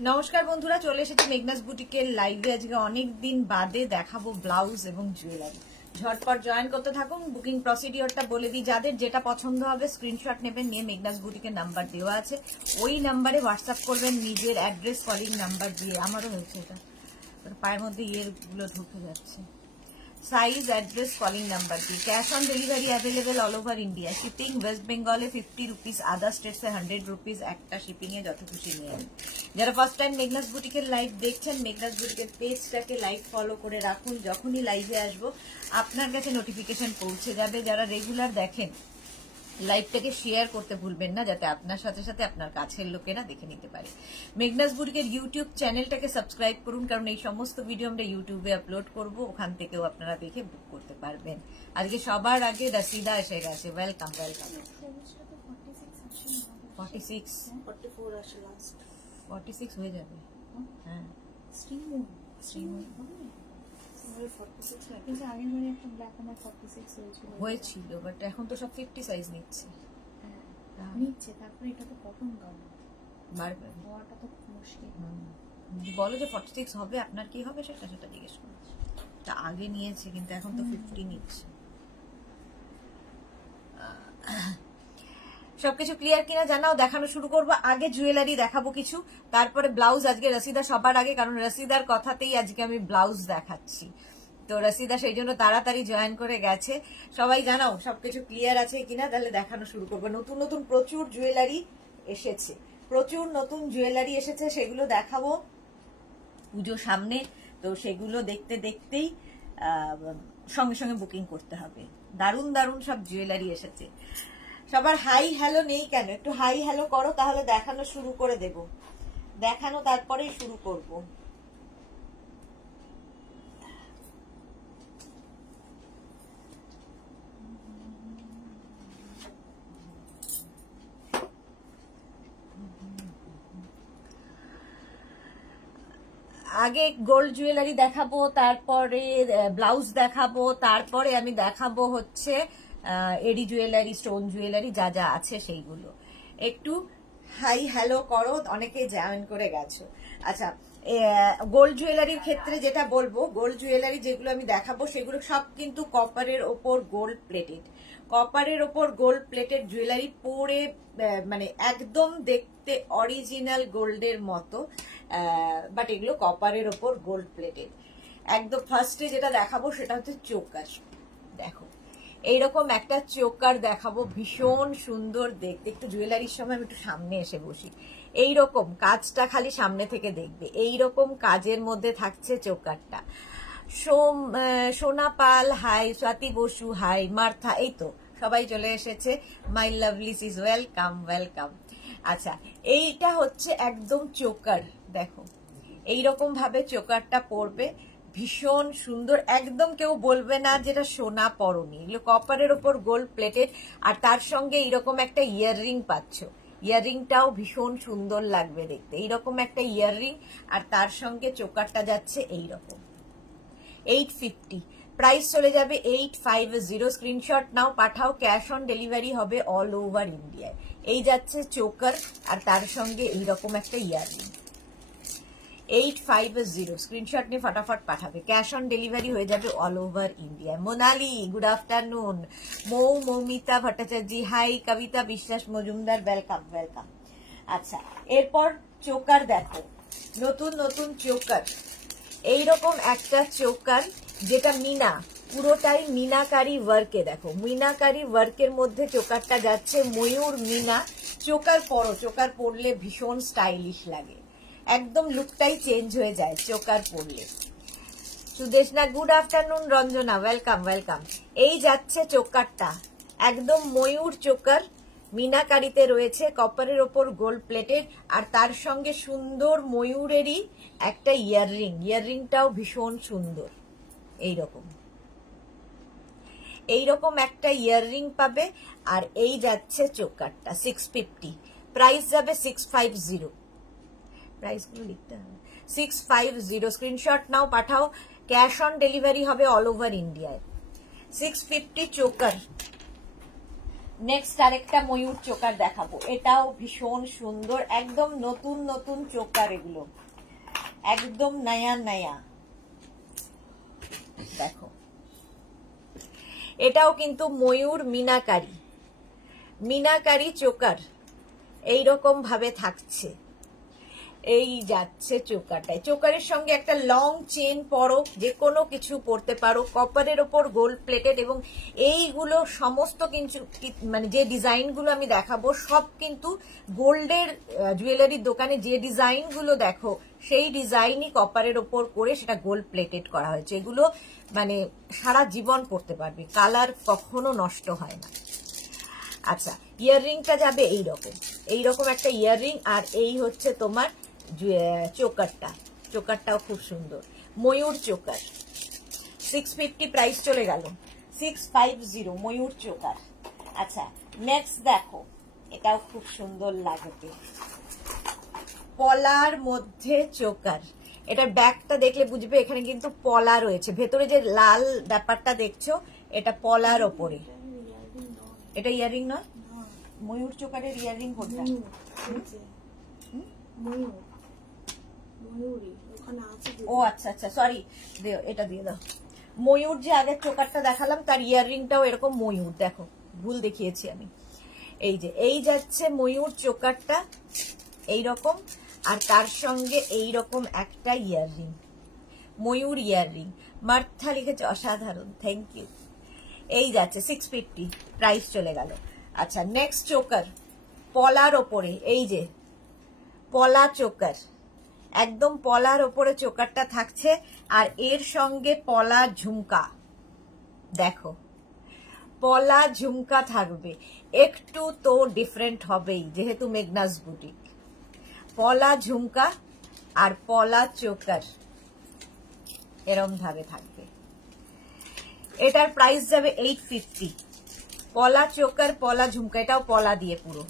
নমস্কার বন্ধুরা, চলে এসেছি মেঘনাস বুটিকের লাইভে। আজকে অনেক দিন বাদে দেখাবো ব্লাউজ এবং জুয়েলারি। ঝটপট জয়েন করতে থাকুন। বুকিং প্রসিডিওরটা বলে দিই, যাদের যেটা পছন্দ হবে স্ক্রিনশট নেবেন, নিয়ে মেঘনাস বুটিকের নাম্বার দেওয়া আছে, ওই নাম্বারে হোয়াটসঅ্যাপ করবেন নিজের অ্যাড্রেস, কলিং নাম্বার দিয়ে। আমারও হয়েছে এটা, পায়ের মধ্যে ইয়েরগুলো ঢুকে যাচ্ছে। সাইজ, অ্যাড্রেস, কলিং নাম্বার দিয়ে। Cash on delivery available all over India. Shipping West বেঙ্গলে 50 রুপিস, আদার স্টেটসে 100 রুপিস। একটা শিপিং এ যত খুশি নিয়ে। যারা ফার্স্ট টাইম মেঘনাস বুটিকের লাইভ দেখছেন, মেঘনাস বুটিকের পেজটাকে লাইক ফলো করে রাখুন। যখনই লাইভে আসবো আপনার কাছে নোটিফিকেশন পৌঁছে যাবে। যারা রেগুলার দেখেন, লাইভটাকে শেয়ার করতে ভুলবেন না, যাতে আপনার সাথে সাথে আপনার কাছের লোকেরা দেখে নিতে পারে। মেঘনাস বুটিকের ইউটিউব চ্যানেলটাকে সাবস্ক্রাইব করুন, কারণ এই সমস্ত ভিডিও আমরা ইউটিউবে আপলোড করব, ওখান থেকেও আপনারা দেখে বুক করতে পারবেন। আজকে সবার আগে রসিদা এসে গেছে। Welcome welcome. 46 হয়ে যাবে। হ্যাঁ, হয়েছিল, বাট এখন তো সব 50 সাইজ নিচ্ছে। তারপরে এটা তো কটন গাউন, বাড়বে হওয়াটা তো খুব মুশকিল। বলো যে 46 হবে, আপনার কি হবে সেটা জিজ্ঞেস করছি। তা আগে নিয়েছে, কিন্তু এখন তো 50 নিচ্ছে। সবকিছু ক্লিয়ার কিনা জানাও, দেখানো শুরু করবো। আগে জুয়েলারি দেখাবো কিছু, তারপরে ব্লাউজ। আজকে রসিদা সবার আগে, কারণ রসিদার কথাতেই আজকে আমি ব্লাউজ দেখাচ্ছি। তো রসিদা সেই জন্য তাড়াতাড়ি জয়েন করে গেছে। সবাই জানাও সবকিছু ক্লিয়ার আছে কিনা, তাহলে দেখানো শুরু করবো। নতুন নতুন প্রচুর জুয়েলারি এসেছে, সেগুলো দেখাবো পুজো সামনে। তো সেগুলো দেখতে দেখতেই সঙ্গে সঙ্গে বুকিং করতে হবে। দারুণ দারুণ সব জুয়েলারি এসেছে। সবার হাই হ্যালো নেই কেন? একটু হাই হ্যালো করো, তাহলে দেখানো শুরু করে দেব। দেখানো তারপরেই শুরু করব। আগে গোল্ড জুয়েলারি দেখাবো, তারপরে ব্লাউজ দেখাবো, তারপরে আমি দেখাবো হচ্ছে এডি জুয়েলারি, স্টোন জুয়েলারি, যা যা আছে সেইগুলো। একটু হাই হ্যালো করো, অনেকে জয়েন করে গেছো। আচ্ছা, গোল্ড জুয়েলারির ক্ষেত্রে যেটা বলবো, গোল্ড জুয়েলারি যেগুলো আমি দেখাবো সেগুলো সব কিন্তু কপারের ওপর গোল্ড প্লেটেড। কপারের ওপর গোল্ড প্লেটেড জুয়েলারি পরে মানে একদম দেখতে অরিজিনাল গোল্ডের মতো, বাট এগুলো কপারের ওপর গোল্ড প্লেটেড। একদম ফার্স্টে যেটা দেখাবো সেটা হচ্ছে চোকার। দেখো, এইরকম একটা চোকার দেখাবো, ভীষণ সুন্দর দেখতে। একটু জুয়েলারির সময় আমি একটু সামনে এসে বসি। এইরকম কাজটা খালি সামনে থেকে দেখবে, এইরকম কাজের মধ্যে থাকছে চোকারটা। Sona Pal hi, Swati Basu hi, Martha, এই তো সবাই চলে এসেছে। My lovely sis welcome welcome. আচ্ছা, এইটা হচ্ছে একদম চোকার। দেখো, এইরকম ভাবে চোকারটা পড়বে, ভীষণ সুন্দর। একদম কেউ বলবে না যেটা সোনা পরনি, এগুলো কপারের ওপর গোল্ড প্লেটেড। আর তার সঙ্গে এইরকম একটা ইয়াররিং পাচ্ছ। ইয়াররিংটাও ভীষণ সুন্দর লাগবে দেখতে। এইরকম একটা ইয়াররিং, আর তার সঙ্গে চোকারটা যাচ্ছে এইরকম। 850 প্রাইস চলে যাবে 850। স্ক্রিনশট নাও, পাঠাও। ক্যাশ অন ডেলিভারি হবে অল ওভার ইন্ডিয়ায়। এই যাচ্ছে চোকার, আর তার সঙ্গে এইরকম একটা ইয়াররিং। 850 স্ক্রিনশট নিয়ে ফটাফট পাঠাবে। ক্যাশ অন ডেলিভারি হয়ে যাবে অল ওভার ইন্ডিয়ায়। Monali, good afternoon. Moumita Bhattacharya hi. Kabita Biswas Majumdar, welcome welcome. আচ্ছা, এরপর চোকার দেখো, নতুন নতুন চোকার। এইরকম একটা চোকার যেটা মিনা, পুরোটাই মিনাকারি ওয়ার্কে। দেখো, মিনাকারি ওয়ার্কের মধ্যে চোকারটা যাচ্ছে, ময়ূর মিনা। চোকার পরো, চোকার পরলে ভীষণ স্টাইলিশ লাগে, একদম লুকটাই চেঞ্জ হয়ে যায় চোকার পরলে। Sudeshna, good afternoon. Ranjana, welcome welcome. এই যাচ্ছে চোকারটা, একদম ময়ূর চোকার, মিনাকারিতে রয়েছে, কপারের ওপর গোল্ড প্লেটেড, আর তার সঙ্গে সুন্দর ময়ূরেরই একটা ইয়াররিং। ইয়াররিংটাও ভীষণ সুন্দর। এইরকম একটা ইয়াররিং পাবে। আর এই যাচ্ছে চোকারটা 650, প্রাইস যাবে 650। প্রাইসগুলো লিখতে হবে। 650 স্ক্রিনশট নাও, পাঠাও। ক্যাশ অন ডেলিভারি হবে অল ওভার ইন্ডিয়ায়। 650 চোকার। নেক্সট আরেকটা ময়ূর চোকার দেখাবো, এটাও ভীষণ সুন্দর, একদম নতুন নতুন চোকার, এগুলো একদম নয়া নয়া। দেখো এটাও কিন্তু ময়ূর মিনাকারি, মিনাকারি চোকার এইরকম ভাবে থাকছে। এই যাচ্ছে চোকারটায়, চোকারের সঙ্গে একটা লং চেন পরো, যে কোনো কিছু পরতে পারো, কপারের ওপর গোল্ড প্লেটেড, এবং এইগুলো সমস্ত কিন্তু মানে যে ডিজাইনগুলো আমি দেখাবো সব কিন্তু গোল্ডের জুয়েলারির দোকানে যে ডিজাইনগুলো দেখো সেই ডিজাইনই কপারের ওপর করে সেটা গোল্ড প্লেটেড করা হয়েছে। এগুলো মানে সারা জীবন পরতে পারবে, কালার কখনো নষ্ট হয় না। আচ্ছা, ইয়াররিংটা যাবে এইরকম, এইরকম একটা ইয়াররিং, আর এই হচ্ছে তোমার চোকারটা, চোকারটাও খুব সুন্দর, ময়ূর চোকার। 650 প্রাইস চলে গেল, 650 ময়ূর চোকার। আচ্ছা নেক্সট দেখো, এটাও খুব সুন্দর লাগবে, পলার মধ্যে চোকার। এটার ব্যাগটা দেখলে বুঝবে এখানে কিন্তু পলা রয়েছে, ভেতরে যে লাল ব্যাপারটা দেখছো এটা পলার ওপরে। এটা ইয়াররিং নয়, ময়ূর চোকারের ইয়াররিং কোনটা? ও আচ্ছা আচ্ছা, সরি, এটা দিয়ে দাও। ময়ূর যে আগের চোকারটা দেখালাম তার ইয়াররিংটাও এরকম ময়ূর, দেখো ভুল দেখিয়েছি আমি। এই যে এই যাচ্ছে ময়ূর চোকারটা এইরকম, আর তার সঙ্গে এইরকম একটা ইয়াররিং, ময়ূর ইয়াররিং। মার্থা লিখেছে অসাধারণ, থ্যাংক ইউ। এই যাচ্ছে 650 প্রাইস চলে গেল। আচ্ছা নেক্সট চোকার, পলার ওপরে, এই যে পলা চোকার, একদম পলার ওপরে চোকারটা থাকছে, আর এর সঙ্গে পলা ঝুমকা, দেখো পলা ঝুমকা থাকবে। একটু তো ডিফারেন্ট হবেই যেহেতু মেঘনাস বুটিক। পলা ঝুমকা আর পলা চোকার এরম ভাবে থাকবে। এটার প্রাইস যাবে 850। পলা চোকার পলা ঝুমকা, এটাও পলা দিয়ে পুরো,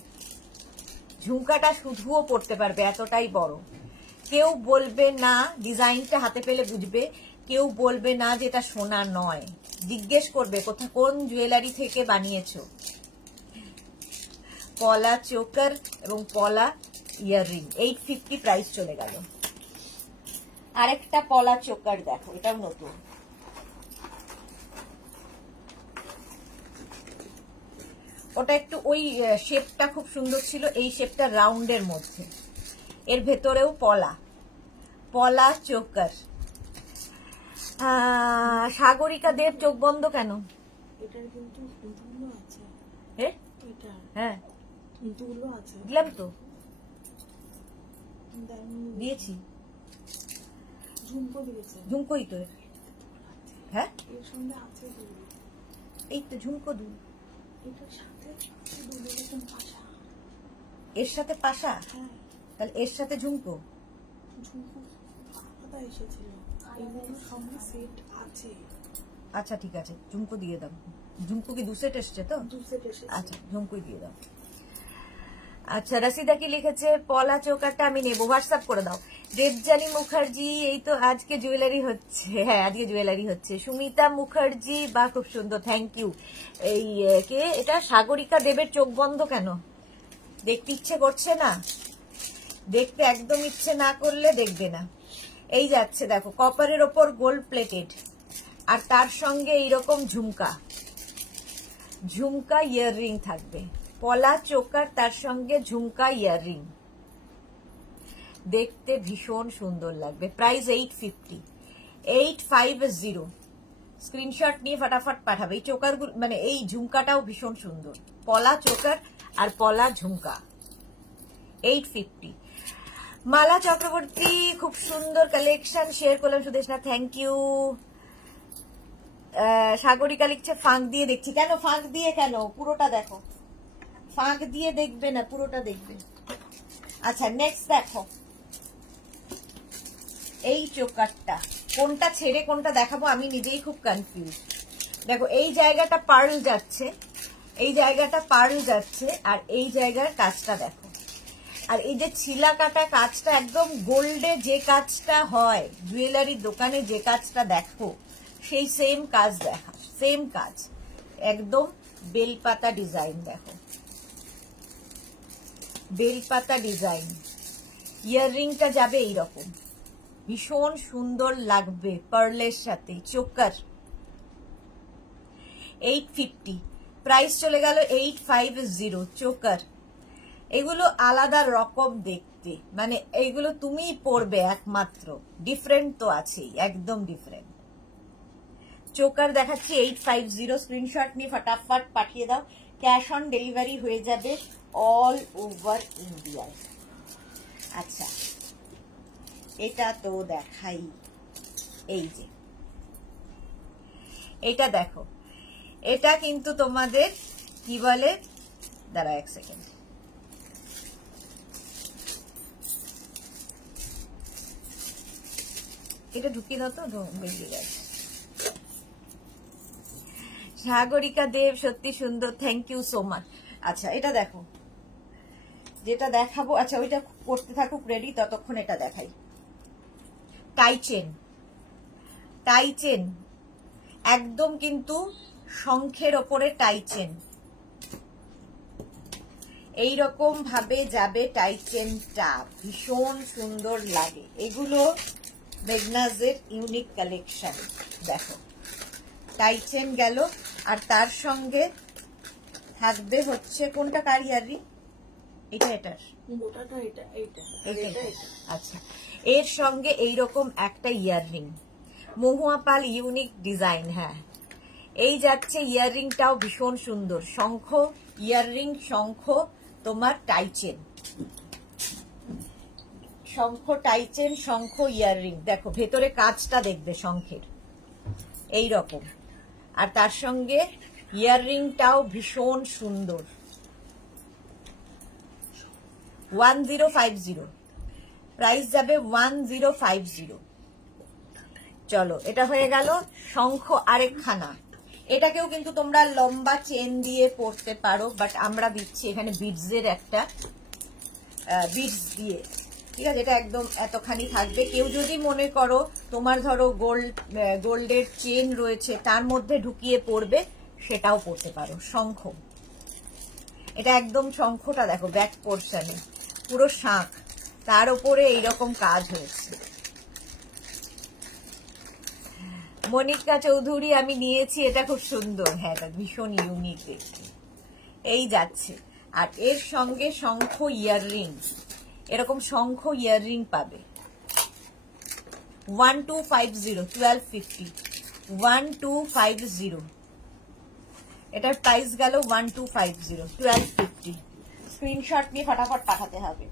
ঝুমকাটা শুধুও পড়তে পারবে, এতটাই বড়। কেউ বলবে না, ডিজাইনটা হাতে পেলে বুঝবে, কেউ বলবে না যে এটা সোনা নয়, জিজ্ঞেস করবে কোথা কোন জুয়েলারি থেকে বানিয়েছো। পলা চোকার এবং পলা ইয়াররিং, 850 প্রাইস চলে গেল। আরেকটা পলা চোকার দেখো, এটাও নতুন, ওটা একটু ওই শেপটা খুব সুন্দর ছিল, এই শেপটা রাউন্ডের মধ্যে, এর ভেতরেও পলা, পলা চোকার। সাগরিকা দেব চোখ বন্ধ কেন? এটার কিন্তু দুলো আছে, হ্যাঁ দুলো আছে, দিলাম তো, দিয়েছি, ঝুমকো দিয়েছে, ঝুমকোই তো, হ্যাঁ এর সঙ্গে আছে দুলো, এই তো ঝুমকো দুল, এটার সাথে দুলো এরকম পাশা, এর সাথে পাশা, হ্যাঁ তাহলে এর সাথে ঝুমকো, ঝুমকো আলাদা এসেছিল, এগুলোর সঙ্গে সেট আছে। আচ্ছা ঠিক আছে, ঝুমকো দিয়ে দাও। ঝুমকো কি দু সেট এসছে তো? দু সেট এসেছে, আচ্ছা ঝুমকোই দিয়ে দাও। আচ্ছা রাশিদা কি লিখেছে, পলা চোকারটা আমি নেবো, হোয়াটসঅ্যাপ করে দাও। দেবজানী মুখার্জি, এই তো আজকে জুয়েলারি হচ্ছে, হ্যাঁ আজকে জুয়েলারি হচ্ছে। সুমিতা মুখার্জি, বা খুব সুন্দর, থ্যাংক ইউ। এই কে এটা? সাগরিকা দেবের চোখ বন্ধ কেন? দেখতে ইচ্ছে করছে না? দেখতে একদম ইচ্ছে না করলে দেখবে না। এই যাচ্ছে দেখো, কপারের ওপর গোল্ড প্লেটেড, আর তার সঙ্গে এইরকম ঝুমকা, ঝুমকা ইয়াররিং থাকবে, পলা চোকার তার সঙ্গে ঝুমকা ইয়াররিং, দেখতে ভীষণ সুন্দর লাগবে। প্রাইস 850, 850। স্ক্রিনশট নিয়ে ফটাফট পাঠাবে। এই চোকারগুলো মানে এই ঝুমকাটাও ভীষণ সুন্দর, পলা চোকার আর পলা ঝুমকা, 850। মালা চক্রবর্তী, খুব সুন্দর কালেকশন শেয়ার করলাম সুদেশনা, থ্যাংক ইউ। সাগরিকা লিখছে ফাঁক দিয়ে দেখছি, কেন ফাঁক দিয়ে কেন? পুরোটা দেখো, ফাঁক দিয়ে দেখবে না, পুরোটা দেখবে। আচ্ছা নেক্সট দেখো, এই চোকারটা কোনটা ছেড়ে কোনটা দেখাবো আমি নিজেই খুব কনফিউজ। দেখো এই জায়গাটা পার্ল যাচ্ছে, এই জায়গাটা পার্ল যাচ্ছে, আর এই জায়গার কাজটা দেখো, আর এই যে ছিলা কাটা কাজটা একদম গোল্ডে যে কাজটা হয় জুয়েলারির দোকানে, যে কাজটা দেখো সেই সেম কাজ দেখা, সেম কাজ একদম বেলপাতা ডিজাইন, দেখো বেলপাতা ডিজাইন। ইয়াররিংটা যাবে এইরকম, ভীষণ সুন্দর লাগবে পার্লের সাথে। চোকার 850, প্রাইস চলে গেল 850। চোকার এগুলো আলাদা রকম দেখতে, মানে এইগুলো তুমিই পরবে একমাত্র, ডিফারেন্ট তো আছেই, একদম ডিফারেন্ট। চোকার দেখাচ্ছি 850, স্ক্রিনশট নিয়ে ফটাফট পাঠিয়ে দাও। ক্যাশ অন ডেলিভারি হয়ে যাবে অল ওভার ইন্ডিয়ায়। আচ্ছা এটা তো দেখাই, এই যে এটা দেখো, এটা কিন্তু তোমাদের কি বলে, দাঁড়া এক সেকেন্ড, এটা ঢুকিয়ে দাও তো, বেরিয়ে গেছে। সাগরিকা দেব সত্যি সুন্দর, থ্যাংক ইউ সো মাচ। আচ্ছা এটা দেখো, যেটা দেখাবো, আচ্ছা ওইটা করতে থাকুক রেডি, ততক্ষণ এটা দেখাই। টাই চেন, টাই চেন একদম কিন্তু শঙ্খের ওপরে টাই চেন, এইরকম ভাবে যাবে টাই চেনটা, ভীষণ সুন্দর লাগে। এগুলো মেগনাজের ইউনিক কালেকশন। দেখো টাই চেন গেল, আর তার সঙ্গে থাকবে হচ্ছে কোনটা কার ইয়াররিং, এটা এটার, আচ্ছা এর সঙ্গে এইরকম একটা ইয়াররিং, মহুয়া পাল ইউনিক ডিজাইন। হ্যাঁ এই যাচ্ছে ইয়াররিংটাও ভীষণ সুন্দর, শঙ্খ ইয়াররিং, শঙ্খ তোমার টাই চেন, শঙ্খ টাই চেন, শঙ্খ ইয়াররিং। দেখো ভেতরে কাজটা দেখবে শঙ্খের এইরকম, আর তার সঙ্গে ইয়াররিংটাও ভীষণ সুন্দর। 1050, প্রাইস যাবে 1050। চলো এটা হয়ে গেল শঙ্খ আরেকখানা। এটাকেও কিন্তু তোমরা লম্বা চেন দিয়ে পরতে পারো, বাট আমরা দিচ্ছি এখানে বিডসের একটা, বিডস দিয়ে, ঠিক আছে, এটা একদম এতখানি থাকবে। কেউ যদি মনে করো তোমার ধরো গোল্ডের চেন রয়েছে, তার মধ্যে ঢুকিয়ে পরবে, সেটাও পরতে পারো। শঙ্খ, এটা একদম শঙ্খটা দেখো ব্যাক পোর্শনে পুরো শাঁখ, তার উপরে এইরকম কাজ হয়েছে। মনিকা চৌধুরী আমি নিয়েছি, এটা খুব সুন্দর, হ্যাঁ এটা ভীষণ ইউনিক দেখতে। এই যাচ্ছে, আর এর সঙ্গে শঙ্খ ইয়াররিং, এরকম শঙ্খ ইয়াররিং পাবে। 1250, 1250, 1250। এটার প্রাইস গেল 1250, 1250। স্ক্রিনশট নিয়ে ফটাফট পাঠাতে হবে।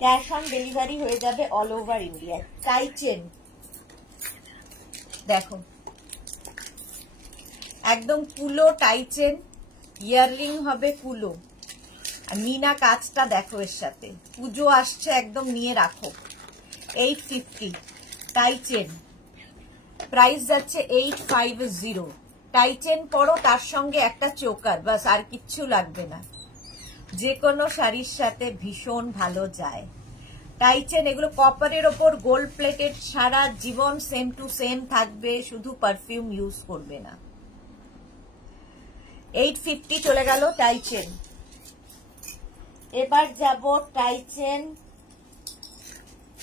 ক্যাশ অন ডেলিভারি হয়ে যাবে all over India. Tie chain দেখো, একদম কুলো টাই চেন, ইয়াররিং হবে কুলো, আর মিনা কাজটা দেখো এর সাথে, পুজো আসছে একদম নিয়ে রাখো। 850 টাই চেন, প্রাইস যাচ্ছে 850। টাই চেন পরো, তার সঙ্গে একটা চোকার, বাস আর কিচ্ছু লাগবে না, যে কোনো শাড়ির সাথে ভীষণ ভালো যায়। টাই চেন এগুলো কপারের ওপর গোল্ড প্লেটেড, সারা জীবন সেম টু সেম থাকবে, শুধু পারফিউম ইউজ করবে না। 850 চলে গেল টাই চেন। এবার যাব টাই চেন,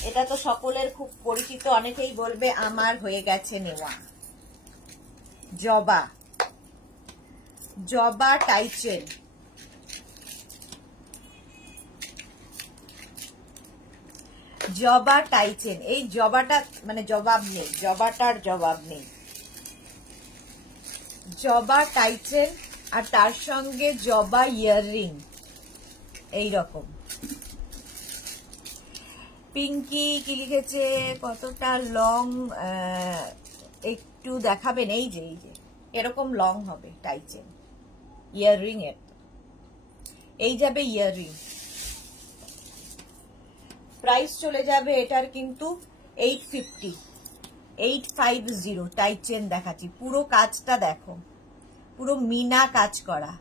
এটা তো সকলের খুব পরিচিত, অনেকেই বলবে আমার হয়ে গেছে নেওয়া। জবা, জবা টাই চেন, জবা টাই চেন। এই জবাটা মানে জবাব নেই, জবাটার জবাব নেই। জবা টাই চেন আর তার সঙ্গে জবা ইয়াররিং, এইরকম। পিঙ্কি কি লিখেছে, কতটা লং একটু দেখাবেন? এই যে এরকম লং হবে টাই চেন, ইয়াররিং এর এই যাবে ইয়াররিং। প্রাইস চলে যাবে এটার কিন্তু 850, 850 টাই চেন দেখাচ্ছি। পুরো কাজটা দেখো, পুরো মিনা কাজ করা।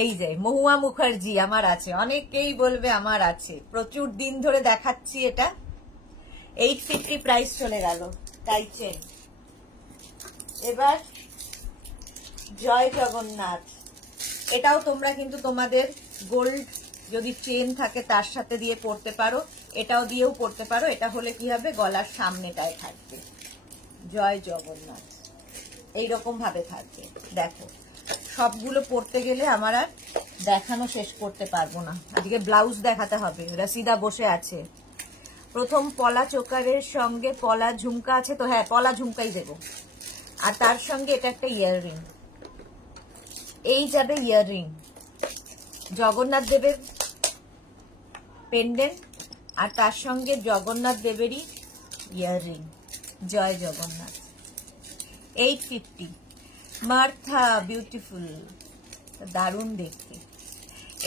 এই যে মহুয়া মুখার্জি আমার আছে, অনেকেই বলবে আমার আছে, প্রচুর দিন ধরে দেখাচ্ছি এটা। 850 প্রাইস চলে গেল টাই চেন। এবার জয় জগন্নাথ, এটাও তোমরা কিন্তু তোমাদের গোল্ড যদি চেন থাকে তার সাথে দিয়ে পরতে পারো, এটাও দিয়েও পরতে পারো। এটা হলে কি হবে, গলার সামনেটায় থাকবে। জয় জগন্নাথ, এইরকম ভাবে থাকবে। দেখো সবগুলো পরতে গেলে আমার আর দেখানো শেষ করতে পারবো না, আজকে ব্লাউজ দেখাতে হবে। রসিদা বসে আছে। প্রথম পলা চোকারের সঙ্গে পলা ঝুমকা আছে তো, হ্যাঁ পলা ঝুমকাই দেবো। আর তার সঙ্গে এটা একটা ইয়াররিং, এই যাবে ইয়াররিং, জগন্নাথ দেবের পেন্ডেন্ট আর তার সঙ্গে জগন্নাথ দেবেরই ইয়াররিং। জয় জগন্নাথ। 850। মার্থা বিউটিফুল, দারুণ দেখতে।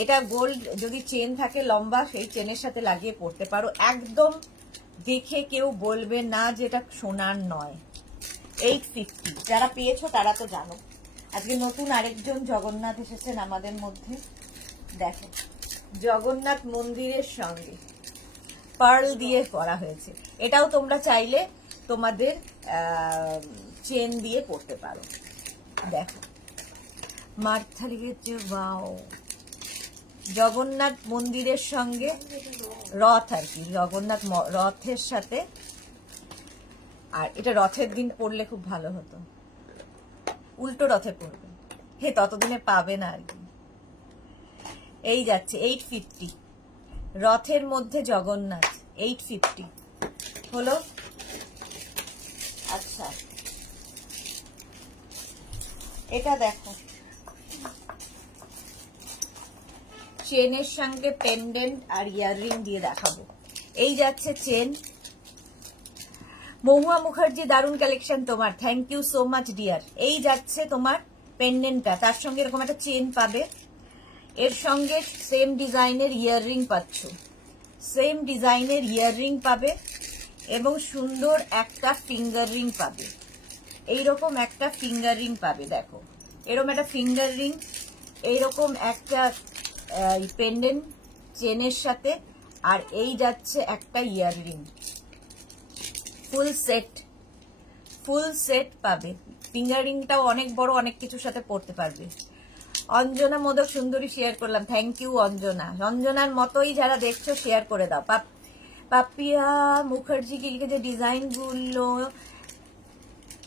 এটা গোল্ড যদি চেন থাকে লম্বা, সেই চেনের সাথে লাগিয়ে পড়তে পারো। একদম দেখে কেউ বলবে না যে এটা সোনার নয়। 850। যারা পেয়েছো তারা তো জানো। আজকে নতুন আরেকজন জগন্নাথ এসেছেন আমাদের মধ্যে। দেখো জগন্নাথ মন্দিরের সঙ্গে পার্ল দিয়ে করা হয়েছে। এটাও তোমরা চাইলে তোমাদের চেন দিয়ে পড়তে পারো। দেখো মার্থা লিখেছে ওয়াও, জগন্নাথ মন্দিরের সঙ্গে রথ আর কি, জগন্নাথ রথের সাথে। আর এটা রথের দিন পড়লে খুব ভালো হতো, উল্টো রথে পড়বে, হে ততদিনে পাবে না আর কি। এই যাচ্ছে 850, রথের মধ্যে জগন্নাথ। 850 হলো। আচ্ছা এটা দেখো, চেনের সঙ্গে পেন্ডেন্ট আর ইয়াররিং দিয়ে দেখাবো। এই যাচ্ছে চেন। মহুয়া মুখার্জি, দারুণ কালেকশন তোমার, thank you so much dear. এই যাচ্ছে তোমার পেন্ডেন্টটা, তার সঙ্গে এরকম একটা চেন পাবে, এর সঙ্গে সেম ডিজাইনের ইয়াররিং পাচ্ছ, সেম ডিজাইনের ইয়াররিং পাবে এবং সুন্দর একটা ফিঙ্গার রিং পাবে। এইরকম একটা ফিঙ্গার রিং পাবে। দেখো এরকম একটা ফিঙ্গার রিং, এইরকম একটা পেন্ডেন্ট চেনের সাথে, আর এই যাচ্ছে একটা ইয়াররিং। ফুল সেট পাবে। ফিঙ্গার রিংটাও অনেক বড়, অনেক কিছুর সাথে পড়তে পারবে। অঞ্জনা মোদক সুন্দরী শেয়ার করলাম, থ্যাংক ইউ অঞ্জনা। অঞ্জনার মতোই যারা দেখছো শেয়ার করে দাও। পাপিয়া মুখার্জি কি যে ডিজাইন গুলো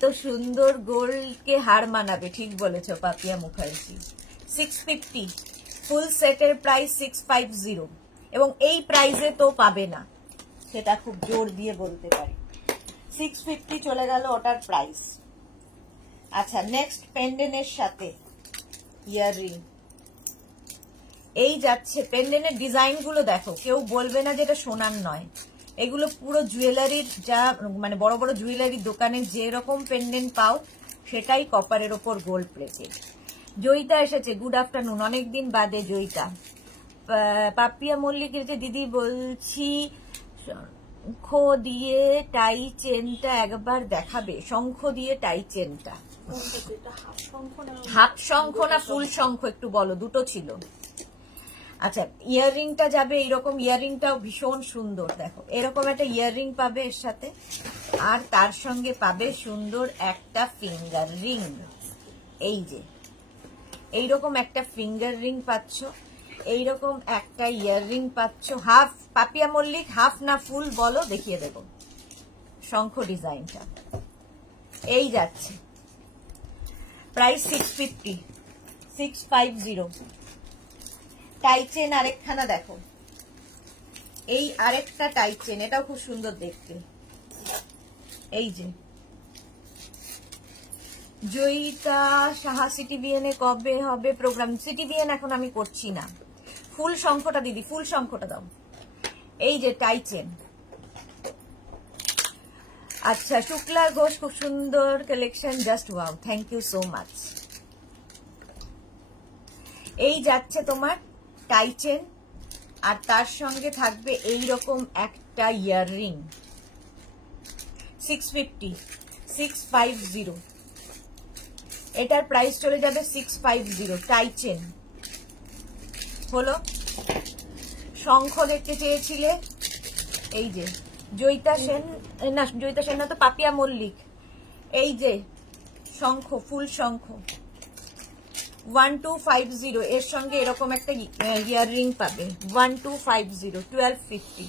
তো সুন্দর, গোল্ডকে হার মানাবে। ঠিক বলেছো পাপিয়া মুখার্জি। 650, ফুল সেটের প্রাইস 650 এবং এই প্রাইসে তো পাবে না, সেটা খুব জোর দিয়ে বলতে পারি। 650 চলে গেল ওটার প্রাইস। আচ্ছা নেক্সট পেন্ডেন্টের সাথে ইয়াররিং। এই যাচ্ছে পেন্ডেন্টের ডিজাইন গুলো দেখো, কেউ বলবে না যে এটা সোনার নয়। এগুলো পুরো জুয়েলারির, যা মানে বড় বড় জুয়েলারির দোকানে যেরকম পেন্ডেন্ট পাও সেটাই কপারের ওপর গোল্ড প্লেটেড। জয়িতা এসেছে, গুড আফটারনুন, অনেকদিন বাদে জয়িতা। পাপিয়া মল্লিকের যে দিদি বলছি শঙ্খ দিয়ে টাই চেনটা একবার দেখাবে। শঙ্খ দিয়ে টাই চেনটা হাফ শঙ্খ না ফুল শঙ্খ একটু বলো, দুটো ছিল। আচ্ছা ইয়াররিংটা যাবে এইরকম, ইয়াররিংটাও ভীষণ সুন্দর। দেখো এরকম একটা ইয়াররিং পাবে এর সাথে, আর তার সঙ্গে পাবে সুন্দর একটা ফিঙ্গার রিং। এই যে এইরকম একটা ফিঙ্গার রিং পাচ্ছ, এইরকম একটা ইয়াররিং পাচ্ছ। হাফ, পাপিয়া মল্লিক হাফ না ফুল বলো, দেখিয়ে দেব শঙ্খ ডিজাইনটা। এই যাচ্ছে প্রাইস 650, 650। টাই চেন আরেকখানা দেখো, এই আরেকটা টাই চেন, এটাও খুব সুন্দর দেখতে। এই যে জয়িতা সাহা, সিটিবিএন এ কবে হবে প্রোগ্রাম? সিটিবিএন এখন আমি করছি না। ফুল শঙ্খটা দিদি, ফুল শঙ্খটা দাও। এই যে টাই চেন। আচ্ছা শুক্লা ঘোষ, খুব সুন্দর collection, just wow, thank you so much. এই যাচ্ছে তোমার টাই চেন, আর তার সঙ্গে থাকবে এইরকম একটা ইয়াররিং। 650, 650। এটার প্রাইস চলে যাবে 650। টাই চেন হলো। শঙ্খ দেখতে চেয়েছিলে, এই যে জয়িতা সেন, না জয়িতা সেন না তো, পাপিয়া মল্লিক। এই যে শঙ্খ, ফুল শঙ্খ, 1250 এর সঙ্গে এরকম একটা ইয়াররিং পাবে 1250 1250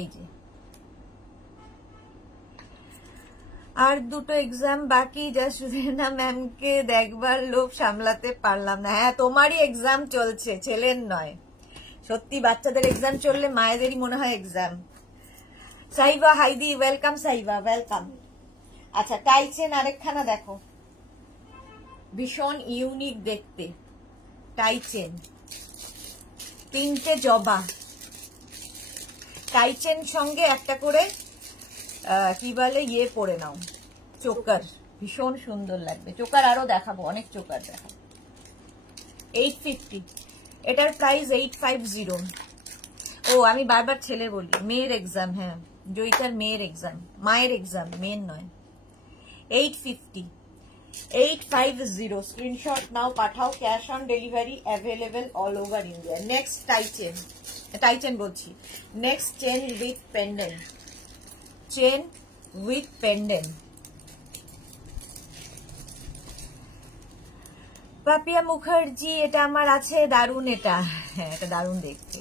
এই যে আর দুটো এক্সাম বাকি যা সুরেনা ম্যামকে দেখবার লোভ সামলাতে পারলাম না। হ্যাঁ তোমারই এক্সাম চলছে ছেলের নয়, সত্যি বাচ্চাদের এক্সাম চললে মায়েদেরই মনে হয় exam. Saiba হাইদি welcome, Saiba welcome. আচ্ছা টাইচেন আরেকখানা দেখো, ভীষণ ইউনিক দেখতে টাইচেন, তিনটে জবা, টাইচেন সঙ্গে একটা করে কি বলে ইয়ে পরে নাও চোকার, ভীষণ সুন্দর লাগবে। চোকার আরো দেখাবো, অনেক চোকার দেখাবো। 850 এটার প্রাইস 850। ও আমি বারবার ছেলে বলি, মেয়ের এক্সাম, হ্যাঁ জয়িতার মেয়ের এক্সাম, মায়ের এক্সাম, মেয়ের নয়। 850 স্ক্রিনশট নাও পাঠাও, cash on delivery available all over India. Next tie chain, tie chain বলছি, next chain with pendant, chain with pendant. Papiya Mukherjee এটা আমার আছে, দারুন এটা, হ্যাঁ এটা দারুন দেখতে।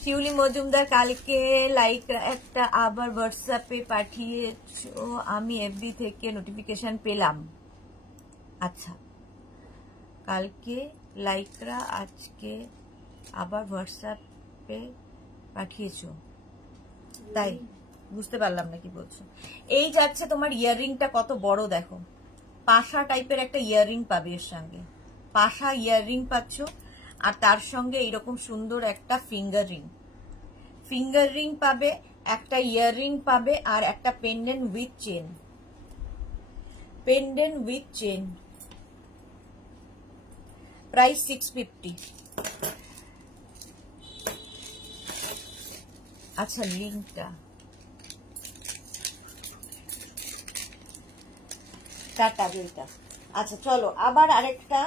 শিউলি মজুমদার কালকে লাইক একটা আবার হোয়াটসঅ্যাপে পাঠিয়েছো, আমি এফবি থেকে নোটিফিকেশন পেলাম। আচ্ছা কালকে লাইকরা আজকে আবার হোয়াটসঅ্যাপে পাঠিয়েছো, তাই বুঝতে পারলাম না কি বলছো। এই যাচ্ছে তোমার ইয়াররিংটা কত বড় দেখো, পাশা টাইপের একটা ইয়াররিং পাবে এর সঙ্গে, পাশা ইয়াররিং পাচ্ছ, আর তার সঙ্গে এইরকম সুন্দর একটা ফিঙ্গার রিং, ফিঙ্গার রিং পাবে, একটা ইয়াররিং পাবে, আর একটা pendant with chain, pendant with chain. Price 650। আচ্ছা লিঙ্কটা টাটা দুইটা। আচ্ছা চলো আবার আরেকটা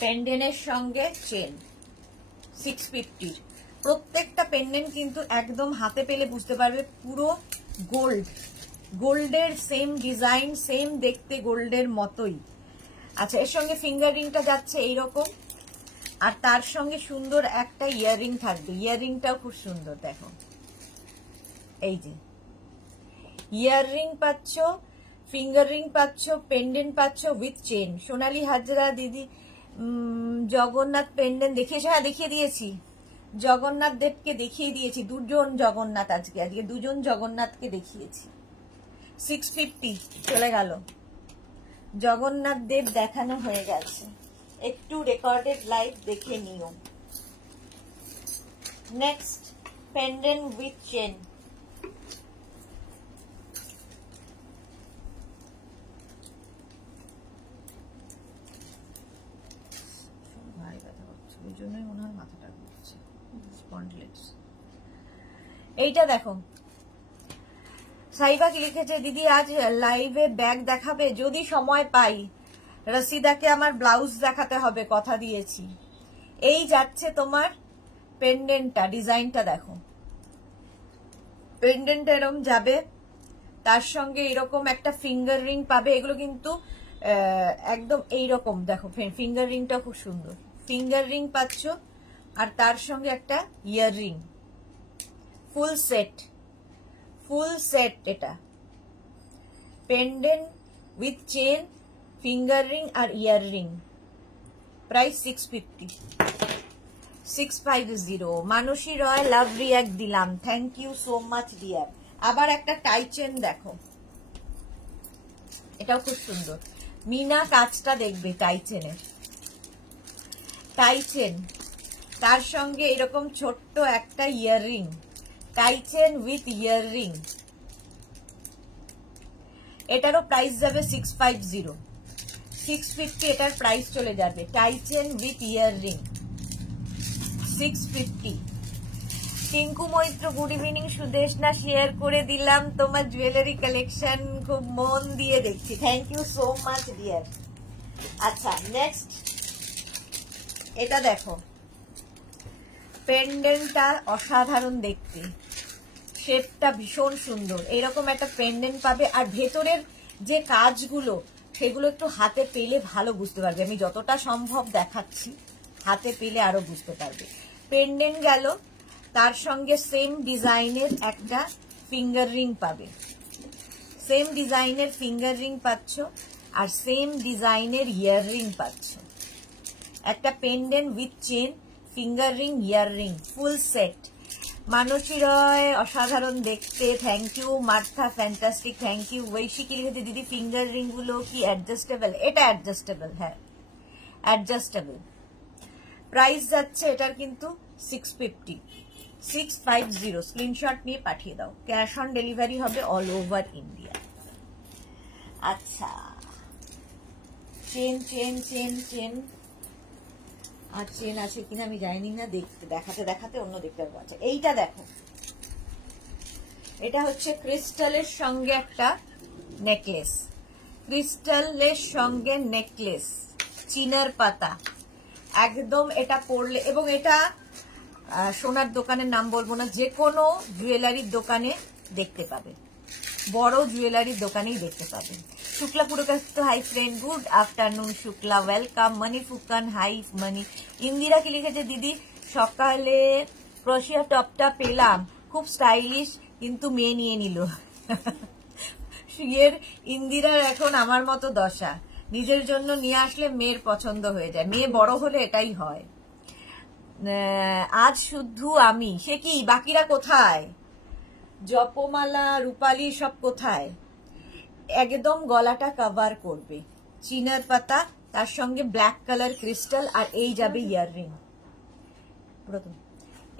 পেন্ডেন্টের সঙ্গে চেন 650। প্রত্যেকটা পেন্ডেন্ট কিন্তু একদম হাতে পেলে বুঝতে পারবে পুরো গোল্ড, গোল্ডের সেম ডিজাইন, সেম দেখতে গোল্ডের মতোই। আচ্ছা এর সঙ্গে ফিঙ্গার রিংটা যাচ্ছে এইরকম, আর তার সঙ্গে সুন্দর একটা ইয়াররিং থাকবে, ইয়াররিংটাও খুব সুন্দর দেখো, এই যে ইয়াররিং পাচ্ছ, ফিঙ্গার রিং পাচ্ছ, পেন্ডেন্ট পাচ্ছ উইথ চেন। সোনালী হাজরা দিদি জগন্নাথ পেন্ডেন্ট দেখিয়েছে, হ্যাঁ দেখিয়ে দিয়েছি, জগন্নাথ দেবকে দেখিয়ে দিয়েছি, দুজন জগন্নাথ, আজকে দুজন জগন্নাথকে দেখিয়েছি। 650 চলে গেল, জগন্নাথ দেব দেখানো হয়ে গেছে, একটু রেকর্ডেড লাইভ দেখে নিও। নেক্সট পেন্ডেন্ট উইথ চেন, এইটা দেখো, সাইবা কি লিখেছে, দিদি আজ লাইভে ব্যাগ দেখাবে, যদি সময় পাই। রসিদাকে আমার ব্লাউজ দেখাতে হবে, কথা দিয়েছি। এই যাচ্ছে তোমার পেন্ডেন্টটা, ডিজাইনটা দেখো, পেন্ডেন্ট এরকম যাবে, তার সঙ্গে এরকম একটা ফিঙ্গার রিং পাবে, এগুলো কিন্তু একদম এইরকম দেখো, ফিঙ্গার রিংটা খুব সুন্দর, ফিঙ্গার রিং পাচ্ছ, আর তার সঙ্গে একটা ear ring, full set, full set. এটা pendant with chain, finger ring আর ear ring. Price 650। 650। Manasi Roy love react দিলাম, thank you so much dear. আবার একটা টাইচেন দেখো, এটাও খুব সুন্দর, মিনা কাজটা দেখবে টাইচেনের, টাইচেন তার সঙ্গে এরকম ছোট্ট একটা ইয়াররিং, টাইচেন উইথ ইয়াররিং। এটারও প্রাইস যাবে 650, 650 এটার প্রাইস চলে যাবে, tie chain with earring 650। Tinku Maitra good evening, Sudeshna share করে দিলাম তোমার জুয়েলারি কালেকশন, খুব মন দিয়ে দেখছি, thank you so much dear. আচ্ছা নেক্সট এটা দেখো, পেন্ডেন্টটা অসাধারণ দেখতে, শেপটা ভীষণ সুন্দর, এরকম একটা পেন্ডেন্ট পাবে, আর ভেতরের যে কাজগুলো সেগুলো একটু হাতে পেলে ভালো বুঝতে পারবে। আমি যতটা সম্ভব দেখাচ্ছি, হাতে পেলে আরো বুঝতে পারবে। পেন্ডেন্ট গেল, তার সঙ্গে সেম ডিজাইনের একটা ফিঙ্গার রিং পাবে, সেম ডিজাইনের ফিঙ্গার রিং পাচ্ছ, আর সেম ডিজাইনের ইয়ার রিং পাচ্ছ। একটা pendant with chain, finger ring, ear ring, full set. Manasi Roy অসাধারণ দেখতে, thank you. Martha fantastic, thank you. Baishi কি লিখেছে দিদি ফিঙ্গার রিং গুলো কি অ্যাডজাস্টেবল? এটা অ্যাডজাস্টেবল, হ্যাঁ অ্যাডজাস্টেবল। প্রাইস যাচ্ছে এটার কিন্তু 650, 650। স্ক্রিনশট নিয়ে পাঠিয়ে দাও, ক্যাশ অন ডেলিভারি হবে অল ওভার ইন্ডিয়া। আচ্ছা, চেন চেন চেন চেন, আর চেন আছে কিনা আমি জানি না, দেখাতে দেখাতে অন্য দেখতে পাবো। আচ্ছা, এইটা দেখো, এটা হচ্ছে ক্রিস্টালের সঙ্গে একটা নেকলেস, ক্রিস্টালের সঙ্গে নেকলেস, চিনার পাতা একদম। এটা পরলে, এবং এটা সোনার দোকানের নাম বলবো না, যে কোনো জুয়েলারির দোকানে দেখতে পাবে, বড় জুয়েলারির দোকানেই দেখতে পাবেন। Shukla Purkayastha, hi friend, good afternoon Shukla, welcome. Mani Phukan, hi Mani. Indira কি লিখেছে দিদি সকালে ক্রোশিয়া টপটা পেলাম, খুব স্টাইলিশ, কিন্তু মেয়ে নিয়ে নিল। এর ইন্দিরার এখন আমার মতো দশা, নিজের জন্য নিয়ে আসলে মেয়ের পছন্দ হয়ে যায়, মেয়ে বড় হলে এটাই হয়। আজ শুধু আমি, সে কি বাকিরা কোথায়? জপমালা, রূপালী সব কোথায়? একদম গলাটা কভার করবে, চিনার পাতা, তার সঙ্গে ব্ল্যাক কালার ক্রিস্টাল, আর এই যাবে ইয়াররিং। প্রথম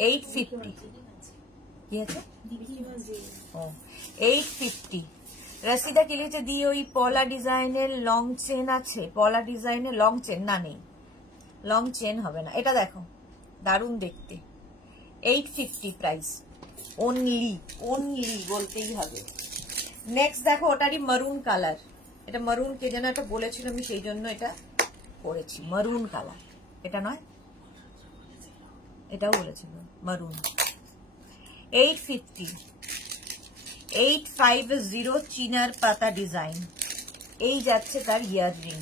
850 কি আছে? 850। রাশিদা কি লিখেছে দি ওই পলা ডিজাইনের লং চেন আছে? পলা ডিজাইনের লং চেন না, নেই, লং চেন হবে না। এটা দেখো, দারুণ দেখতে, 850 প্রাইস, অনলি অনলি বলতেই হবে। নেক্সট দেখো, ওটারই মারুন কালার, এটা মারুন, কে যেন এটা বলেছিল, আমি সেই জন্য এটা করেছি, মারুন কালার। এটা নয়, এটাও বলেছিল মারুন। 850, 850 চিনার পাতা ডিজাইন। এই যাচ্ছে তার ইয়াররিং।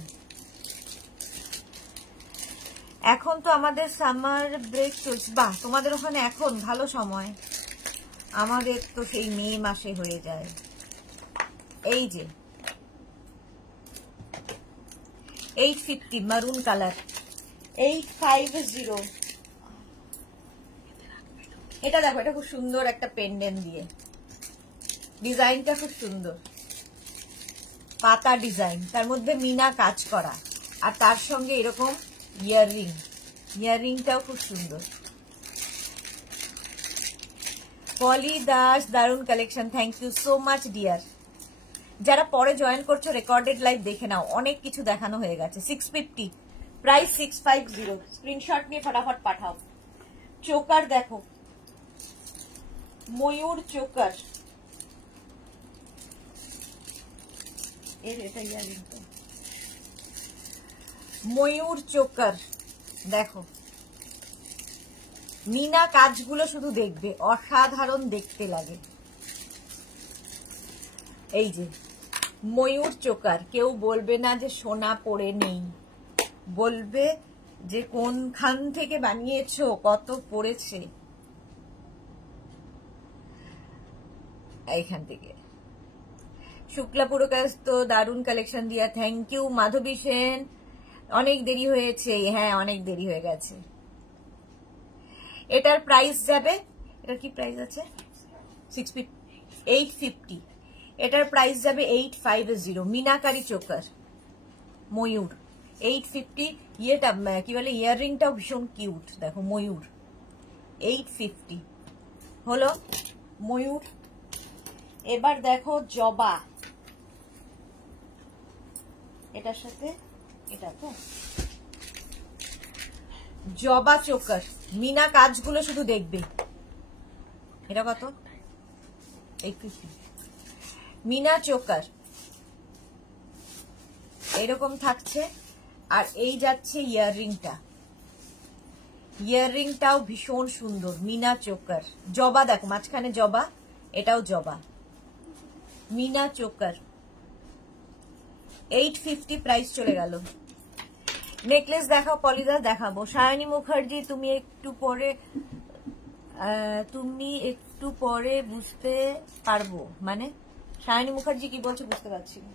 এখন তো আমাদের সামার ব্রেক চলছে, বাহ তোমাদের ওখানে এখন ভালো সময়, আমাদের তো সেই মে মাসে হয়ে যায়। এই যে 850 মারুন কালার, 850। এটা দেখো, এটা খুব সুন্দর একটা পেন্ডেন্ট দিয়ে, ডিজাইনটা খুব সুন্দর, পাতা ডিজাইন, তার মধ্যে মিনা কাজ করা, আর তার সঙ্গে এরকম ইয়াররিং, ইয়াররিংটাও খুব সুন্দর। পলি দাস, দারুন collection, thank you so much dear. যারা পরে জয়েন করছো রেকর্ডেড লাইভ দেখে নাও, অনেক কিছু দেখানো হয়ে গেছে। 650 প্রাইস, 650। স্ক্রিনশট নিয়ে ফটাফট পাঠাও। চোকার দেখো, ময়ূর চোকার, এটা ইয়াররিং তো, ময়ূর চোকার দেখো, মিনা কাজগুলো শুধু দেখবে, অসাধারণ দেখতে লাগে। এই যে ময়ূর চোকার, কেউ বলবে না যে সোনা পড়ে নেই, বলবে যে কোনখান থেকে বানিয়েছো, কত পড়েছে। এইখান থেকে। শুক্লা পুরকাস্ত, দারুণ কালেকশন দিয়া, থ্যাংক ইউ। মাধবী সেন, অনেক দেরি হয়েছে, হ্যাঁ অনেক দেরি হয়ে গেছে। এটার প্রাইস যাবে, এটার কি প্রাইস আছে? 850। এটার প্রাইস যাবে 850। মিনাকারি চোকার, ময়ূর, 850। ইয়েটা কি বলে, ইয়াররিংটাও ভীষণ কিউট, দেখো ময়ূর, 850 হলো ময়ূর। এবার দেখো জবা, এটার সাথে এটা তো জবা চোকার, মিনা কাজগুলো শুধু দেখবে। এটা কত? 850। মিনা চোকার এরকম থাকছে, আর এই যাচ্ছে ইয়াররিংটা, ইয়াররিংটাও ভীষণ সুন্দর, মিনা চোকার। জবা দেখো, মাঝখানে জবা, এটাও জবা, মিনা চোকার। 850 প্রাইস চলে গেল। নেকলেস দেখাও পলিদা, দেখাবো। সায়নী মুখার্জি তুমি একটু পরে বুঝতে পারবো, মানে সায়নী মুখার্জি কি বলছে বুঝতে পারছি না।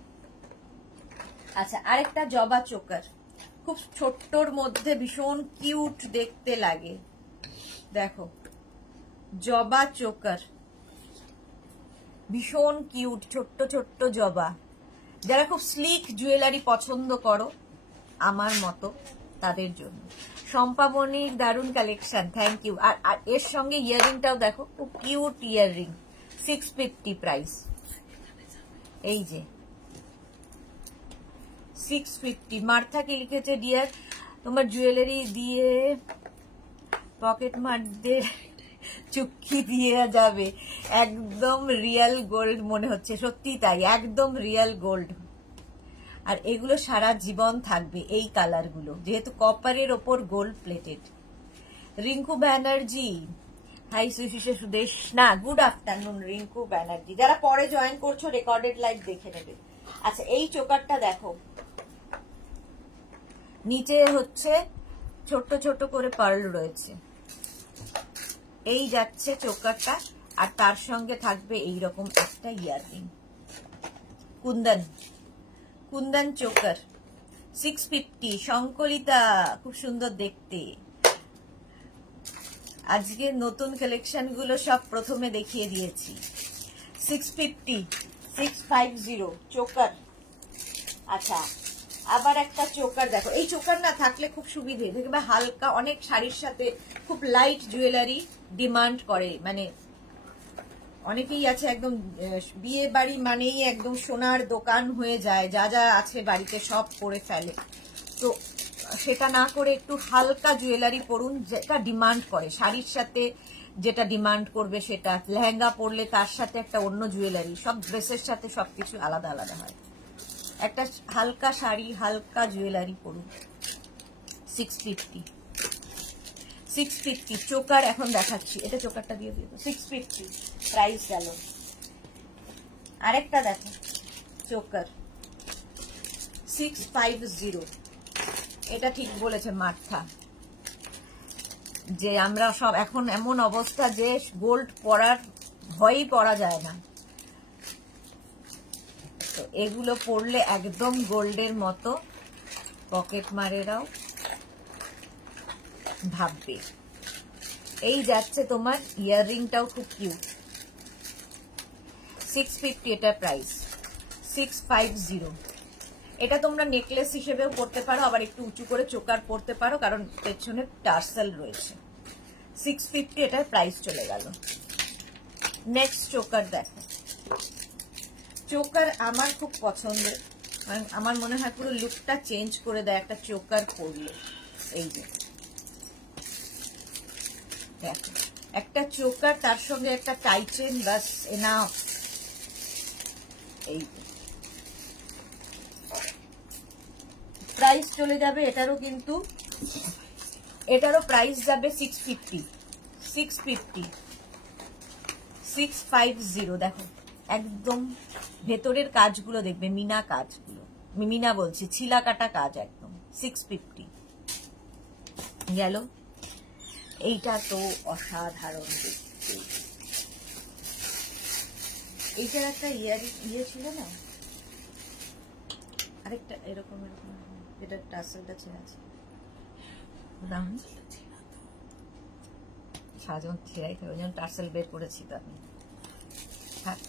আচ্ছা, আরেকটা জবা চোকার, খুব ছোট্টর মধ্যে ভীষণ কিউট দেখতে লাগে। দেখো জবা চোকার, ভীষণ কিউট, ছোট্ট ছোট্ট জবা। যারা খুব স্লিক জুয়েলারি পছন্দ করো আমার মতো তাদের জন্য। সম্পাবনীর দারুণ কালেকশন, থ্যাংক ইউ। আর এর সঙ্গে ইয়াররিংটাও দেখো, খুব কিউট ইয়াররিং, 650 প্রাইস। এই যে 650। মার্থা কি লিখেছে, ডিয়ার তোমার জুয়েলারি দিয়ে পকেট মারদের চুক্তি দিয়ে যাবে, একদম রিয়েল গোল্ড মনে হচ্ছে। সত্যি তাই, একদম রিয়েল গোল্ড। আর এগুলো সারা জীবন থাকবে, এই কালারগুলো, যেহেতু কপারের ওপর gold plated. Rinku Banerjee, hi সুশিসা Sudeshna, good afternoon Rinku Banerjee. যারা পরে জয়েন করছো রেকর্ডেড লাইভ দেখে নেবে। আচ্ছা, এই চোকারটা দেখো, নিচে হচ্ছে ছোট ছোট করে পার্ল রয়েছে, এই যাচ্ছে চোকারটা, আর তার সঙ্গে থাকবে এইরকম একটা ইয়াররিং। কুন্দন চোকার 650। সংকলিতা, খুব সুন্দর দেখতে। আজকে নতুন কালেকশন গুলো সব প্রথমে দেখিয়ে দিয়েছি। 650 চোকার। আচ্ছা, আবার একটা চোকার দেখো, এই চোকার না থাকলে খুব সুবিধে, দেখবে হালকা, অনেক শাড়ির সাথে খুব লাইট জুয়েলারি ডিমান্ড করে, মানে অনেকেই আছে একদম বিয়ে বাড়ি মানেই একদম সোনার দোকান হয়ে যায়, যা যা আছে বাড়িতে সব করে ফেলে। তো সেটা না করে একটু হালকা জুয়েলারি পরুন, যেটা ডিমান্ড করে শাড়ির সাথে, যেটা ডিমান্ড করবে সেটা। লেহেঙ্গা পরলে তার সাথে একটা অন্য জুয়েলারি, সব ড্রেসের সাথে সবকিছু আলাদা আলাদা হয়। একটা হালকা শাড়ি, হালকা জুয়েলারি পরুন। 650 চোকার এখন দেখাচ্ছি, এটা চোকারটা দিয়ে দিও। 650 প্রাইস গেল। আরেকটা দেখো চোকার 650। এটা ঠিক বলেছে মার্থা, যে আমরা সব এখন এমন অবস্থা যে গোল্ড পরার ভয়ই পরা যায় না, তো এগুলো পরলে একদম গোল্ডের মতো পকেট মারেরাও ভাববে। এই যাচ্ছে তোমার ইয়াররিংটাও খুব কিউট। 650 এটা প্রাইস। 650। এটা তোমরা নেকলেস হিসেবেও পরতে পারো, আবার একটু উঁচু করে চোকার পরতে পারো, কারণ পেছনে টার্সেল রয়েছে। 650 এটার প্রাইস চলে গেল। নেক্সট চোকার দেখো। চোকার আমার খুব পছন্দের, আমার মনে হয় পুরো লুকটা চেঞ্জ করে দেয় একটা চোকার পরলে। এই যে দেখো, একটা চোকার, তার সঙ্গে একটা টাইটেন, বাস এনাফ। এই প্রাইস চলে যাবে এটারও, কিন্তু এটারও প্রাইস যাবে 650। 650 দেখো, একদম ভেতরের কাজগুলো দেখবে, মিনা কাজগুলো, মিনা বলছি, ছিলা কাটা কাজ একদম। 650 গেল। এইটা তো অসাধারণ দেখতে। এইটার একটা ইয়ে ছিল না, আরেকটা এরকম এরকম, যেটা টাসেলটা ছেড়ে আছে, সারাজীবন ছেড়াই থাকে, ওই জন্য টার্সেল বের করেছি তো আমি। হ্যাঁ,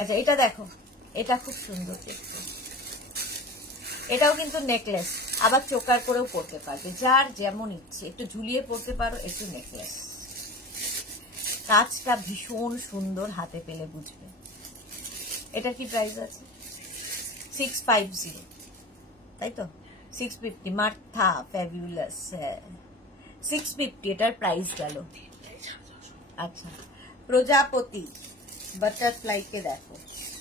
আচ্ছা এটা দেখো, এটা খুব সুন্দর দেখতে। এটাও কিন্তু নেকলেস, আবার চোকার করেও পরতে পারবে, যার যেমন ইচ্ছে। একটু ঝুলিয়ে পরতে পারো, একটু নেকলেস। কাজটা ভীষণ সুন্দর, হাতে পেলে বুঝবে। এটা কি প্রাইস আছে? 650, তাই তো? 650। মার্থা ফ্যাবুলাস, 650 এটার প্রাইস গেল। আচ্ছা, প্রজাপতি বাটারফ্লাই কে দেখো,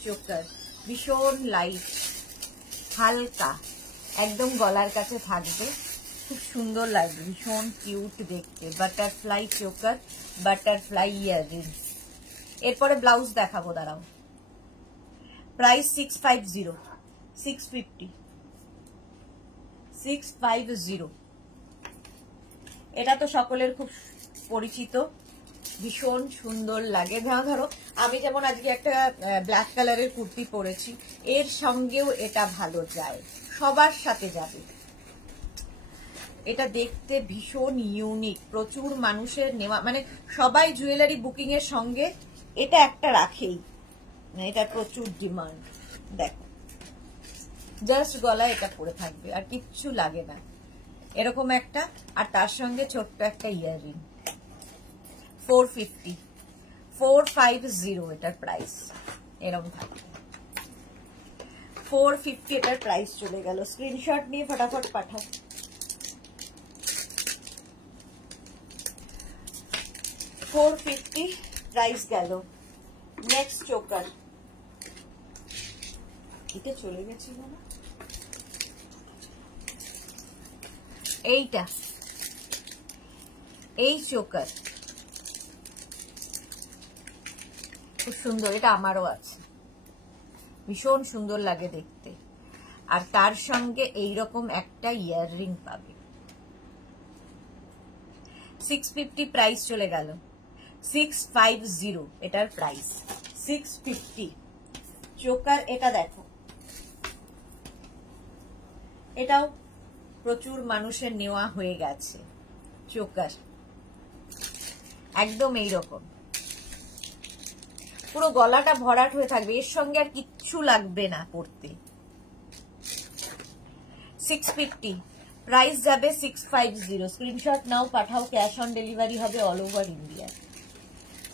চোকার ভীষণ লাইট, হালকা, একদম গলার কাছে থাকবে, খুব সুন্দর লাগবে, ভীষণ কিউট দেখতে। Butterfly choker, butterfly earring. এরপরে ব্লাউজ দেখাবো, দাঁড়াও। প্রাইস 650। 650 650। এটা তো সকলের খুব পরিচিত, ভীষণ সুন্দর লাগে। ধরো আমি যেমন আজকে একটা ব্ল্যাক কালারের কুর্তি পরেছি, এর সঙ্গেও এটা ভালো যায়, সবার সাথে যাবে। এটা দেখতে ভীষণ ইউনিক, প্রচুর মানুষের নেওয়া, মানে সবাই জুয়েলারি বুকিং এর সঙ্গে এটা একটা রাখেই, এটা প্রচুর ডিমান্ড। দেখো জাস্ট গলা এটা পরে থাকবে, আর কিচ্ছু লাগে না, এরকম একটা, আর তার সঙ্গে ছোট্ট একটা ইয়াররিং। 450, 450 এটার প্রাইস, এরকম থাকবে 450 এটার প্রাইস চলে গেল। স্ক্রিনশট নিয়ে ফটাফট পাঠাও। $450 প্রাইস গেল। নেক্সট চোকার, এটা চলে গেছিল না, এইটা, এই চোকার খুব সুন্দর, এটা আমারও আছে, ভীষণ সুন্দর লাগে দেখতে। আর তার সঙ্গে এইরকম একটা ইয়াররিং পাবে। 650 প্রাইস চলে গেল। 650 এটার প্রাইস, 650 চোকার। এটা দেখো, এটাও প্রচুর মানুষের নেওয়া হয়ে গেছে। চোকার একদম এইরকম, পুরো গলাটা ভরাট হয়ে থাকবে, এর সঙ্গে আর কিচ্ছু লাগবে না পরতে। 650 প্রাইস যাবে। 650 স্ক্রিনশট নাও, পাঠাও, ক্যাশ অন ডেলিভারি হবে all over India.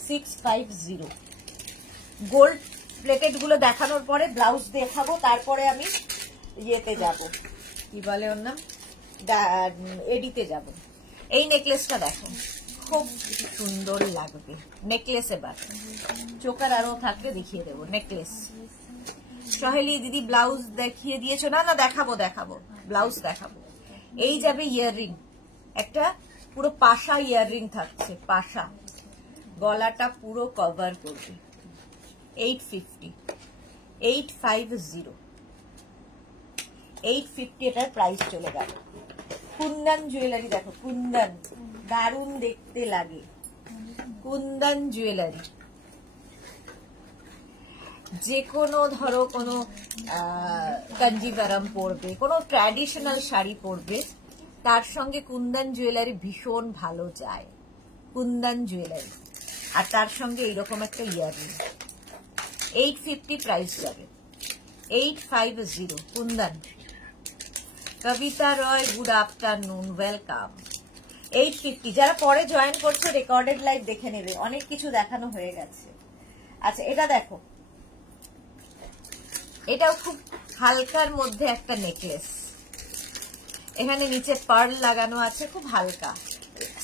650 gold plated গুলো দেখানোর পরে ব্লাউজ দেখাবো, তারপরে আমি ইয়েতে যাব, কি বলে ওর নাম, এডিতে যাব। এই নেকলেসটা দেখো, খুব সুন্দর লাগবে নেকলেস। এবার চোকার আরো থাকলে দেখিয়ে দেবো। নেকলেস সহেলি দিদি ব্লাউজ দেখিয়ে দিয়েছো? না না, দেখাবো দেখাবো, ব্লাউজ দেখাবো। এই যাবে ইয়াররিং, একটা পুরো পাশা ইয়াররিং থাকছে, পাশা, গলাটা পুরো কভার করবে। 850, 850, 850 এটার প্রাইস চলে গেল। কুন্দন জুয়েলারি দেখো, কুন্দন দারুণ দেখতে লাগে, কুন্দন জুয়েলারি। যে কোনো ধরো কোনো কাঞ্জিভারাম পরবে, কোনো ট্র্যাডিশনাল শাড়ি পরবে, তার সঙ্গে কুন্দন জুয়েলারি ভীষণ ভালো যায়, কুন্দন জুয়েলারি। আর তার সঙ্গে এইরকম একটা ইয়াররিং। 850 প্রাইস যাবে। 850 কুন্দন। কবিতা রয়, গুড আফটারনুন, ওয়েলকাম। 850 যারা পরে জয়েন করছে রেকর্ডেড লাইভ দেখে নেবে, অনেক কিছু দেখানো হয়ে গেছে। আচ্ছা এটা দেখো, এটাও খুব হালকার মধ্যে একটা নেকলেস, এখানে নিচে পার্ল লাগানো আছে, খুব হালকা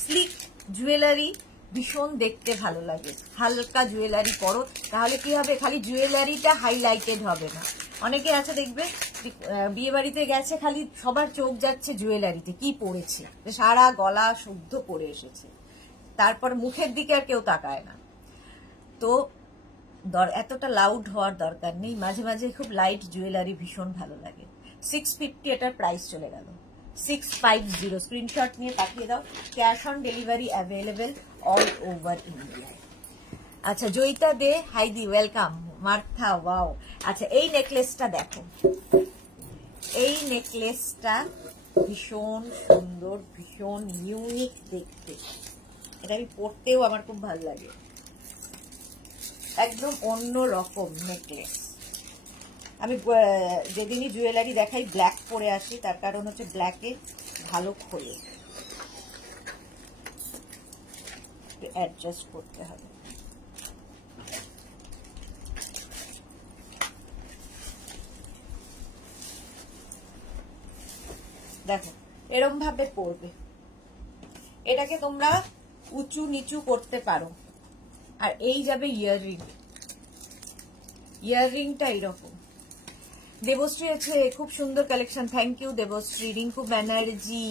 স্লিক জুয়েলারি, ভীষণ দেখতে ভালো লাগে। হালকা জুয়েলারি পরো, তাহলে কি হবে, খালি জুয়েলারিটা হাইলাইটেড হবে না। অনেকে আছে দেখবে বিয়ে বাড়িতে গেছে, খালি সবার চোখ যাচ্ছে জুয়েলারিতে, কি পরেছে, সারা গলা শুদ্ধ পরে এসেছে, তারপর মুখের দিকে আর কেউ তাকায় না। তো এতটা লাউড হওয়ার দরকার নেই, মাঝে মাঝে খুব লাইট জুয়েলারি ভীষণ ভালো লাগে। 650 এটার প্রাইস চলে গেল। 650 স্ক্রিনশট নিয়ে পাঠিয়ে দাও, cash on delivery available all over India. আচ্ছা জয়িতা দে, হাইদি ওয়েলকাম, মার্থা ওয়াও। আচ্ছা এই নেকলেসটা দেখো, এই নেকলেসটা ভীষণ সুন্দর, ভীষণ ইউনিক দেখতে, এটা আমি পরতেও আমার খুব ভালো লাগে, একদম অন্য রকম নেকলেস। আমি যেদিনই জুয়েলারি দেখাই ব্ল্যাক পরে আসি, তার কারণ হচ্ছে ব্ল্যাকে ভালো খোলে, অ্যাডজাস্ট করতে হবে। দেখো এরম ভাবে পরবে, এটাকে তোমরা উঁচু নিচু করতে পারো। আর এই যাবে ইয়াররিং, ইয়াররিংটা এরকম। দেবশ্রী আছে, খুব সুন্দর collection, thank you Debashree. Rinku Banerjee,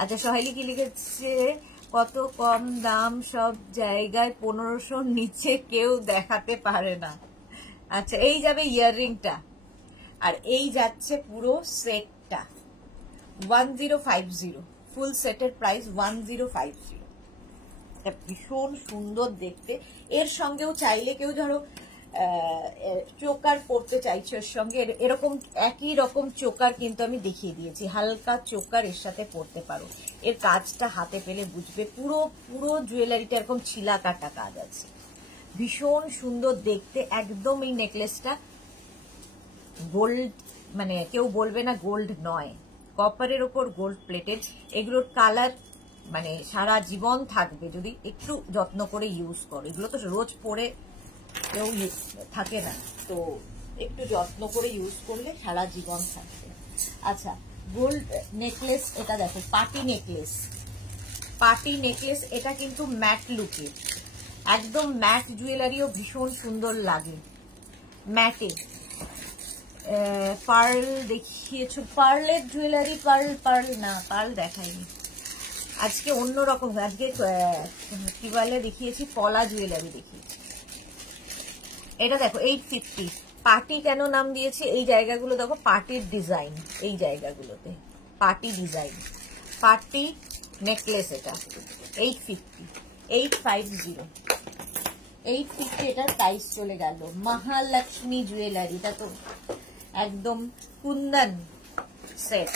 আচ্ছা সহেলি কি লিখেছে, কত কম দাম, সব জায়গায় 1500 নিচে কেউ দেখাতে পারে না। আচ্ছা এই যাবে ইয়াররিংটা, আর এই যাচ্ছে পুরো সেটটা, 1050 ফুল সেটের প্রাইস 1050। এটা ভীষণ সুন্দর দেখতে। এর সঙ্গেও চাইলে কেউ ধরো চোকার পরতে চাইছে ওর সঙ্গে, এরকম একই রকম চোকার কিন্তু আমি দেখিয়ে দিয়েছি, হালকা চোকার এর সাথে পরতে পারো। এর কাজটা হাতে পেলে বুঝবে, পুরো পুরো জুয়েলারিটা এরকম ছিলা কাটা কাজ আছে, ভীষণ সুন্দর দেখতে একদম। এই নেকলেসটা গোল্ড, মানে কেউ বলবে না গোল্ড নয়, কপারের ওপর গোল্ড প্লেটেড। এগুলোর কালার মানে সারা জীবন থাকবে যদি একটু যত্ন করে ইউজ করো। এগুলো তো রোজ পরে কেউ থাকে না, তো একটু যত্ন করে ইউজ করলে সারা জীবন থাকবে। আচ্ছা, গোল্ড নেকলেস, এটা দেখো পার্টি নেকলেস, পার্টি নেকলেস। এটা কিন্তু ম্যাট লুকে, একদম ম্যাট জুয়েলারিও ভীষণ সুন্দর লাগে ম্যাটে। পার্ল দেখিয়েছো, পার্লের জুয়েলারি, পার্ল না, পার্ল দেখাইনি আজকে, অন্যরকম। আজকে কি বলে দেখিয়েছি, পলা জুয়েলারি দেখিয়েছি। এটা দেখো 850। পার্টি কেন নাম দিয়েছি, এই জায়গাগুলো দেখো পার্টির ডিজাইন, এই জায়গাগুলোতে পার্টি ডিজাইন, পার্টি নেকলেস। এটা 850, 850 এটার প্রাইস চলে গেল। মহালক্ষ্মী জুয়েলারি, এটা তো একদম কুন্দন সেট,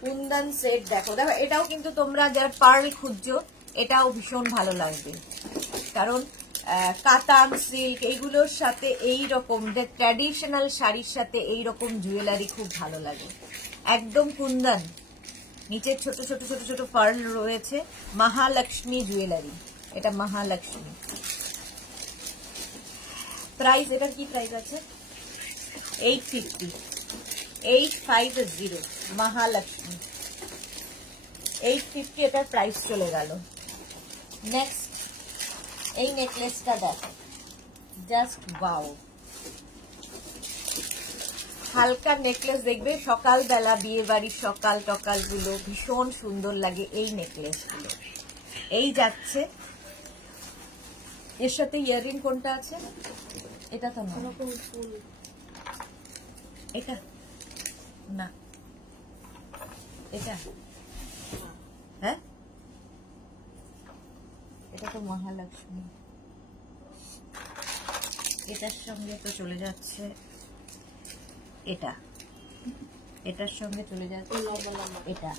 কুন্দন সেট। দেখো দেখো, এটাও কিন্তু তোমরা যারা পার্ল খুঁজছো এটাও ভীষণ ভালো লাগবে, কারণ কাতান সিল্ক এইগুলোর সাথে এই রকম ট্র্যাডিশনাল শাড়ির সাথে এই রকম জুয়েলারি খুব ভালো লাগে, একদম কুন্দন। নিচে ছোট ছোট ছোট ছোট পার্ল রয়েছে। মহালক্ষ্মী জুয়েলারি, এটা মহালক্ষ্মী। প্রাইস, এটার কি প্রাইস আছে, 850, 850 মহালক্ষ্মী, 850 এটার প্রাইস চলে গেল। নেক্সট এই নেকলেসটা দেখো, জাস্ট ওয়াও, হালকা নেকলেস দেখবে সকালবেলা বিয়ে বাড়ির সকাল টকাল গুলো ভীষণ সুন্দর লাগে এই নেকলেস গুলো। এই যাচ্ছে এর সাথে ইয়াররিং। কোনটা আছে, এটা তো না, এটা না, এটা হ্যাঁ, এটা তো মহালক্ষ্মী। এটার সঙ্গে তো চলে যাচ্ছে এটা, এটার সঙ্গে চলে যাচ্ছে এটা,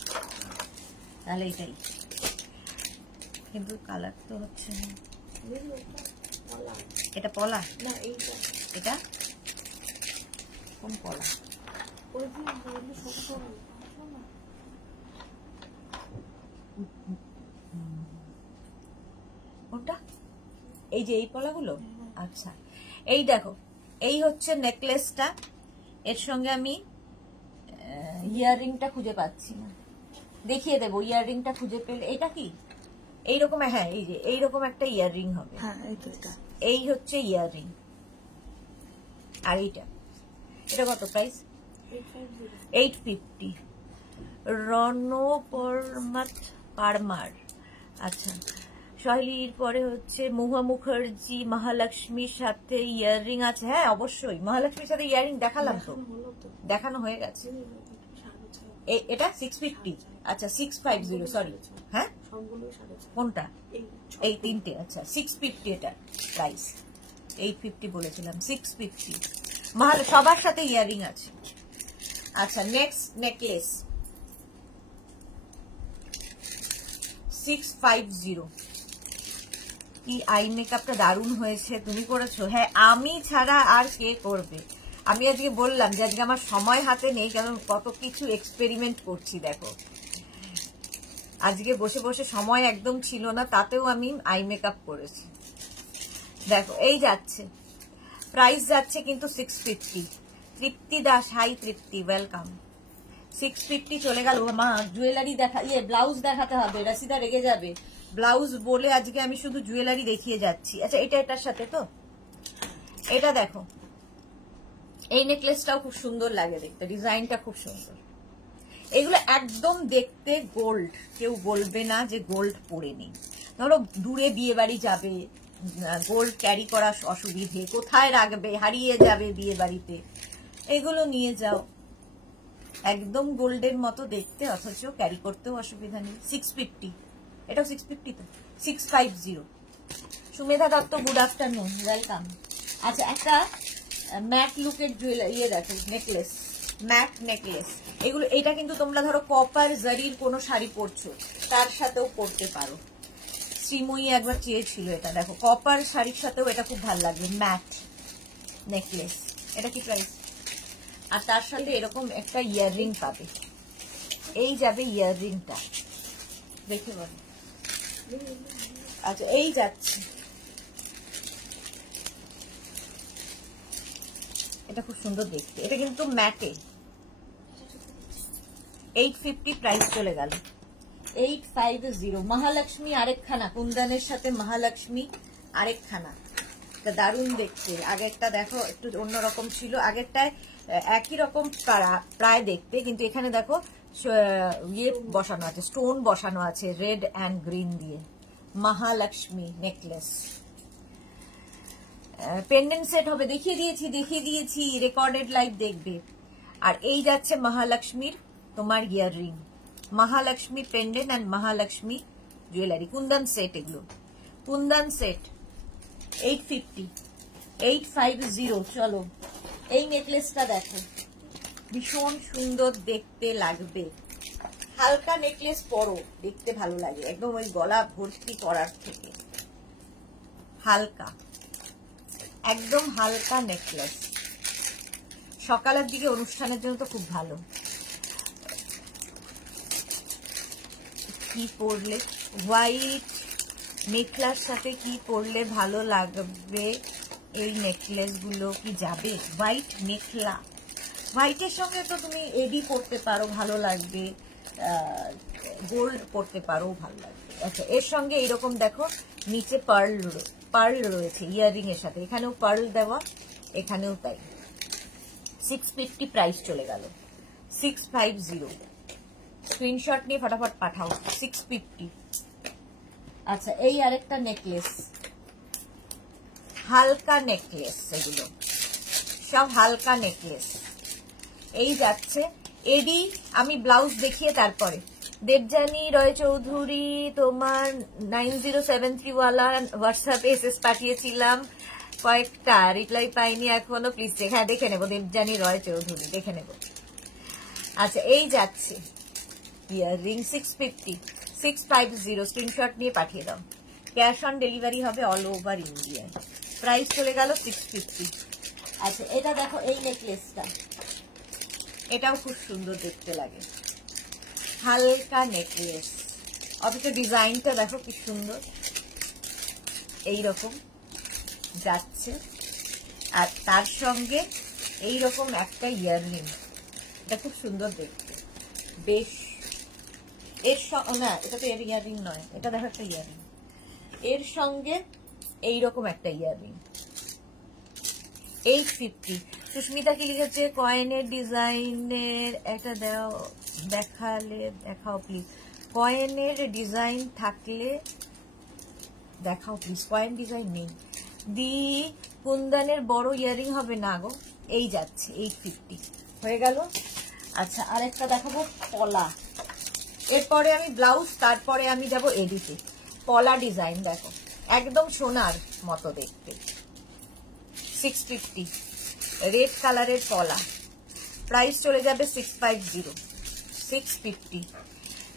তাহলে এটাই, কিন্তু কালার তো হচ্ছে না। এটা পলা না, এটা কোন পলা, কোনটা, এই যে এই পলাগুলো। আচ্ছা, এই দেখো, এই হচ্ছে নেকলেসটা, এর সঙ্গে আমি ইয়াররিংটা খুঁজে পাচ্ছি না, দেখিয়ে দেবো ইয়াররিংটা খুঁজে পেলে। এটা কি এইরকম, হ্যাঁ এই যে এইরকম একটা ইয়াররিং হবে, এই হচ্ছে ইয়াররিং। আর এইটা, এটা কত প্রাইস, 850, রণপরমাত পারমার। আচ্ছা, শৈলীর পরে হচ্ছে মহুয়া মুখার্জি, মহালক্ষ্মীর সাথে ইয়াররিং আছে। হ্যাঁ অবশ্যই, মহালক্ষ্মীর সাথে ইয়াররিং দেখালাম তো, দেখানো হয়ে গেছে। এটা 650, আচ্ছা 650, সরি হ্যাঁ, কোনটা, এই তিনটে। আচ্ছা 650 এটা প্রাইস, 850 বলেছিলাম, 650। সবার সাথে ইয়াররিং আছে। আচ্ছা, নেক্সট নেকলেস 650। কি আই মেকআপটা দারুণ হয়েছে, তুমি করেছো? হ্যাঁ, আমি ছাড়া আর কে করবে। আমি আজকে বললাম যে আজকে আমার সময় হাতে নেই, কারণ কত কিছু এক্সপেরিমেন্ট করছি। দেখো আজকে বসে বসে সময় একদম ছিল না, তাতেও আমি আই মেকআপ করেছি। দেখো এই যাচ্ছে, প্রাইস যাচ্ছে কিন্তু 650। তৃপ্তি দাস, হাই তৃপ্তি, ওয়েলকাম। 650 চলে গেল। মা জুয়েলারি দেখা, ব্লাউজ দেখাতে হবে, রাশিদা রেগে যাবে। ব্লাউজ বলে আজকে আমি শুধু জুয়েলারি দেখিয়ে যাচ্ছি। আচ্ছা, এটা এটার সাথে তো, এটা দেখো, এই নেকলেসটাও খুব সুন্দর লাগে দেখতে, ডিজাইনটা খুব সুন্দর। এগুলো একদম দেখতে গোল্ড, কেউ বলবে না যে গোল্ড পরেনি। ধরো দূরে বিয়ে বাড়ি যাবে, গোল্ড ক্যারি করা অসুবিধে, কোথায় রাখবে, হারিয়ে যাবে বিয়ে বাড়িতে, এগুলো নিয়ে যাও, একদম গোল্ডের মতো দেখতে, অথচ ক্যারি করতেও অসুবিধা নেই। 650, এটাও 650 তো, 650। Sumedha Dutta, good afternoon, welcome. আচ্ছা, একটা ম্যাট লুকের জুয়েলারি দেখো, নেকলেস, ম্যাট নেকলেস। এগুলো, এটা কিন্তু তোমরা ধরো কপার জারির কোনো শাড়ি পরছো, তার সাথেও পরতে পারো। শ্রীময়ী একবার চেয়েছিল এটা, দেখো কপার শাড়ির সাথেও এটা খুব ভালো লাগবে, ম্যাট নেকলেস। এটা কি প্রাইস? আর তার সাথে এরকম একটা ইয়াররিং পাবে, এই যাবে ইয়াররিংটা, দেখে বলো। আচ্ছা, এই যাচ্ছে, এটা খুব সুন্দর দেখতে, এটা কিন্তু ম্যাটে। 850 প্রাইস চলে গেল, 850। মহালক্ষ্মী আরেকখানা, কুন্দনের সাথে মহালক্ষ্মী আরেকখানা, দারুণ দেখতে। আগেরটা দেখো একটু অন্যরকম ছিল, আগেরটায় একই রকম প্রায় দেখতে, কিন্তু এখানে দেখো ইয়ে বসানো আছে, স্টোন বসানো আছে রেড অ্যান্ড গ্রিন দিয়ে। মহালক্ষ্মী নেকলেস, পেন্ডেন্ট সেট হবে, দেখিয়ে দিয়েছি, রেকর্ডেড লাইভ দেখবে। আর এই যাচ্ছে মহালক্ষ্মীর তোমার earring, Mahalakshmi pendant and Mahalakshmi jewellery, Kundan set, এগুলো কুন্দন সেট। 850, 850। চলো, এই নেকলেসটা দেখো, ভীষণ সুন্দর দেখতে লাগবে। হালকা নেকলেস পরো, দেখতে ভালো লাগে, একদম ওই গলা ভর্তি করার থেকে হালকা, একদম হালকা নেকলেস। সকালের দিকে অনুষ্ঠানের জন্য তো খুব ভালো। কি পরলে, হোয়াইট মেখলার সাথে কি পরলে ভালো লাগবে? এই নেকলেস গুলো কি যাবে? হোয়াইট মেখলা, হোয়াইটের সঙ্গে তো তুমি এডি পরতে পারো, ভালো লাগবে, গোল্ড পরতে পারো, ভালো লাগবে। আচ্ছা, এর সঙ্গে এইরকম দেখো নিচে পার্ল রয়েছে ইয়াররিং এর সাথে, এখানেও পার্ল দেওয়া, এখানেও তাই। 650 প্রাইস চলে গেল, 650। স্ক্রিনশট নিয়ে ফটাফট পাঠাও, 650। আচ্ছা, এই আরেকটা নেকলেস, হালকা নেকলেস, এগুলো সব হালকা নেকলেস। এই যাচ্ছে এডি, আমি ব্লাউজ দেখিয়ে তারপরে। দেবযানী রয় চৌধুরী, তোমার 9073 ওয়ালা হোয়াটসঅ্যাপে এসএস পাঠিয়েছিলাম, কয়েকটা রিপ্লাই পাইনি এখনো, প্লিজ হ্যাঁ দেখে নেবো। দেবযানী রয় চৌধুরী, দেখে নেব। আচ্ছা, এই যাচ্ছে ইয়াররিং, 650, 650। স্ক্রিনশট নিয়ে পাঠিয়ে দাও, ক্যাশ অন ডেলিভারি হবে অল ওভার ইন্ডিয়ায়। প্রাইস চলে গেল 650। আচ্ছা, এটা দেখো, এই নেকলেসটা, এটাও খুব সুন্দর দেখতে লাগে, হালকা নেকলেস, অথচ ডিজাইনটা দেখো কি সুন্দর, এইরকম যাচ্ছে। আর তার সঙ্গে এইরকম একটা ইয়াররিং, এটা খুব সুন্দর দেখতে, বেশ। এর না, এটা তো ইয়াররিং নয়, এটা দেখো একটা ইয়াররিং, এর সঙ্গে এইরকম একটা ইয়াররিং। 850। সুস্মিতা কি লিখেছে? কয়েনের ডিজাইনের একটা দেখাও প্লিজ, কয়েনের ডিজাইন থাকলে দেখাও প্লিজ। কয়েন ডিজাইন নেই দি, কুন্দনের বড় ইয়াররিং হবে না গো। এই যাচ্ছে 850, হয়ে গেল। আচ্ছা, আরেকটা দেখাবো, পলা। এরপরে আমি ব্লাউজ, তারপরে আমি যাব এডিতে। পলা ডিজাইন দেখো, একদম সোনার মতো দেখতে, 650, রেড কালারের পলা। প্রাইস চলে যাবে 650, 650।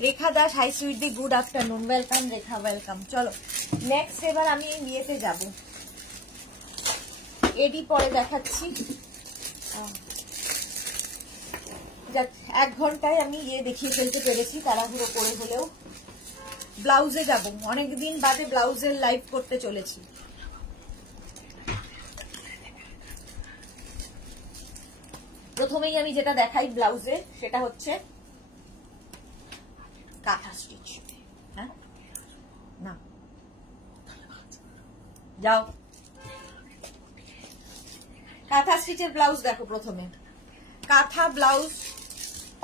Rekha Das, hi sweety, good afternoon, welcome Rekha, welcome. চলো নেক্সট, এবার আমি নিয়েতে যাব, এডি পরে দেখাচ্ছি। 1 ঘন্টায় আমি ইয়ে দেখিয়ে ফেলতে পেরেছি, তাড়াহুড়ো করে হলেও। ব্লাউজে যাব, অনেকদিন বাদে ব্লাউজের লাইভ করতে চলেছি। প্রথমেই আমি যেটা দেখাই ব্লাউজে, সেটা হচ্ছে কাঁথা স্টিচ। হ্যাঁ, না যাও, কাঁথা স্টিচের ব্লাউজ দেখো। প্রথমে কাঁথা ব্লাউজ,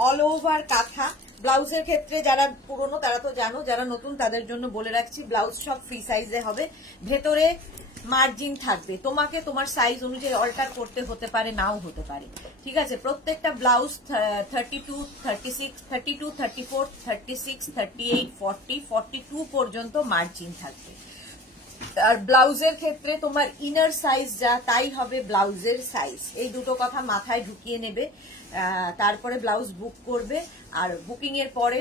অল ওভার কাঁথা। ব্লাউজের ক্ষেত্রে যারা পুরনো তারা তো জানো, যারা নতুন তাদের জন্য বলে রাখছি, ব্লাউজ সব ফ্রি সাইজে হবে। ভেতরে মার্জিন থাকবে, তোমাকে তোমার সাইজ অনুযায়ী অল্টার করতে হতে পারে, নাও হতে পারে, ঠিক আছে। প্রত্যেকটা ব্লাউজ 32, 36, 32, 34, 36, 38, 40, 42 পর্যন্ত মার্জিন থাকবে। আর ব্লাউজের ক্ষেত্রে তোমার ইনার সাইজ যা তাই হবে ব্লাউজের সাইজ, এই দুটো কথা মাথায় ঢুকিয়ে নেবে। তারপরে ব্লাউজ বুক করবে। আর বুকিং এর পরে,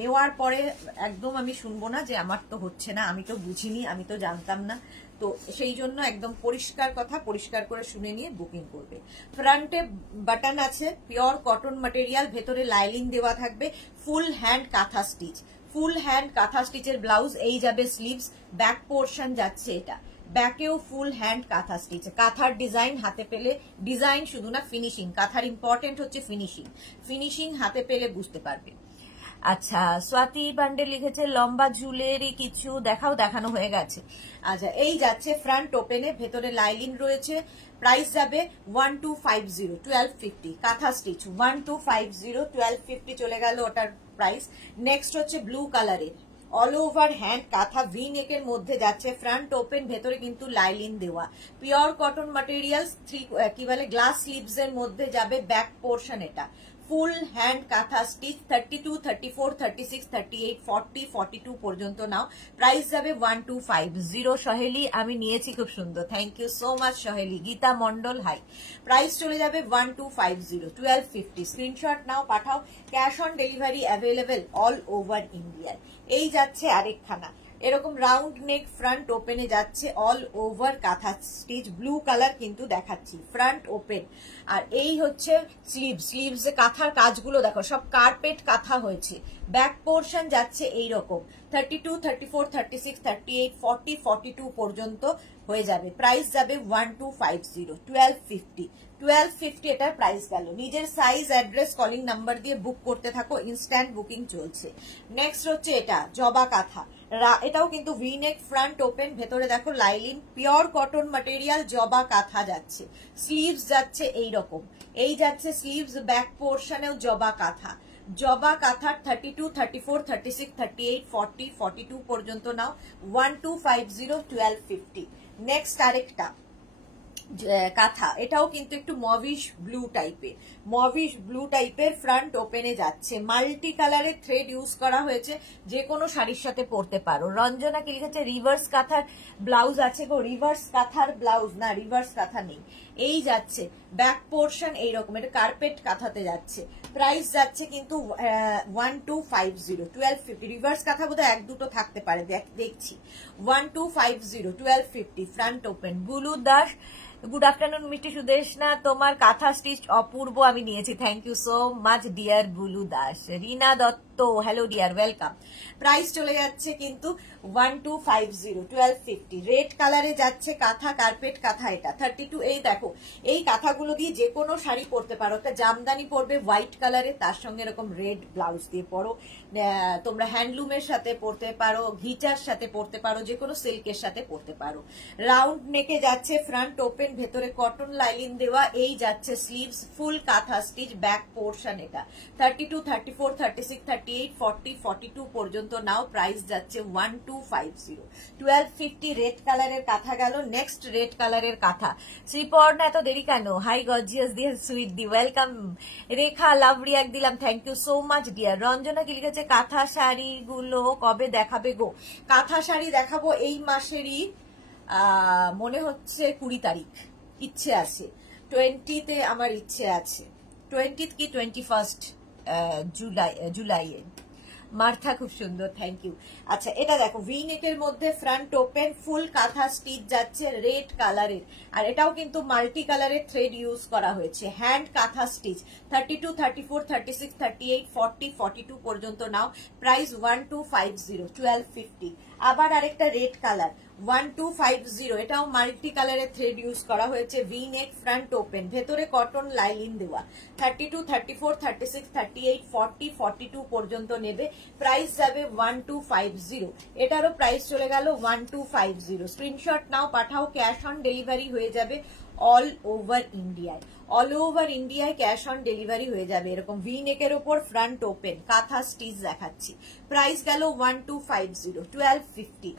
নেওয়ার পরে একদম আমি শুনবো না যে আমার তো হচ্ছে না, আমি তো বুঝিনি, আমি তো জানতাম না। তো সেই জন্য একদম পরিষ্কার কথা, পরিষ্কার করে শুনে নিয়ে বুকিং করবে। ফ্রন্টে বাটন আছে, পিওর কটন ম্যাটেরিয়াল, ভেতরে লাইলিং দেওয়া থাকবে, ফুল হ্যান্ড কাঁথা স্টিচ, ফুল হ্যান্ড কাঁথা স্টিচের ব্লাউজ। এই যাবে স্লিভস, ব্যাক পোর্শন যাচ্ছে এটা, ব্যাকেও ফুল হ্যান্ড কাঁথা স্টিচ, কাঁথার ডিজাইন হাতে পেলে, ডিজাইন শুধু না ফিনিশিং, কাঁথার ইম্পর্টেন্ট হচ্ছে ফিনিশিং, ফিনিশিং হাতে পেলে বুঝতে পারবে। আচ্ছা, স্বাতি পান্ডে লিখেছে লম্বা ঝুলেরই কিছু দেখাও, দেখানো হয়ে গেছে। আচ্ছা, এই যাচ্ছে ফ্রন্ট ওপেনে, ভেতরে লাইলিং রয়েছে, প্রাইস যাবে 1250, 1250 কাঁথা স্টিচ, 1250, 1250 চলে গেল ওটার প্রাইস। নেক্সট হচ্ছে ব্লু কালারের অল ওভার হ্যান্ড কাঁথা, ভি নেকের মধ্যে যাচ্ছে, ফ্রন্ট ওপেন, ভেতরে কিন্তু লাইলিন দেওয়া, পিওর কটন ম্যাটেরিয়াল, কি বলে গ্লাস স্লিভস এর মধ্যে যাবে, ব্যাক পোর্শন এটা, ফুল হ্যান্ড কাঁথা স্টিচ, 32, 34, 36, 38, 40, 42 পর্যন্ত নাও। প্রাইস যাবে 1250। সহেলি আমি নিয়েছি, খুব সুন্দর, thank you so much Saheli. Gita Mondal hi. Price চলে যাবে 1250, 1250। স্ক্রিনশট নাও, পাঠাও। Cash on delivery available all over ইন্ডিয়ায়। এই যাচ্ছে আরেকখানা, এরকম রাউন্ড নেক ফ্রন্ট ওপেনে যাচ্ছে, অল ওভার কাঁথা স্টিচ, ব্লু কালার কিন্তু দেখাচ্ছি, ফ্রন্ট ওপেন। আর এই হচ্ছে স্লিভ, স্লিভস কাঁথার কাজগুলো দেখো, সব কার্পেট কাঁথা হয়েছে। ব্যাক পোর্শন যাচ্ছে এইরকম, 32, 34, 36, 38, 40, 42 পর্যন্ত হয়ে যাবে। প্রাইস যাবে 1250, 1250, 1250 এটার প্রাইস গেল। নিজের সাইজ, অ্যাড্রেস, কলিং নাম্বার দিয়ে বুক করতে থাকো, ইনস্ট্যান্ট বুকিং চলছে। নেক্সট হচ্ছে এটা জবা কাঁথা, এটাও কিন্তু ভি নেক, ফ্রন্ট ওপেন, ভেতরে দেখো লাইলিন, পিওর কটন ম্যাটেরিয়াল, জবা কাঁথা যাচ্ছে, স্লিভস যাচ্ছে এইরকম, এই যাচ্ছে স্লিভস, ব্যাক পোর্শনেও জবা কাঁথা, জবা কাঁথার 32, 34, 36, 38, 40, 42 পর্যন্ত নাও, 1250, 1250। নেক্সট আরেকটা কাঁথা, এটাও কিন্তু একটু মভিশ ব্লু টাইপের, মভিশ ব্লু টাইপের, ফ্রন্ট ওপেনে যাচ্ছে, মাল্টি কালারের থ্রেড ইউজ করা হয়েছে, যে কোনো শাড়ির সাথে পরতে পারো। রঞ্জনা কি লিখেছে রিভার্স কাঁথার ব্লাউজ আছে গো, রিভার্স কাঁথার ব্লাউজ না, রিভার্স কাঁথা নেই। এই যাচ্ছে ব্যাক পোর্শন এইরকম, এটা কার্পেট কাঁথাতে যাচ্ছে, প্রাইস যাচ্ছে কিন্তু 1250, 1250। রিভার্স কাঁথা বোধহয় এক দুটো থাকতে পারে, দেখছি। 1250, 1250 front open. Bulu Das, good afternoon মিষ্টি সুদেশনা, তোমার কাঁথা স্টিচ অপূর্ব, আমি নিয়েছি, thank you so much dear Bulu Das. Rina Dutta, hello dear, welcome. Price চলে যাচ্ছে কিন্তু 1250, 1250। রেড কালারে যাচ্ছে কাঁথা, কার্পেট কাঁথা, এটা 32। এই দেখো, এই কাঁথাগুলো দিয়ে যে কোনো শাড়ি পরতে পারো, একটা জামদানি পরবে হোয়াইট কালারে, তার সঙ্গে এরকম রেড ব্লাউজ দিয়ে পরো, তোমরা হ্যান্ডলুমের সাথে পরতে পারো, ঘিচার সাথে পরতে পারো, যে কোনো সিল্কের সাথে পরতে পারো। রাউন্ড নেকে যাচ্ছে, ফ্রন্ট ওপেন, ভেতরে কটন লাইলিন দেওয়া, এই যাচ্ছে স্লিভস, ফুল কাঁথা স্টিচ, ব্যাক পোর্শন এটা, 32, 34, 36, 38, 40, 42 পর্যন্ত নাও। প্রাইস যাচ্ছে 1250, 1250। রেড কালারের কাঁথা গেল। নেক্সট রেড কালারের কাঁথা। শ্রীপর্ণা, এত দেরি কেন? হাই গর্জিয়াস দিয়ে সুইট দি, ওয়েলকাম। রেখা লাভ রিয়াক্ট দিলাম, thank you so much dear. Ranjana কি লিখেছে কাঁথা শাড়িগুলো কবে দেখাবে গো? কাঁথা শাড়ি দেখাবো এই মাসেরই মনে হচ্ছে 20 তারিখ, ইচ্ছে আছে 20-তে, আমার ইচ্ছে আছে 20 কি 21 জুলাইয়ে। মার্থা খুব সুন্দর, থ্যাংক ইউ। আচ্ছা, এটা দেখো ভি নেকের মধ্যে ফ্রন্ট ওপেন, ফুল কাঁথা স্টিচ যাচ্ছে রেড কালারের, আর এটাও কিন্তু মাল্টি কালারের থ্রেড ইউজ করা হয়েছে, হ্যান্ড কাঁথা স্টিচ, 32, 34, 36, 38, 40, 42 পর্যন্ত নাও। প্রাইস 1250, 1250। আবার আরেকটা রেড কালার, 1250, এটাও মাল্টি কালারের থ্রেড ইউজ করা হয়েছে, ভি নেক, ফ্রন্ট ওপেন, ভেতরে কটন লাইলিন দেওয়া, 32, 34, 36, 38, 40, 42 পর্যন্ত নেবে। প্রাইস যাবে 1250। এটারও প্রাইস চলে গেল 1250। স্ক্রিনশট নাও, পাঠাও, ক্যাশ অন ডেলিভারি হয়ে যাবে অল ওভার ইন্ডিয়ায়, অল ওভার ইন্ডিয়ায় ক্যাশ অন ডেলিভারি হয়ে যাবে। এরকম ভি নেকের ওপর ফ্রন্ট ওপেন কাঁথা স্টিচ দেখাচ্ছি, প্রাইস গেল 1250, 1250।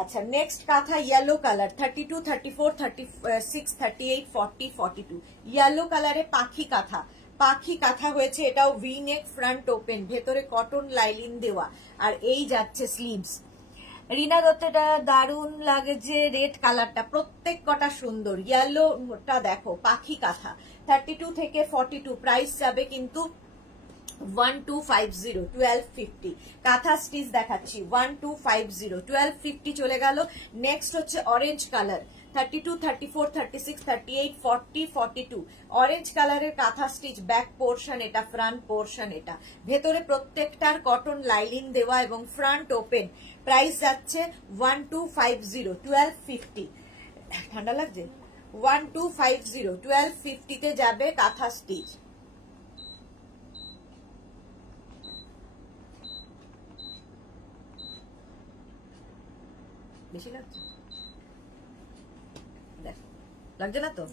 আচ্ছা নেক্সট কাঁথা ইয়েলো কালার 32, 34, 36, 38, 40, 42 ইয়েলো কালারে পাখি কাঁথা। পাখি কাঁথা হয়েছে, এটাও ভি নেক, ফ্রন্ট ওপেন, ভেতরে কটন লাইলিন দেওয়া, আর এই যাচ্ছে স্লিভস। রিনা দত্তটা দারুণ লাগছে, রেড কালারটা প্রত্যেক কটা সুন্দর। ইয়েলোটা দেখো, পাখি কাঁথা 32 থেকে 42, প্রাইস যাবে কিন্তু 1250, 1250 কাঁথা স্টিচ দেখাচ্ছি 1250, 1250 চলে গেল। নেক্সট হচ্ছে অরেঞ্জ কালার 32, 34, 36, 38, 40, 42 অরেঞ্জ কালারের কাঁথা স্টিচ, ব্যাক পোর্শন এটা, ফ্রন্ট পোর্শন এটা, ভেতরে প্রত্যেকটার কটন লাইলিন দেওয়া এবং ফ্রন্ট ওপেন। প্রাইস যাচ্ছে 1250, 1250। ঠান্ডা লাগছে? 1250, 1250 তে যাবে কাঁথা স্টিচ। বেশি লাগছে? লাগছে না তো?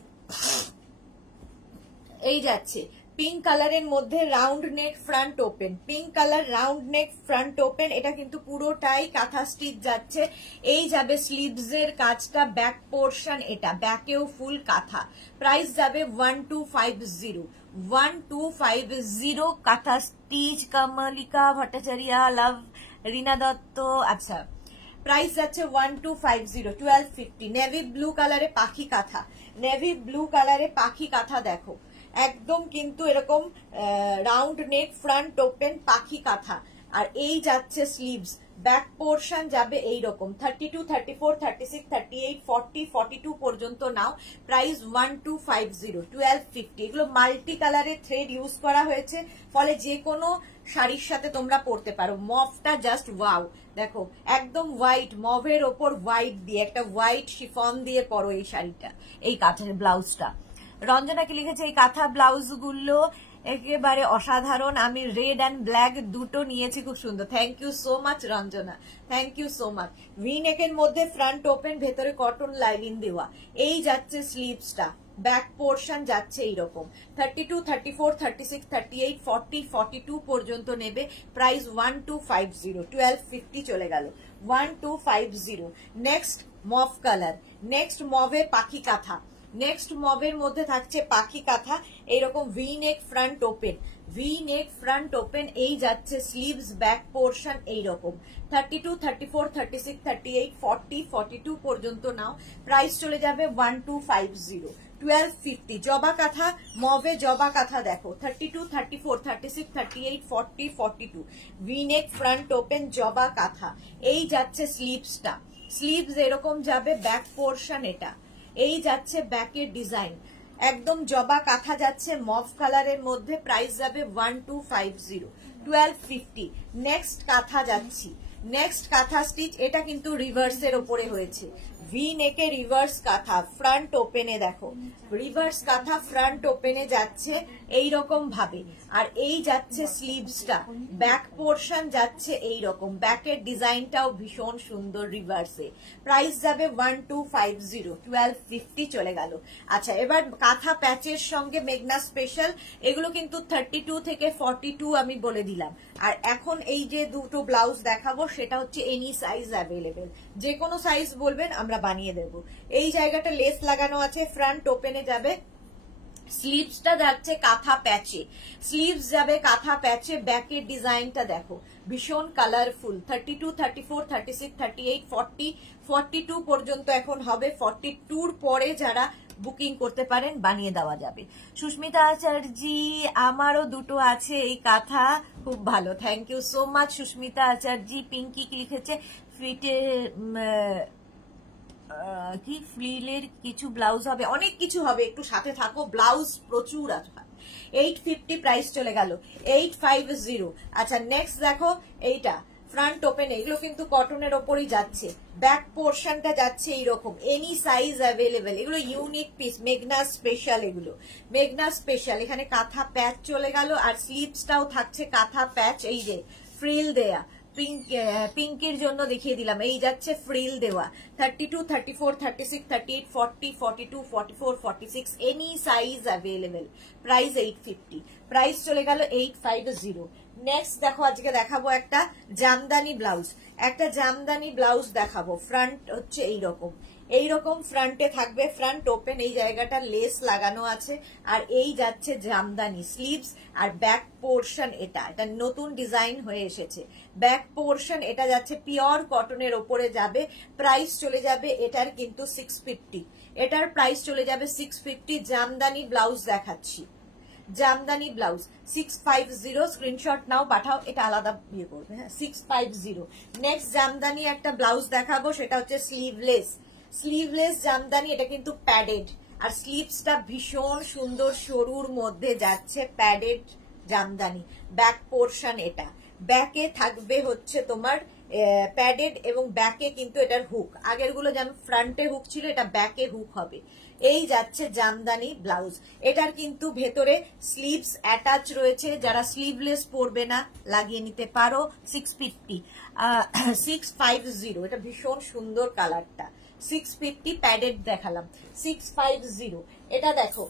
এই যাচ্ছে পিঙ্ক কালারের মধ্যে round neck, front open, pink colour round neck, front open, এটা কিন্তু পুরোটাই কাঁথা স্টিচ যাচ্ছে। এই যাবে স্লিভস এর কাজটা, ব্যাক পোর্শন এটা, ব্যাকেও ফুল কাঁথা। প্রাইস যাবে 1250, 1250 কাঁথা স্টিচ। কমলিকা ভট্টাচার্য, লাভ, রিনা দত্ত। আচ্ছা প্রাইস যাচ্ছে 1250, 1250। নেভি ব্লু কালারে পাখি কাঁথা, নেভি ব্লু কালারে পাখি কাঁথা দেখো, একদম কিন্তু এরকম রাউন্ড নেক, ফ্রন্ট ওপেন, পাখি কাঁথা। আর এই যাচ্ছে স্লিভস, ব্যাক পোর্শন যাবে এইরকম 32, 34, 36, 38, 40, 42 পর্যন্ত নাও। প্রাইস 1250, 1250। এগুলো মাল্টি কালারের থ্রেড ইউজ করা হয়েছে, ফলে যে কোনো শাড়ির সাথে তোমরা পরতে পারো। মফটা জাস্ট ওয়াও, দেখো একদম হোয়াইট, মভের ওপর হোয়াইট দিয়ে, একটা হোয়াইট শিফন দিয়ে পরো এই শাড়িটা, এই কাঁথার ব্লাউজটা। রঞ্জনাকে লিখেছে এই কাঁথা ব্লাউজ গুলো একেবারে অসাধারণ, আমি রেড অ্যান্ড ব্ল্যাক দুটো নিয়েছি, খুব সুন্দর। Thank you so much Ranjana, thank you so much. V নেকের মধ্যে ফ্রন্ট ওপেন, ভেতরে কটন লাইনিং দেওয়া। এই যাচ্ছে স্লিভসটা, ব্যাক পোর্শন যাচ্ছে এইরকম 32, 34, 36, 38, 40, 42 পর্যন্ত নেবে। প্রাইস 1250, 1250 চলে গেল 1250। নেক্সট মভ কালার, নেক্সট মভে পাখি কাঁথা, নেক্সট মবের মধ্যে থাকছে পাখি কাঁথা, এইরকম ভি নেক, ফ্রন্ট ওপেন, ভি নেক, ফ্রন্ট ওপেন। এই যাচ্ছে স্লিভস, ব্যাক পোর্শন এইরকম 32, 34, 36, 38, 40, 42 পর্যন্ত নাও। প্রাইস চলে যাবে 1250, 1250। জবা কাঁথা, মভে জবা কাঁথা দেখো 32, 34, 36, 38, 40, 42 ভি নেক, ফ্রন্ট ওপেন, জবা কাঁথা। এই যাচ্ছে স্লিভসটা, স্লিভস এরকম যাবে, ব্যাক পোর্শন এটা, এই যাচ্ছে ব্যাকের ডিজাইন, একদম জবা কাঁথা যাচ্ছে মভ কালারের মধ্যে। প্রাইস যাবে 1250, 1250। নেক্সট কাঁথা যাচ্ছি, নেক্সট কাঁথা স্টিচ, এটা কিন্তু রিভার্সের ওপরে হয়েছে, ভি নেকে রিভার্স কাঁথা, ফ্রন্ট ওপেনে দেখো, রিভার্স কাঁথা ফ্রন্ট ওপেনে যাচ্ছে এইরকম ভাবে। আর এই যাচ্ছে স্লিভসটা, ব্যাক পোর্শন যাচ্ছে এইরকম, ব্যাকের ডিজাইনটাও ভীষণ সুন্দর রিভার্সে। প্রাইস যাবে 1250, 1250 চলে গেল। আচ্ছা এবার কাঁথা প্যাচের সঙ্গে মেঘনা স্পেশাল, এগুলো কিন্তু 32 থেকে 42 আমি বলে দিলাম। আর এখন এই যে দুটো ব্লাউজ দেখাবো সেটা হচ্ছে এনি সাইজ অ্যাভেলেবেল, যে কোনো সাইজ বলবেন আমরা বানিয়ে দেব। এই জায়গাটা লেস লাগানো আছে, ফ্রন্ট ওপেনে যাবে, স্লিভসটা যাচ্ছে কাঁথা প্যাচে, স্লিভস যাবে কাঁথা প্যাচে। ব্যাকের ডিজাইনটা দেখো ভীষণ কালারফুল, 32, 34, 36, 38, 40, 42 পর্যন্ত এখন হবে। 42 পরে যারা বুকিং করতে পারেন বানিয়ে দেওয়া যাবে। সুস্মিতা আচার্যি, আমারও দুটো আছে এই কাঁথা, খুব ভালো, thank you so much Susmita Acharjee. Pinky কি লিখেছে, ফিটে কি ফ্রিলের কিছু ব্লাউজ হবে, অনেক কিছু হবে, একটু সাথে থাকো, ব্লাউজ প্রচুর আছে। 850 প্রাইস চলে গেল 850। আচ্ছা নেক্সট দেখো এইটা ফ্রন্ট ওপেন, এগুলো কিন্তু কটনের ওপরই যাচ্ছে, ব্যাক পোর্শনটা যাচ্ছে এইরকম, এনি সাইজ অ্যাভেলেবেল, এগুলো ইউনিক পিস, মেঘনা স্পেশাল, এগুলো মেঘনা স্পেশাল। এখানে কাঁথা প্যাচ চলে গেল, আর স্লিভসটাও থাকছে কাঁথা প্যাচ, এই যে ফ্রিল দেয়া, পিঙ্কের জন্য দেখিয়ে দিলাম। এই যাচ্ছে ফ্রিল দেওয়া 32, 34, 36, 38, 40, 42, 44, 46 any size available. Price 850, price চলে গেল 850। নেক্সট দেখো আজকে দেখাবো একটা জামদানি ব্লাউজ। একটা জামদানি ব্লাউজ দেখাবো। ফ্রন্ট হচ্ছে এইরকম ফ্রন্টে থাকবে, ফ্রন্ট ওপেন, এই জায়গাটা লেস লাগানো আছে, আর এই যাচ্ছে জামদানি স্লিভস, আর ব্যাক পোর্শন এটা নতুন ডিজাইন হয়ে এসেছে। ব্যাক পোর্শন এটা যাচ্ছে পিওর কটনের ওপরে যাবে। প্রাইস চলে যাবে এটার কিন্তু 650, এটার প্রাইস চলে যাবে 650। জামদানি ব্লাউজ দেখাচ্ছি, জামদানি ব্লাউজ 650, স্ক্রিনশট নাও পাঠাও, এটা আলাদা ইয়ে করবে, হ্যাঁ 650। নেক্সট জামদানি একটা ব্লাউজ দেখাবো, সেটা হচ্ছে স্লিভলেস জামদানি। এটা কিন্তু প্যাডেড, আর স্লিভসটা ভীষণ সুন্দর সরুর মধ্যে যাচ্ছে, প্যাডেড জামদানি। ব্যাক পোর্শন এটা, ব্যাকে থাকবে হচ্ছে তোমার প্যাডেড, এবং ব্যাকে কিন্তু এটার হুক, আগের গুলো যেমন ফ্রন্টে হুক ছিল, এটা ব্যাকে হুক হবে। এই যাচ্ছে জামদানি ব্লাউজ। এটার কিন্তু ভেতরে স্লিভস অ্যাটাচ রয়েছে, যারা স্লিভলেস পরবে না লাগিয়ে নিতে পারো। 650, এটা ভীষণ সুন্দর কালারটা। 650 প্যাডেড দেখালাম, 650। এটা দেখো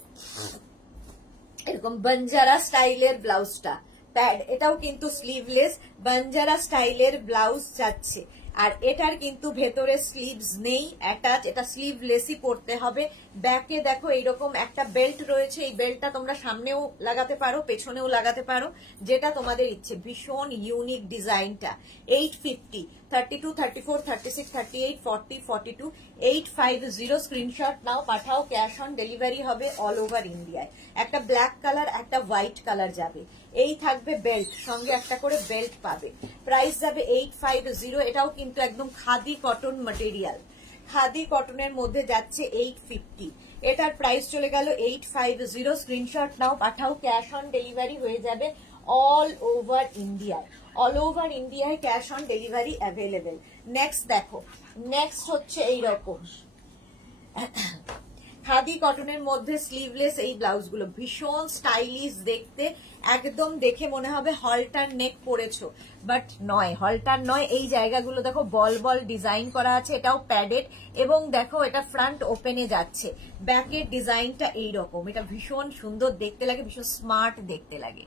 এরকম বাঞ্জারা স্টাইলের ব্লাউজটা, প্যাড, এটাও কিন্তু স্লিভলেস বাঞ্জারা স্টাইলের ব্লাউজ যাচ্ছে। আর এটার কিন্তু ভেতরে স্লিভস নেই অ্যাটাচ, এটা স্লিভলেসই পরতে হবে। ব্যাকে দেখো এইরকম একটা বেল্ট রয়েছে, এই বেল্টটা তোমরা সামনেও লাগাতে পারো, পেছনেও লাগাতে পারো, যেটা তোমাদের ইচ্ছে। ভীষণ ইউনিক ডিজাইনটা। 850, 32, 34, 36, 38, 40, 42, 850। স্ক্রিনশট নাও পাঠাও, ক্যাশ অন ডেলিভারি হবে অল ওভার ইন্ডিয়ায়। একটা ব্ল্যাক কালার, একটা হোয়াইট কালার যাবে। এই থাকবে বেল্ট, সঙ্গে একটা করে বেল্ট পাবে। প্রাইস যাবে 850। এটাও কিন্তু একদম খাদি কটন ম্যাটেরিয়াল, খাদি কটনের মধ্যে যাচ্ছে 850। এটার প্রাইস চলে গেল 850। স্ক্রিনশট নাও পাঠাও, ক্যাশ অন ডেলিভারি হয়ে যাবে অল ওভার ইন্ডিয়ায়। অল ওভার ইন্ডিয়ায় cash on delivery available. Next দেখো, নেক্সট হচ্ছে এইরকম খাদি কটনের মধ্যে স্লিভলেস এই ব্লাউজগুলো ভীষণ স্টাইলিশ দেখতে, একদম দেখে মনে হবে হলটার নেক পরেছো, বাট নয়, হলটার নয়। এই জায়গাগুলো দেখো বল বল ডিজাইন করা আছে, এটাও প্যাডেড, এবং দেখো এটা ফ্রন্ট ওপেনে যাচ্ছে। ব্যাকের ডিজাইনটা এইরকম, এটা ভীষণ সুন্দর দেখতে লাগে, ভীষণ স্মার্ট দেখতে লাগে।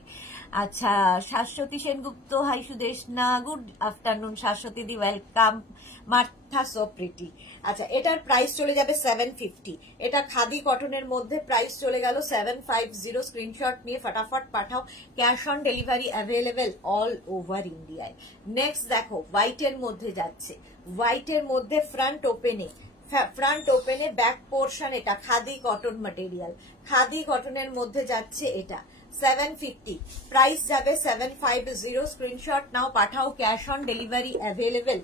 আচ্ছা, Shashwati Sengupta, hi Sudeshna, good afternoon Shashwati দি, ওয়েলকাম। Martha so pretty. আচ্ছা, এটার প্রাইস চলে যাবে 750। এটা খাদি কটনের মধ্যে, প্রাইস চলে গেল 750। স্ক্রিনশট নিয়ে ফটাফট পাঠাও, cash on delivery available all over ইন্ডিয়ায়। নেক্সট দেখো হোয়াইটের মধ্যে যাচ্ছে, হোয়াইটের মধ্যে ফ্রন্ট ওপেনে ব্যাক পোর্শন, এটা খাদি কটন ম্যাটেরিয়াল, খাদি কটনের মধ্যে যাচ্ছে এটা 750। প্রাইস যাবে 750। স্ক্রিনশট নাও পাঠাও, cash on delivery available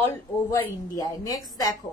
all over ইন্ডিয়ায়। নেক্সট দেখো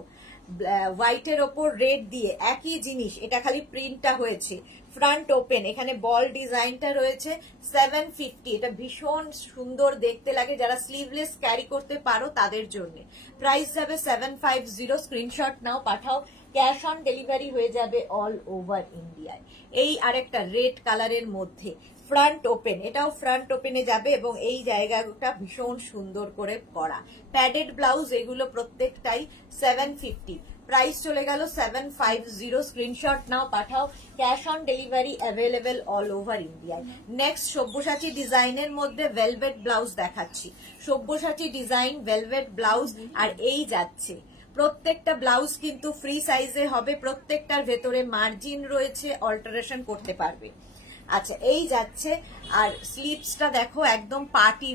হোয়াইটের ওপর রেড দিয়ে একই জিনিস, এটা খালি প্রিন্টটা হয়েছে, ফ্রন্ট ওপেন, এখানে বল ডিজাইনটা রয়েছে। 750, এটা ভীষণ সুন্দর দেখতে লাগে, যারা স্লিভলেস ক্যারি করতে পারো তাদের জন্য। প্রাইস যাবে 750। স্ক্রিনশট নাও পাঠাও, ক্যাশ অন ডেলিভারি হয়ে যাবে অল ওভার ইন্ডিয়ায়। এই আরেকটা রেড কালারের মধ্যে ফ্রন্ট ওপেন, এটাও ফ্রন্ট ওপেনে যাবে, এবং এই জায়গাটা ভীষণ সুন্দর করে করা। প্যাডেড ব্লাউজ এগুলো প্রত্যেকটাই 750। প্রাইস চলে গেল 750। স্ক্রিনশট নাও পাঠাও, cash on delivery available all over ইন্ডিয়ায়। নেক্সট সব্যসাচী ডিজাইনের মধ্যে ভেলভেট ব্লাউজ দেখাচ্ছি, সব্যসাচী ডিজাইন ভেলভেট ব্লাউজ। আর এই যাচ্ছে প্রত্যেকটা ব্লাউজ কিন্তু ফ্রি সাইজে হবে, প্রত্যেকটার ভেতরে মার্জিন রয়েছে, অল্টারেশন করতে পারবে। আচ্ছা, এই যাচ্ছে, আর স্লিভসটা দেখো একদম পার্টি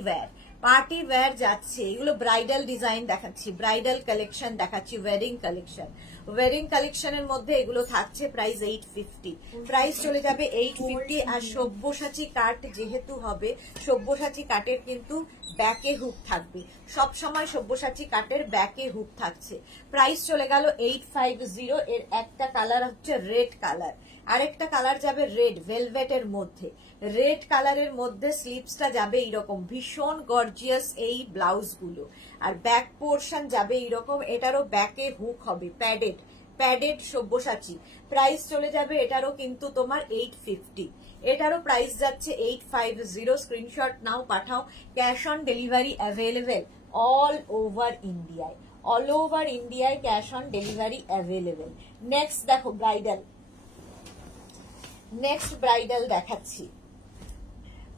ওয়্যার যাচ্ছে। এগুলো ব্রাইডাল ডিজাইন দেখাচ্ছি, ব্রাইডাল কালেকশন দেখাচ্ছি, ওয়েডিং কালেকশনের মধ্যে এগুলো থাকছে। প্রাইস 850। প্রাইস চলে যাবে 850। আর সব্যসাচী কাট যেহেতু হবে, সব্যসাচী কাটের কিন্তু ব্যাকে হুক থাকবে, সবসময় সব্যসাচী কাটের ব্যাকে হুক থাকছে। প্রাইস চলে গেল 850। এর একটা কালার হচ্ছে রেড কালার, আরেকটা কালার যাবে রেড ভেলভেটের মধ্যে, রেড কালারের মধ্যে স্লিভসটা যাবে এইরকম, ভীষণ গর্জিয়াস এই ব্লাউজগুলো। আর ব্যাক পোর্শন যাবে এইরকম, এটারও ব্যাকে হুক হবে, প্যাডেড সব্যসাচী, প্রাইস চলে যাবে এটারও কিন্তু তোমার 850, এটারও প্রাইস যাচ্ছে 850। স্ক্রিনশট নাও, পাঠাও। Cash on delivery available all over ইন্ডিয়ায়, অল ওভার ইন্ডিয়ায় cash on delivery available. Next দেখো ব্রাইডাল, নেক্সট ব্রাইডাল দেখাচ্ছি।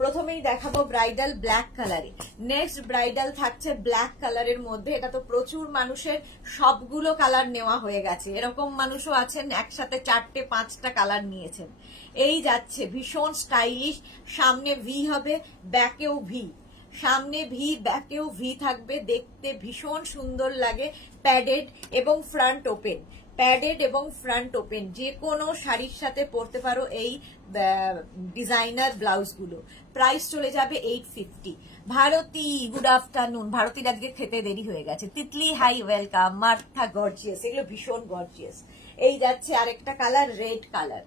প্রথমেই দেখাবো ব্রাইডাল ব্ল্যাক কালারে। নেক্সট ব্রাইডাল থাকছে ব্ল্যাক কালারের মধ্যে। এটা তো প্রচুর মানুষের সবগুলো কালার নেওয়া হয়ে গেছে, এরকম মানুষও আছেন একসাথে 4টে 5টা কালার নিয়েছেন। এই যাচ্ছে ভীষণ স্টাইলিশ, সামনে ভি হবে, ব্যাকেও ভি, সামনে ভি ব্যাকেও ভি থাকবে, দেখতে ভীষণ সুন্দর লাগে। প্যাডেড এবং ফ্রন্ট ওপেন, প্যাডেড এবং ফ্রন্ট ওপেন, যে কোনো শাড়ির সাথে পরতে পারো এই ডিজাইনার ব্লাউজ গুলো। প্রাইস চলে যাবে 850। ভারতী গুড আফটারনুন, ভারতীর আজকে খেতে দেরি হয়ে গেছে। Titli hi welcome. Martha gorgeous, এগুলো ভীষণ গর্জিয়াস। এই যাচ্ছে আরেকটা কালার, রেড কালার।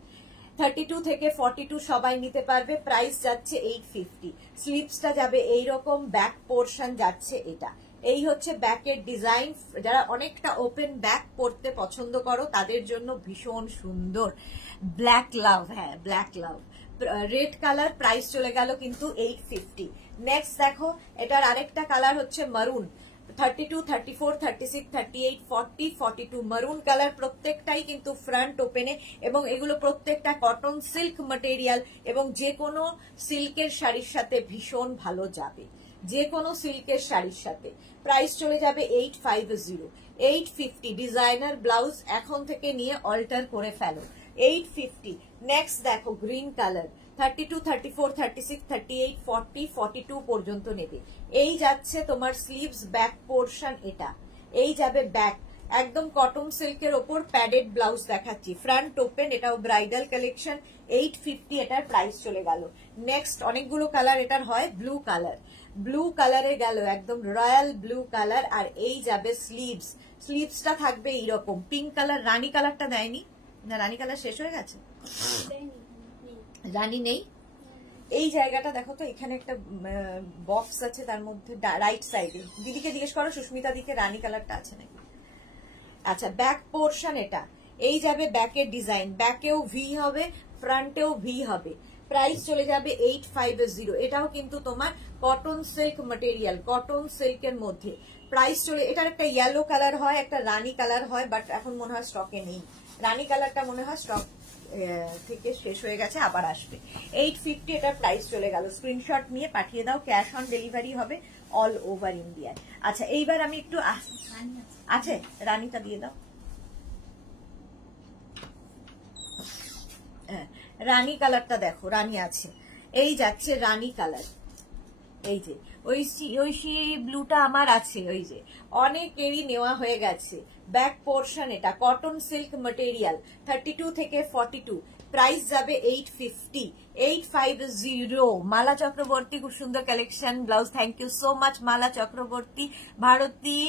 32 থেকে 42 সবাই নিতে পারবে, প্রাইস যাচ্ছে 850। স্লিভসটা যাবে এইরকম, ব্যাক পোর্শন যাচ্ছে এটা। এই হচ্ছে ব্যাকের ডিজাইন। যারা অনেকটা ওপেন ব্যাক পরতে পছন্দ করো তাদের জন্য ভীষণ সুন্দর। ব্ল্যাক লাভ, হ্যাঁ ব্ল্যাক লাভ, রেড কালার, প্রাইস চলে গেল কিন্তু 850। নেক্সট দেখো, এটার আরেকটা কালার হচ্ছে মারুন। 32, 34, 36, 38, 40, 42 মারুন কালার, প্রত্যেকটাই কিন্তু ফ্রন্ট ওপেনে, এবং এগুলো প্রত্যেকটা কটন সিল্ক ম্যাটেরিয়াল, এবং যে কোনো সিল্কের শাড়ির সাথে ভীষণ ভালো যাবে, যে কোনো সিল্কের শাড়ির সাথে। প্রাইস চলে যাবে 850, 850। ডিজাইনার ব্লাউজ এখন থেকে নিয়ে অল্টার করে ফেলো, 850। নেক্সট দেখো গ্রিন কালার, 32, 34, 36, 38, 40, 42 পর্যন্ত নেবে। এই যাচ্ছে তোমার স্লিভস ব্যাক পোর্শন, এটা এই যাবে ব্যাক, একদম কটন সিল্কের ওপর প্যাডেড ব্লাউজ দেখাচ্ছি, ফ্রন্ট ওপেন, এটাও ব্রাইডাল কালেকশন। 850 এটার প্রাইস চলে গেল। নেক্সট অনেকগুলো কালার এটার হয়, ব্লু কালার, ব্লু কালারে গেল একদম রয়্যাল ব্লু কালার। আর এই যাবে স্লিভস, স্লিভসটা থাকবে এইরকম পিঙ্ক কালার। রানী কালারটা দেয়নি না, রানী কালার শেষ হয়ে গেছে, রানী নেই। এই জায়গাটা দেখো তো, এখানে একটা বক্স আছে, তার মধ্যে রাইট সাইডে, দিদিকে জিজ্ঞেস করো সুস্মিতা দিকে রানী কালারটা আছে নাকি। আচ্ছা, ব্যাক পোর্শন এটা, এই যাবে ব্যাকের ডিজাইন, ব্যাকেও ভি হবে, ফ্রন্টেও ভি হবে। প্রাইস চলে যাবে 850। এটাও কিন্তু তোমার কটন সিল্ক ম্যাটেরিয়াল, কটন সিল্কের মধ্যে। প্রাইস চলে, এটার একটা ইয়েলো কালার হয়, একটা রানী কালার হয়, বাট এখন মনে হয় স্টকে নেই। রানী কালারটা মনে হয় স্টক থেকে শেষ হয়ে গেছে, আবার আসবে। 850 এটার প্রাইস চলে গেল। স্ক্রিনশট নিয়ে পাঠিয়ে দাও, ক্যাশ অন ডেলিভারি হবে অল ওভার ইন্ডিয়ায়। আচ্ছা, এইবার আমি একটু আছে, রানীটা দিয়ে দাও। রানী কালারটা দেখো, রানী আছে, এই যাচ্ছে রানী কালার। এই যে ওই ব্লুটা আমার আছে, ওই যে অনেকেরই নেওয়া হয়ে গেছে। ব্যাক পোর্শন এটা কটন সিল্ক ম্যাটেরিয়াল, 32 থেকে 42, প্রাইস যাবে 850, 850। মালা চক্রবর্তী, খুব সুন্দর collection blouse, thank you so much Mala Chakraborty. Bharati,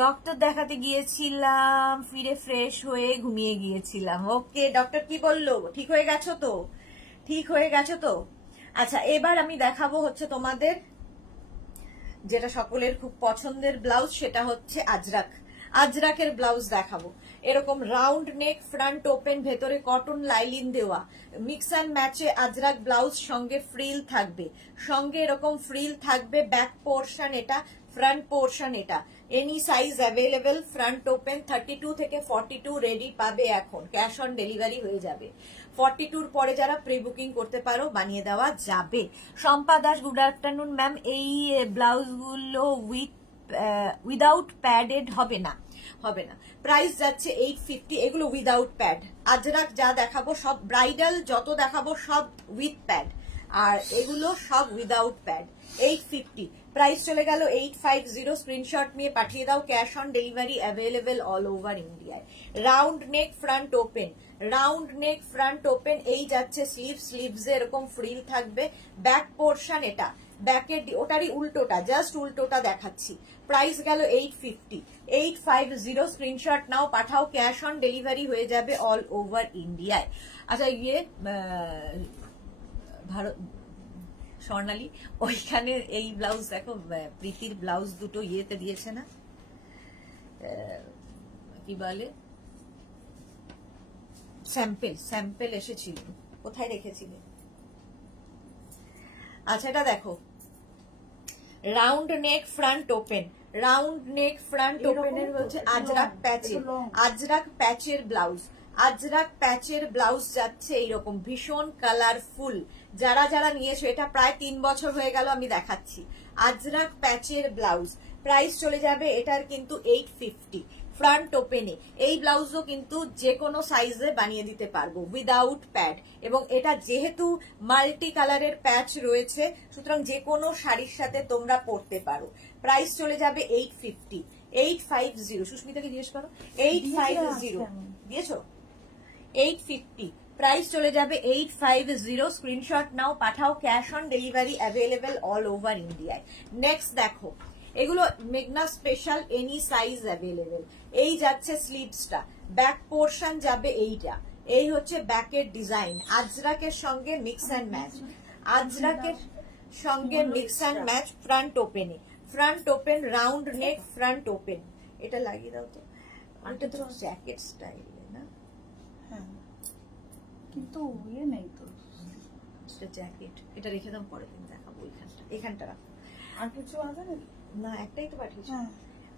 doctor দেখাতে গিয়েছিলাম, ফিরে ফ্রেশ হয়ে ঘুমিয়ে গিয়েছিলাম। ওকে, ডক্টর কি বললো? ঠিক হয়ে গেছো তো? ঠিক হয়ে গেছো তো? আচ্ছা, এবার আমি দেখাবো হচ্ছে তোমাদের যেটা সকলের খুব পছন্দের ব্লাউজ, সেটা হচ্ছে আজরাক। আজরাকের ব্লাউজ দেখাবো। এরকম রাউন্ড নেক, ফ্রন্ট ওপেন, ভেতরে কটন লাইলিন দেওয়া, মিক্স অ্যান্ড ম্যাচে আজরাক ব্লাউজ, সঙ্গে ফ্রিল থাকবে, সঙ্গে এরকম ফ্রিল থাকবে। ব্যাক পোর্শন এটা, ফ্রন্ট পোর্শন এটা। Any size available, front open. 32 থেকে 42 রেডি পাবে এখন, ক্যাশ অন ডেলিভারি হয়ে যাবে। 42 পরে যারা প্রি বুকিং করতে পারো বানিয়ে দেওয়া যাবে। Shampa Das, good afternoon ma'am. এই ব্লাউজগুলো উইদাউট প্যাডেড হবে না, হবে না। প্রাইস যাচ্ছে 850, এগুলো উইদাউট প্যাড। আজরাক যা দেখাবো সব, ব্রাইডাল যত দেখাবো সব উইথ প্যাড, আর এগুলো সব উইদাউট প্যাড। 850, প্রাইস চলে গেল 850। স্ক্রিনশট নিয়ে পাঠিয়ে দাও, cash on delivery available all over ইন্ডিয়ায়। Round neck, front open, round neck, front open. এই যাচ্ছে স্লিভ, স্লিভসে এরকম ফ্রিল থাকবে। ব্যাক পোর্শন এটা, ব্যাকের ওটারই উল্টোটা, জাস্ট উল্টোটা দেখাচ্ছি। প্রাইস গেল 850, 850। স্ক্রিনশট নাও, পাঠাও, ক্যাশ অন ডেলিভারি হয়ে যাবে অল ওভার ইন্ডিয়ায়। আচ্ছা, ভারত স্বর্ণালী, ওইখানে এই ব্লাউজ দেখো, প্রীতির ব্লাউজ দুটো ইয়েতে দিয়েছে না, কি বলে স্যাম্পেল এসেছিল, কোথায় রেখেছিলে? আচ্ছা এটা দেখো, round neck front open, round neck front ওপেনের হচ্ছে আজরাক প্যাচের, আজরাক প্যাচের ব্লাউজ, আজরাক প্যাচের ব্লাউজ যাচ্ছে এইরকম ভীষণ কালারফুল। যারা যারা নিয়েছো, এটা প্রায় 3 বছর হয়ে গেল আমি দেখাচ্ছি। আজরাক প্যাচের ব্লাউজ, প্রাইস চলে যাবে এটার কিন্তু 850 ফ্রন্ট ওপেনে। এই ব্লাউজও কিন্তু যে কোনো সাইজে বানিয়ে দিতে পারবো উইদাউট প্যাড, এবং এটা যেহেতু মাল্টি কালারের প্যাচ রয়েছে সুতরাং যে কোনো শাড়ির সাথে তোমরা পরতে পারো। প্রাইস চলে যাবে 850, 850। সুস্মিতাকে জিজ্ঞেস করো, 850 দিয়েছো? 850 প্রাইস চলে যাবে 850। স্ক্রিনশট নাও, পাঠাও, cash on delivery available all over ইন্ডিয়ায়। নেক্সট দেখো, এগুলো মেঘনা স্পেশাল, এনি সাইজ অ্যাভেলেবেল। এই যাচ্ছে স্লিভসটা, ব্যাক পোর্শন যাবে এইটা, এই হচ্ছে ব্যাকের ডিজাইন, আজরাকের সঙ্গে মিক্স অ্যান্ড ম্যাচ, আজরাকের সঙ্গে মিক্স অ্যান্ড ম্যাচ ফ্রন্ট ওপেনে, front open round neck front open. এটা লাগিয়ে দাও তো, এটা তো জ্যাকেট স্টাইল না? হ্যাঁ, কিন্তু ইয়ে নেই তো, এটা জ্যাকেট। এটা রেখে দাও, পরে দিন দেখাবো। এখানটা রাখো। আর কিছু আছে না, একটাই তো পাঠিয়েছি। হ্যাঁ।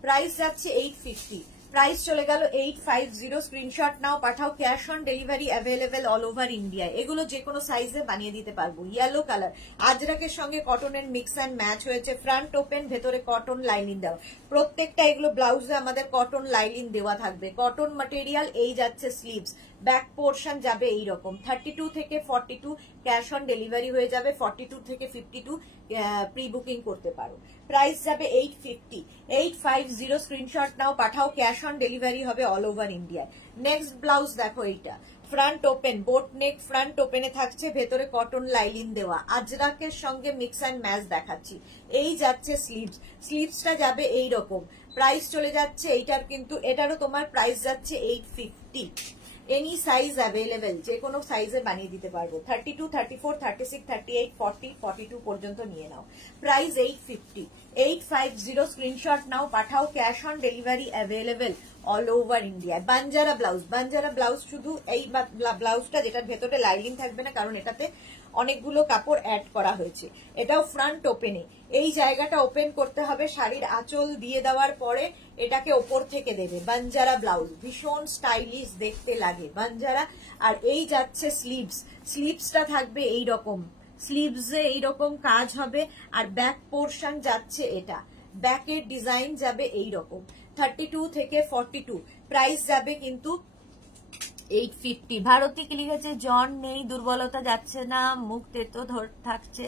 প্রাইস যাচ্ছে 850, প্রাইস চলে গেল 850। স্ক্রিনশট নাও, পাঠাও, cash on delivery available all over ইন্ডিয়ায়। এগুলো যে কোনো সাইজে বানিয়ে দিতে পারবো। ইয়েলো কালার, আজরাকের সঙ্গে কটনের মিক্স অ্যান্ড ম্যাচ হয়েছে, ফ্রন্ট ওপেন, ভেতরে কটন লাইনিং দেওয়া। প্রত্যেকটা এগুলো ব্লাউজে আমাদের কটন লাইনিং দেওয়া থাকবে, কটন ম্যাটেরিয়াল। এই যাচ্ছে স্লিভস, ব্যাক পোর্শন যাবে এইরকম 32 থেকে 42, ক্যাশ অন ডেলিভারি হয়ে যাবে। 42 থেকে 52 প্রি বুকিং করতে পারো। প্রাইস যাবে 850, 850। স্ক্রিনশট নাও, পাঠাও, ক্যাশ অন ডেলিভারি হবে অল ওভার ইন্ডিয়ায়। নেক্সট ব্লাউজ দেখো, এইটা ফ্রন্ট ওপেন, বোট নেক ফ্রন্ট ওপেনে থাকছে, ভেতরে কটন লাইনিং দেওয়া, আজরাকের সঙ্গে মিক্স অ্যান্ড ম্যাচ দেখাচ্ছি। এই যাচ্ছে স্লিভস, স্লিভসটা যাবে এইরকম। প্রাইস চলে যাচ্ছে এইটার কিন্তু, এটারও তোমার প্রাইস যাচ্ছে 850। এনি সাইজ অ্যাভেলেবেল, যে কোনো সাইজে বানিয়ে দিতে পারবো। 32, 34, 36, 38, 40, 42 পর্যন্ত নিয়ে নাও। প্রাইস 850, 850। স্ক্রিনশট নাও, পাঠাও, cash on delivery available all over ইন্ডিয়ায়। বাঞ্জারা ব্লাউজ, বাঞ্জারা ব্লাউজ শুধু এই ব্লাউজটা যেটার ভেতরে লাইনিং থাকবে না, কারণ এটাতে অনেকগুলো কাপড় অ্যাড করা হয়েছে। এটাও ফ্রন্ট ওপেনে, এই জায়গাটা ওপেন করতে হবে, শাড়ির আঁচল দিয়ে দেওয়ার পরে এটাকে ওপর থেকে দেবে। বাঞ্জারা ব্লাউজ, ভীষণ স্টাইলিশ দেখতে লাগে বাঞ্জারা। আর এই যাচ্ছে স্লিভস, স্লিভসটা থাকবে এইরকম, স্লিভসে এইরকম কাজ হবে। আর ব্যাক পোর্শন যাচ্ছে এটা, ব্যাকের ডিজাইন যাবে এইরকম 32 থেকে 42। প্রাইস যাবে কিন্তু 850। ভারতী কি লিখেছে, জন নেই, দুর্বলতা যাচ্ছে না, মুখ তেতো থাকছে,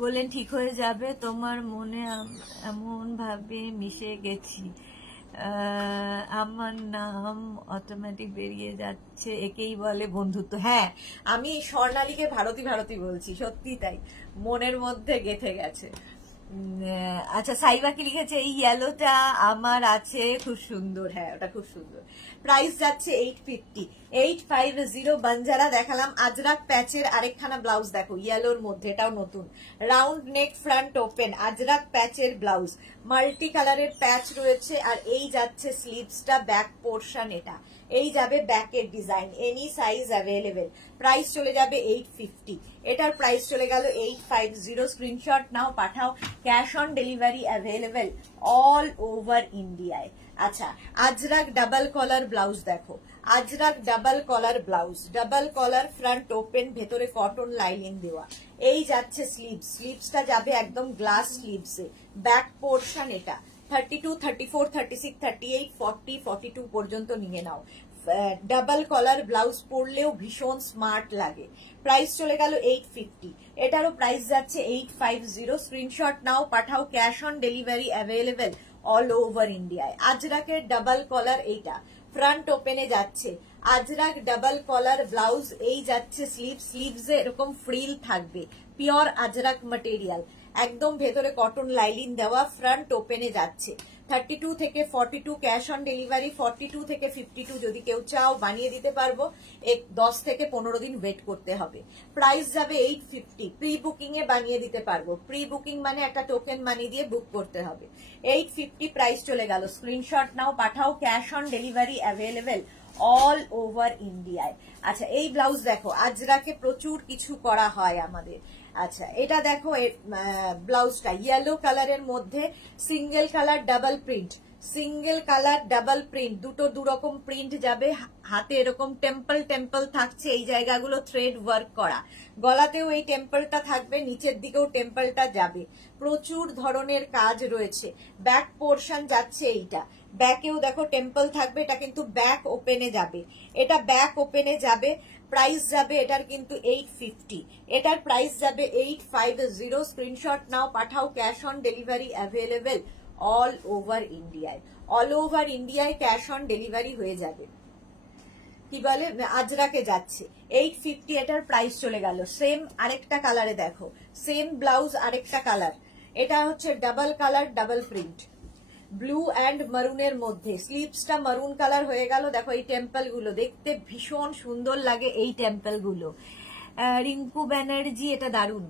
বললেন ঠিক হয়ে যাবে, তোমার মনে এমন ভাবে মিশে গেছি, আমার নাম অটোমেটিক বেরিয়ে যাচ্ছে, একেই বলে বন্ধুত্ব। হ্যাঁ, আমি স্বর্ণালীকে ভারতী ভারতী বলছি, সত্যি তাই, মনের মধ্যে গেঁথে গেছে। আচ্ছা, সাইবা কি লিখেছে, এই ইয়েলোটা আমার আছে, খুব সুন্দর। হ্যাঁ, ওটা খুব সুন্দর। প্রাইস যাচ্ছে 850, 850। বাঞ্জারা দেখালাম, আজরাক প্যাচের আরেকখানা ব্লাউজ দেখো, ইয়েলোর মধ্যে, এটাও নতুন, round neck front open, Ajrak প্যাচের ব্লাউজ, মাল্টি কালারের প্যাচ রয়েছে। আর এই যাচ্ছে স্লিভসটা, ব্যাক পোর্শন এটা, এই যাবে ব্যাকের design, any size available. Price চলে যাবে 850, এটার প্রাইস চলে গেল 850। স্ক্রিনশট নাও, পাঠাও, cash on delivery available all over ইন্ডিয়ায়। আচ্ছা, আজরাক ডাবল কলার ব্লাউজ দেখো, Ajrak double collar blouse, double collar, front open, ভেতরে কটন লাইনিং দেওয়া। এই যাচ্ছে স্লিভস, স্লিভসটা যাবে একদম গ্লাস স্লিভসে, ব্যাক পোর্শন এটা 32, 34, 36, 38, 40, 42 পর্যন্ত নিয়ে নাও। ডাবল কলার ব্লাউজ পরলেও ভীষণ স্মার্ট লাগে। প্রাইস চলে গেল 850, এটারও প্রাইস যাচ্ছে 850। স্ক্রিনশট নাও, পাঠাও, cash on delivery available all over ইন্ডিয়ায়। আজরাকের ডাবল কলার, এইটা ফ্রন্ট ওপেনে যাচ্ছে, আজরাক ডাবল কলার ব্লাউজ। এই যাচ্ছে স্লিভ, স্লিভসে এরকম ফ্রিল থাকবে, পিওর আজরাক ম্যাটেরিয়াল, একদম ভেতরে কটন লাইনিং দেওয়া, ফ্রন্ট ওপেনে যাচ্ছে। 32 থেকে 42 ক্যাশ অন ডেলিভারি, 42 থেকে 52 যদি কেউ চাও বানিয়ে দিতে পারবো, 10 থেকে 15 দিন ওয়েট করতে হবে। প্রাইস যাবে 850, প্রি বুকিং এ বানিয়ে দিতে পারবো। প্রি বুকিং মানে একটা টোকেন মানি দিয়ে বুক করতে হবে। 850 প্রাইস চলে গেল। স্ক্রিনশট নাও, পাঠাও, cash on delivery available all over ইন্ডিয়ায়। আচ্ছা এই ব্লাউজ দেখো, আজরাকে প্রচুর কিছু করা হয় আমাদের। আচ্ছা এটা দেখো, ব্লাউজটা ইয়েলো কালারের মধ্যে single colour double print, single colour double print, দুটো দুরকম প্রিন্ট যাবে। হাতে এরকম টেম্পল টেম্পল থাকছে, এই জায়গাগুলো থ্রেড ওয়ার্ক করা। গলাতেও এই টেম্পলটা থাকবে, নিচের দিকেও টেম্পলটা যাবে। প্রচুর ধরনের কাজ রয়েছে। ব্যাক পোর্শন যাচ্ছে এইটা, ব্যাকেও দেখো টেম্পল থাকবে। এটা কিন্তু ব্যাক ওপেনে যাবে, এটা ব্যাক ওপেনে যাবে। প্রাইস যাবে এটার কিন্তু 850, এটার প্রাইস যাবে 850। স্ক্রিনশট নাও, পাঠাও, cash on delivery available all over ইন্ডিয়ায়। অল ওভার ইন্ডিয়ায় ক্যাশ অন ডেলিভারি হয়ে যাবে। কি বলে, আজরাকে যাচ্ছে 850, এটার প্রাইস চলে গেল। সেম আরেকটা কালারে দেখো, সেম ব্লাউজ আরেকটা কালার, এটা হচ্ছে double colour double print, blue and মারুনের মধ্যে। স্লিভসটা মারুন কালার হয়ে গেল। দেখো এই টেম্পল গুলো দেখতে ভীষণ সুন্দর লাগে, এই টেম্পল গুলো রিঙ্কু ব্যানার্জি, এটা দারুন।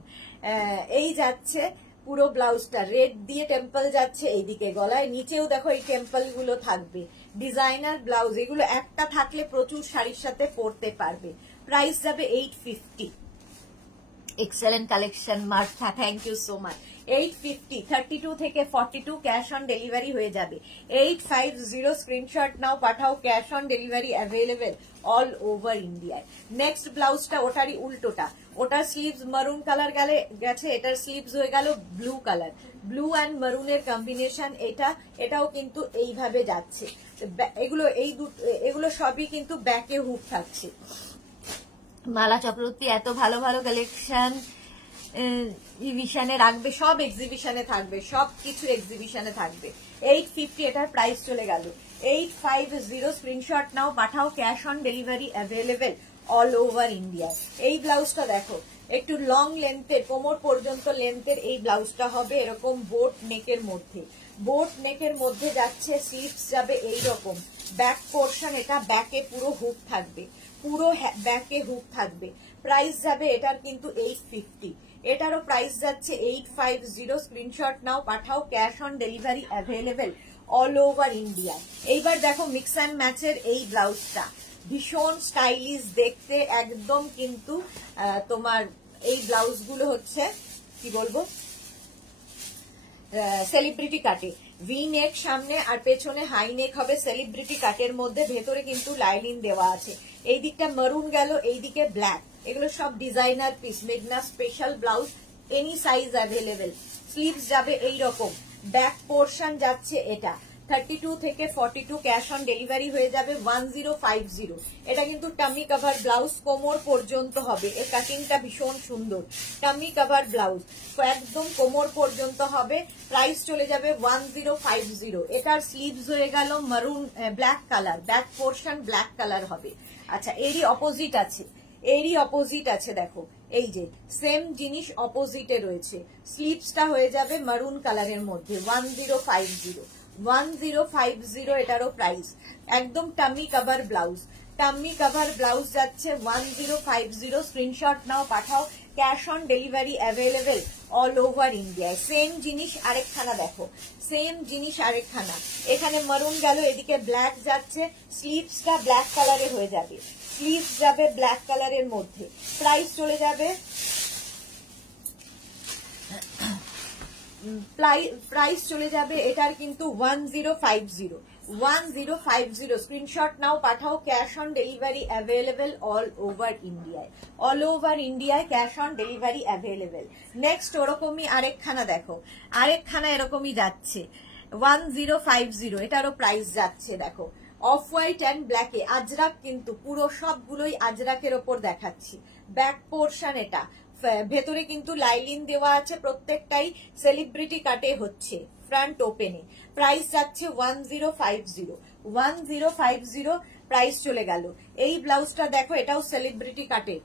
এই যাচ্ছে পুরো ব্লাউজটা রেড দিয়ে টেম্পল যাচ্ছে এইদিকে গলায়, নিচেও দেখো এই টেম্পল গুলো থাকবে। ডিজাইনার ব্লাউজ, এগুলো একটা থাকলে প্রচুর শাড়ির সাথে পরতে পারবে। প্রাইস যাবে 850। Excellent collection Martha, thank you so much. 850, 32 থেকে 42 ক্যাশ অন ডেলিভারি হয়ে যাবে। 850 স্ক্রিনশট নাও, পাঠাও, cash on delivery available all over ইন্ডিয়ায়। নেক্সট ব্লাউজটা ওটারই উল্টোটা, ওটার স্লিভস মারুন কালার গেছে, এটার স্লিভস হয়ে গেল ব্লু কালার, ব্লু অ্যান্ড মারুনের কম্বিনেশন। এটাও কিন্তু এইভাবে যাচ্ছে। এগুলো সবই কিন্তু ব্যাকে হুক থাকছে। মালা চক্রবর্তী, এত ভালো ভালো কালেকশন এক্সিবিশনে রাখবে, সব এক্সিবিশনে থাকবে, সবকিছু এক্সিবিশনে থাকবে। 850, এটার প্রাইস চলে গেল 850। স্ক্রিনশট নাও, পাঠাও, cash on delivery available all over India. এই ব্লাউজটা দেখো, একটু লং লেন্থের, কোমর পর্যন্ত লেন্থের এই ব্লাউজটা হবে এরকম বোট নেকের মধ্যে। বোট নেকের মধ্যে যাচ্ছে, স্লিভস যাবে এইরকম। ব্যাক পোর্শন, এটা ব্যাকে পুরো হুক থাকবে, পুরো ব্যাকে হুক থাকবে। প্রাইস যাবে এটার কিন্তু 850, এটারও প্রাইস যাচ্ছে 850। স্ক্রিনশট নাও, পাঠাও, cash on delivery available all over India. এইবার দেখো মিক্স অ্যান্ড ম্যাচের এই ব্লাউজটা ভীষণ স্টাইলিশ দেখতে, একদম কিন্তু তোমার এই ব্লাউজগুলো হচ্ছে কি বলবো, সেলিব্রিটি কাটে। ভি নেক সামনে আর পেছনে হাই নেক হবে, সেলিব্রিটি কাটের মধ্যে। ভেতরে কিন্তু লাইনিং দেওয়া আছে। এই দিকটা মারুন গেল, এই দিকে ব্ল্যাক। এগুলো সব ডিজাইনার পিস, মেঘনা special blouse, any size available. Sleeves যাবে এইরকম, ব্যাক পোর্শন যাচ্ছে এটা। 32 থেকে 42 ক্যাশ অন ডেলিভারি হয়ে যাবে 1050। এটা কিন্তু টামি কভার ব্লাউজ, কোমর পর্যন্ত হবে। এর কাটিংটা ভীষণ সুন্দর, টামি কভার ব্লাউজ একদম কোমর পর্যন্ত হবে। প্রাইস চলে যাবে 1050। এটার স্লিভস হয়ে গেল মারুন black colour, back portion black colour হবে। আচ্ছা এরই অপোজিট আছে, এরই অপোজিট আছে, দেখো এই যে সেম জিনিস অপোজিটে রয়েছে। স্লিভসটা হয়ে যাবে মারুন কালারের মধ্যে 1050, 1050 এটারও প্রাইস। একদম tummy cover blouse, tummy cover blouse যাচ্ছে 1050। স্ক্রিনশট নাও, পাঠাও, cash on delivery available all over India. Same জিনিস আরেকখানা দেখো, সেম জিনিস আরেকখানা। এখানে মারুন গেল, এদিকে ব্ল্যাক যাচ্ছে। স্লিভসটা ব্ল্যাক কালারে হয়ে যাবে, স্লিভস যাবে ব্ল্যাক কালারের মধ্যে। প্রাইস চলে যাবে, প্রাইস চলে যাবে এটার কিন্তু 1050, 1050। স্ক্রিনশট নাও, পাঠাও, cash on delivery available all over ইন্ডিয়ায়। অল ওভার ইন্ডিয়ায় cash on delivery available. Next ওরকমই আরেকখানা দেখো, আরেকখানা এরকমই যাচ্ছে 1050। এটারও প্রাইস যাচ্ছে দেখো, অফ হোয়াইট অ্যান্ড ব্ল্যাকে। আজরাক কিন্তু পুরো সবগুলোই আজরাকের ওপর দেখাচ্ছি। ব্যাক পোর্শন এটা, ভেতরে কিন্তু লাইলিন দেওয়া আছে, প্রত্যেকটাই সেলিব্রিটি কাটে হচ্ছে, ফ্রন্ট ওপেনে। প্রাইস যাচ্ছে 1050, 1050 প্রাইস চলে গেল। এই ব্লাউজটা দেখো, এটাও সেলিব্রিটি কাটে,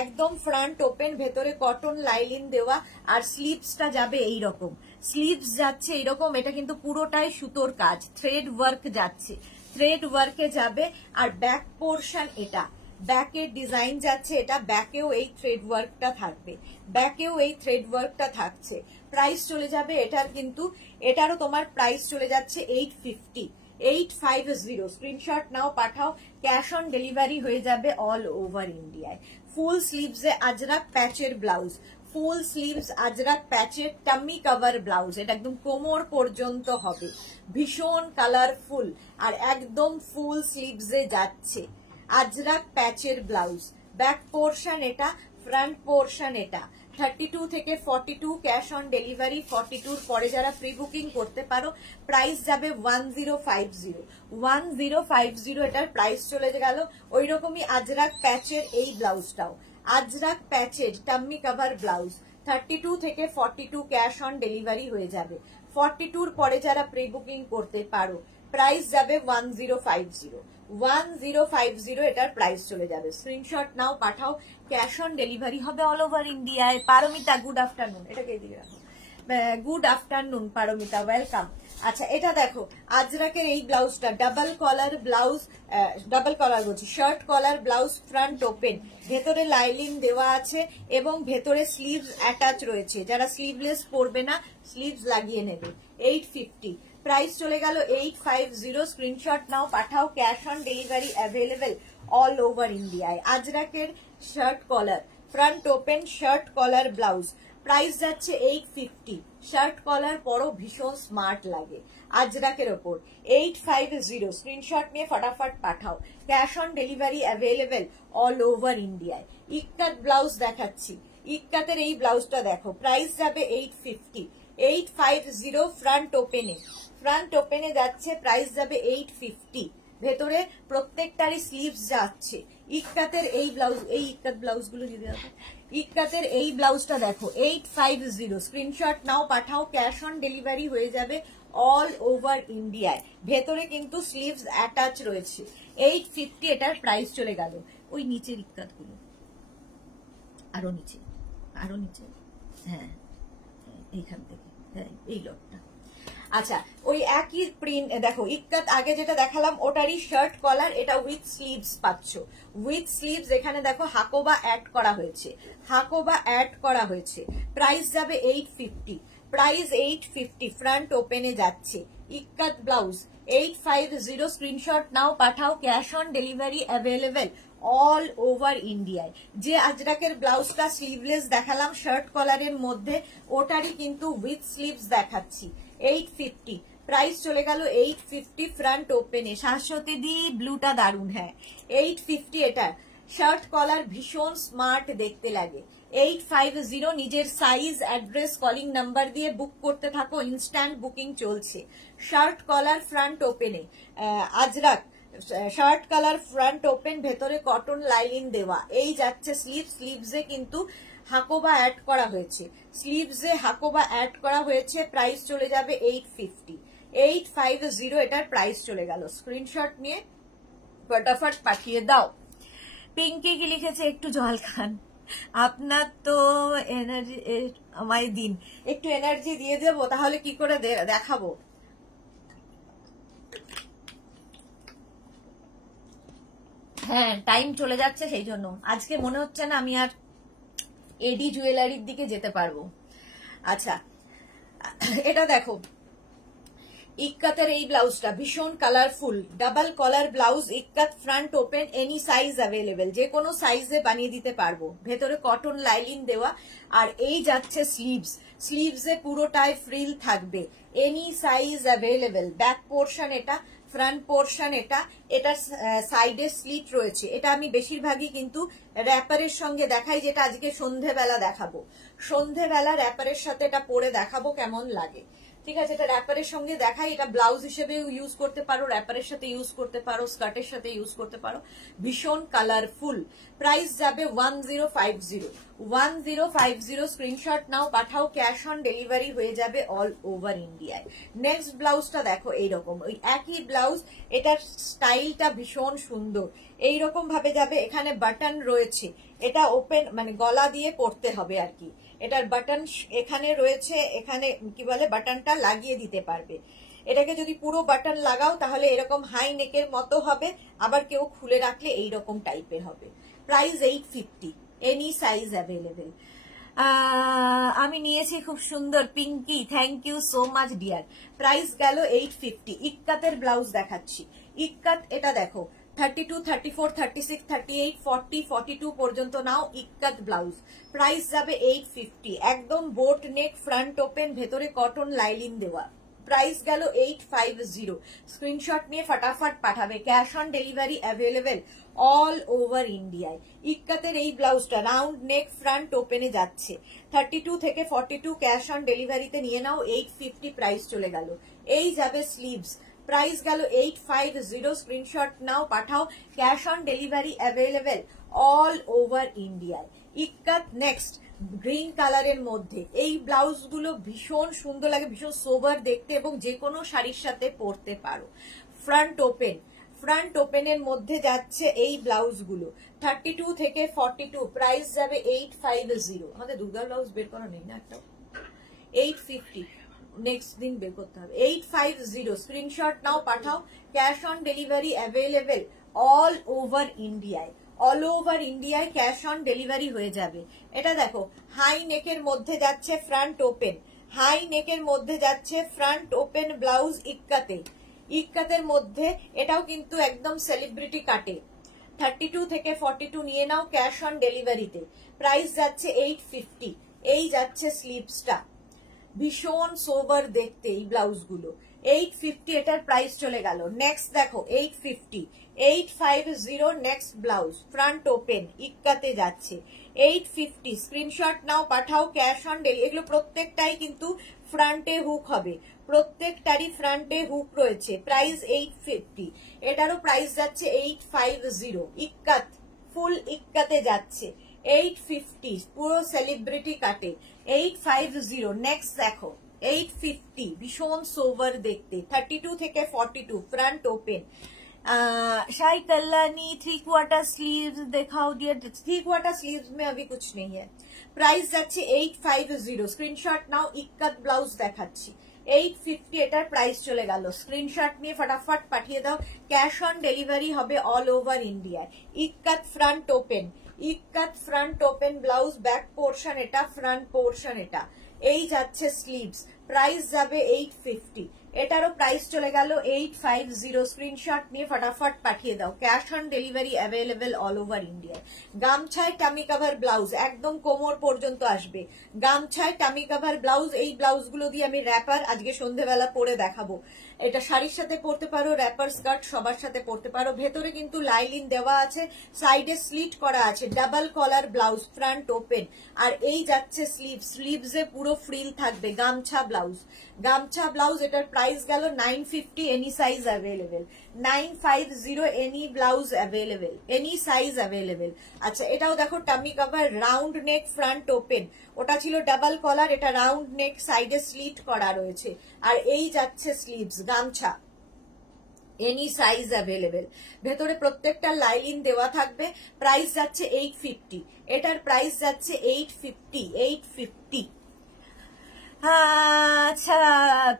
একদম ফ্রন্ট ওপেন, ভেতরে কটন লাইলিন দেওয়া। আর স্লিভসটা যাবে এইরকম, স্লিভস যাচ্ছে এইরকম। এটা কিন্তু পুরোটাই সুতোর কাজ, থ্রেড ওয়ার্ক যাচ্ছে, থ্রেড ওয়ার্কে যাবে। আর ব্যাক পোর্শন এটা, ব্যাকের ডিজাইন যাচ্ছে, এটা ব্যাকেও এই থ্রেড ওয়ার্কটা থাকবে, ব্যাকেও এই থ্রেড ওয়ার্কটা থাকছে। প্রাইস চলে যাবে এটার কিন্তু, এটারও তোমার প্রাইস চলে যাচ্ছে 850, 850 স্ক্রিনশট নাও পাঠাও, ক্যাশ অন ডেলিভারি হয়ে যাবে অল ওভার ইন্ডিয়ায়। ফুল স্লিভসে আজরাক প্যাচের ব্লাউজ, ফুল স্লিভস আজরাক প্যাচের টাম্মি কভার ব্লাউজ, এটা একদম কোমর পর্যন্ত হবে, ভীষণ কালারফুল আর একদম ফুল স্লিভসে যাচ্ছে। আজরাক প্যাচের ব্লাউজ, ব্যাক পোর্শন এটা, ফ্রন্ট পোর্শন এটা। 32 থেকে 42 ক্যাশ অন ডেলিভারি, 42 পরে যারা প্রি বুকিং করতে পারো প্রাইস যাবে 1050। 1050 এটার প্রাইস চলে গেল। ওই রকমই আজরাক প্যাচের এই ব্লাউজটাও, আজরাক প্যাচের টাম্মি কভার ব্লাউজ, 32 থেকে 42 ক্যাশ অন ডেলিভারি হয়ে যাবে। 42 পরে যারা প্রি বুকিং করতে পারো প্রাইস যাবে 1050। 1050 এটার প্রাইস চলে যাবে। স্ক্রিনশট নাও পাঠাও, ক্যাশ অন ডেলিভারি হবে অল ওভার ইন্ডিয়ায়। পারমিতা গুড আফটারনুন, এটাকে এদিকে রাখো। Good afternoon Paromita, welcome. আচ্ছা এটা দেখো আজরাকের এই ব্লাউজটা double collar blouse, double collar বলছি, shirt collar blouse, front open, ভেতরে লাইলিং দেওয়া আছে এবং ভেতরে স্লিভস অ্যাটাচ রয়েছে। যারা স্লিভলেস পরবে না স্লিভস লাগিয়ে নেবে। 850 প্রাইস চলে গেল 850। স্ক্রিনশট নাও পাঠাও, cash on delivery available all over ইন্ডিয়ায়। আজরাকের shirt collar, front open shirt collar blouse, price যাচ্ছে 850। শার্ট কলার পরও ভীষণ স্মার্ট লাগে আজরাকের ওপর। 850 স্ক্রিনশট নিয়ে ফটাফট পাঠাও, cash on delivery available all over ইন্ডিয়ায়। ইক্কাত ব্লাউজ দেখাচ্ছি, ইক্কাতের এই ব্লাউজটা দেখো, প্রাইস যাবে 850। 850 ফ্রন্ট ওপেনে, ফ্রন্ট ওপেনে যাচ্ছে, প্রাইস যাবে 850। ভেতরে প্রত্যেকটারই স্লিভস যাচ্ছে। ইক্কাতের এই ব্লাউজ, এই ইক্কাত ব্লাউজ গুলো যদি দেখো, ইক্কাতের এই ব্লাউজটা দেখো 850। স্ক্রিনশট নাও পাঠাও, ক্যাশ অন ডেলিভারি হয়ে যাবে অল ওভার ইন্ডিয়ায়। ভেতরে কিন্তু স্লিভস অ্যাটাচ রয়েছে। 850 এটার প্রাইস চলে গেল। ওই নিচের ইক্কাত গুলো আরো নিচে, আরো নিচে, হ্যাঁ এইখান থেকে, হ্যাঁ এই লটটা। আচ্ছা ওই একই প্রিন্ট দেখো, ইক্কাত আগে যেটা দেখালাম ওটারই শার্ট কলার, এটা উইথ স্লিভস পাচ্ছ। উইথ স্লিভস এখানে দেখো হাকোবা অ্যাড করা হয়েছে, হাকোবা অ্যাড করা হয়েছে। প্রাইস যাবে 850। প্রাইস 850 ফ্রন্ট ওপেনে যাচ্ছে। ইক্কাত ব্লাউজ 850। স্ক্রিনশট নাও পাঠাও, cash on delivery available all over ইন্ডিয়ায়। যে আজরাকের ব্লাউজটা স্লিভলেস দেখালাম শার্ট কলারের মধ্যে, ওটারই কিন্তু উইথ স্লিভস দেখাচ্ছি। 850 প্রাইস চলে গেল 850 ফ্রন্ট ওপেনে। শাশ্বতী দি ব্লুটা দারুন, হ্যাঁ 850 এটা। শার্ট কলার ভীষণ স্মার্ট দেখতে লাগে। 850 নিজের সাইজ, অ্যাড্রেস, কলিং নাম্বার দিয়ে বুক করতে থাকো, ইনস্ট্যান্ট বুকিং চলছে। শার্ট কলার ফ্রন্ট ওপেনে Ajrak, shirt colour front open, ভেতরে কটন লাইলিং দেওয়া। এই যাচ্ছে স্লিভ, স্লিভসে কিন্তু হাকোবা অ্যাড করা হয়েছে, স্লিভসে হাকোবা অ্যাড করা হয়েছে। প্রাইস চলে যাবে 850। 850 এটার প্রাইস চলে গেল। স্ক্রিনশট নিয়ে ফটাফট পাঠিয়ে দাও। পিঙ্কি কি লিখেছে, একটু জল খান, আপনার তো এনার্জি আমায় দিন, একটু এনার্জি দিয়ে দেবো, তাহলে কি করে দেখাবো। হ্যাঁ টাইম চলে যাচ্ছে, সেই জন্য আজকে মনে হচ্ছে না আমি আর এডি জুয়েলারির দিকে যেতে পারবো। আচ্ছা এটা দেখো, ইক্কাতের এই ব্লাউজটা ভীষণ colourful, double collar blouse, ikat front open, any size available, যে কোনো সাইজে বানিয়ে দিতে পারবো। ভেতরে কটন লাইলিং দেওয়া, আর এই যাচ্ছে স্লিভস, স্লিভসে পুরোটায় ফ্রিল থাকবে, any size available. Back portion এটা, ফ্রন্ট পোর্শন এটা, এটা সাইডে স্লিট রয়েছে। এটা আমি বেশিরভাগই কিন্তু র্যাপারের সঙ্গে দেখাই, যেটা আজকে সন্ধেবেলা দেখাবো। সন্ধেবেলা র্যাপারের সাথে এটা পরে দেখাবো কেমন লাগে, ঠিক আছে। এটা র্যাপারের সঙ্গে দেখাই, এটা ব্লাউজ হিসেবে ইউজ করতে পারো, র্যাপারের সাথে ইউজ করতে পারো, স্কার্টের সাথে ইউজ করতে পারো, ভীষণ কালারফুল। প্রাইস যাবে 1050। 1050 স্ক্রিনশট নাও পাঠাও, ক্যাশ অন ডেলিভারি হয়ে যাবে অল ওভার ইন্ডিয়ায়। নেক্সট ব্লাউজটা দেখো, এইরকম ওই একই ব্লাউজ, এটার স্টাইলটা ভীষণ সুন্দর। এইরকম ভাবে যাবে, এখানে বাটন রয়েছে, এটা ওপেন মানে গলা দিয়ে পরতে হবে আর কি। এটার বাটন এখানে রয়েছে, এখানে কি বলে বাটনটা লাগিয়ে দিতে পারবে। এটাকে যদি পুরো বাটন লাগাও তাহলে এরকম হাই নেকের মতো হবে, আবার কেউ খুলে রাখলে এইরকম টাইপের হবে। Price 850, any size available. আমি নিয়েছি খুব সুন্দর Pinky, thank you so much dear. Price গেল 850। ইক্কাতের ব্লাউজ দেখাচ্ছি। ইক্কাত এটা দেখো 32, 34, 36, 38, 40, 42 পর্যন্ত নাও ইক্কাত ব্লাউজ। প্রাইস যাবে 850। একদম বোট নেক, ফ্রন্ট ওপেন, ভেতরে কটন লাইলিন দেওয়া। প্রাইস গেল 850। স্ক্রিনশট নিয়ে ফটাফট পাঠাবে। Cash on delivery available all over ইন্ডিয়ায়। ইক্কাতের এই ব্লাউজটা রাউন্ড নেক, ফ্রন্ট ওপেনে যাচ্ছে। 32 থেকে 42 ক্যাশ অন ডেলিভারিতে নিয়ে নাও। 850 প্রাইস চলে গেল। এই যাবে স্লিভস। প্রাইস গেল 850। স্ক্রিনশট নাও, পাঠাও। Cash on delivery available all over ইন্ডিয়ায়। ইক্কাত নেক্সট গ্রিন কালারের মধ্যে। এই ব্লাউজ গুলো ভীষণ সুন্দর লাগে, ভীষণ সোবার দেখতে, এবং যে কোনো শাড়ির সাথে পরতে পারো। ফ্রন্ট ওপেন, ফ্রন্ট ওপেনের মধ্যে যাচ্ছে এই ব্লাউজ গুলো। 32 থেকে 42 প্রাইস যাবে 850। আমাদের দুর্গা ব্লাউজ বের করা নেই না একটা? 850 নেক্সট দিন বের করতে হবে। 850 স্ক্রিনশট নাও, পাঠাও। Cash on delivery available all over ইন্ডিয়ায়। অল ওভার ইন্ডিয়ায় ক্যাশ অন ডেলিভারি হয়ে যাবে। এটা দেখো হাই নেকের মধ্যে যাচ্ছে ফ্রন্ট ওপেন, হাই নেকের মধ্যে যাচ্ছে ফ্রন্ট ওপেন ব্লাউজ ইক্কাতে। ইক্কাতের মধ্যে এটাও কিন্তু একদম সেলিব্রিটি কাটে। 32 থেকে 42 নিয়ে নাও ক্যাশ অন ডেলিভারিতে। প্রাইস যাচ্ছে 850। এই যাচ্ছে স্লিভসটা, ভীষণ সোবার দেখতে এই ব্লাউজ গুলো। 850 এটার প্রাইস চলে গেল। নেক্সট দেখো 850, 850 নেক্সট ব্লাউজ ফ্রন্ট ওপেন ইক্কাতে যাচ্ছে। 850 স্ক্রিনশট নাও, পাঠাও। Cash on delivery. এগুলো প্রত্যেকটাই কিন্তু ফ্রন্টে হুক হবে, প্রত্যেকটারই ফ্রন্টে হুক রয়েছে। প্রাইস 850। এটারও প্রাইস যাচ্ছে 850। ইক্কাত ফুল ইক্কাতে যাচ্ছে 850, পুরো সেলিব্রিটি কাটে। 850 নেক্সট দেখো 850 ভীষণ সোভার দেখতে। 32 থেকে 42 फ्रंट ओपन। शाही कल्याणी 3/4 स्लीव्स दिखाओ डियर। 3/4 स्लीव्स में अभी कुछ नहीं है। प्राइस যাচ্ছে 850। স্ক্রিনশট নাও। ইক্কাত ব্লাউজ দেখাচ্ছি। 850 এটার প্রাইস চলে গেল। স্ক্রিনশট নিয়ে ফটাফট পাঠিয়ে দাও। ক্যাশ অন ডেলিভারি হবে অল ওভার ইন্ডিয়ায়। ইক্কাত ফ্রন্ট ওপেন, ইক্কাত front open blouse, back portion এটা, ফ্রন্ট পোর্শন এটা। এই যাচ্ছে স্লিভস। প্রাইস যাবে 850। এটারও প্রাইস চলে গেল 850। স্ক্রিনশট নিয়ে ফটাফট পাঠিয়ে দাও। Cash on delivery available all over ইন্ডিয়ায়। গামছায় টামি কাভার ব্লাউজ একদম কোমর পর্যন্ত আসবে। গামছায় টামি কাভার ব্লাউজ। এই ব্লাউজ গুলো দিয়ে আমি র্যাপার আজকে সন্ধ্যেবেলা পরে দেখাবো। এটা শাড়ির সাথে পরতে পারো, র্যাপার স্কার্ট সবার সাথে পরতে পারো। ভেতরে কিন্তু লাইলিন দেওয়া আছে, সাইডে স্লিট করা আছে, double collar blouse, front open. আর এই যাচ্ছে স্লিভ, স্লিভসে পুরো ফ্রিল থাকবে। গামছা ব্লাউজ, গামছা ব্লাউজ। এটার প্রাইস গেল 950। Any size available. 950 any blouse available, any size available. আচ্ছা এটাও দেখো tummy cover, round neck, front open. ওটা ছিল ডাবল কলার, এটা রাউন্ড নেক, সাইডে স্লিট করা রয়েছে। আর এই যাচ্ছে স্লিভস, গামছা, এনি সাইজ অ্যাভেলেবেল। ভেতরে প্রত্যেকটা লাইলিন দেওয়া থাকবে। প্রাইস যাচ্ছে 850। এটার প্রাইস যাচ্ছে 850। 850। আচ্ছা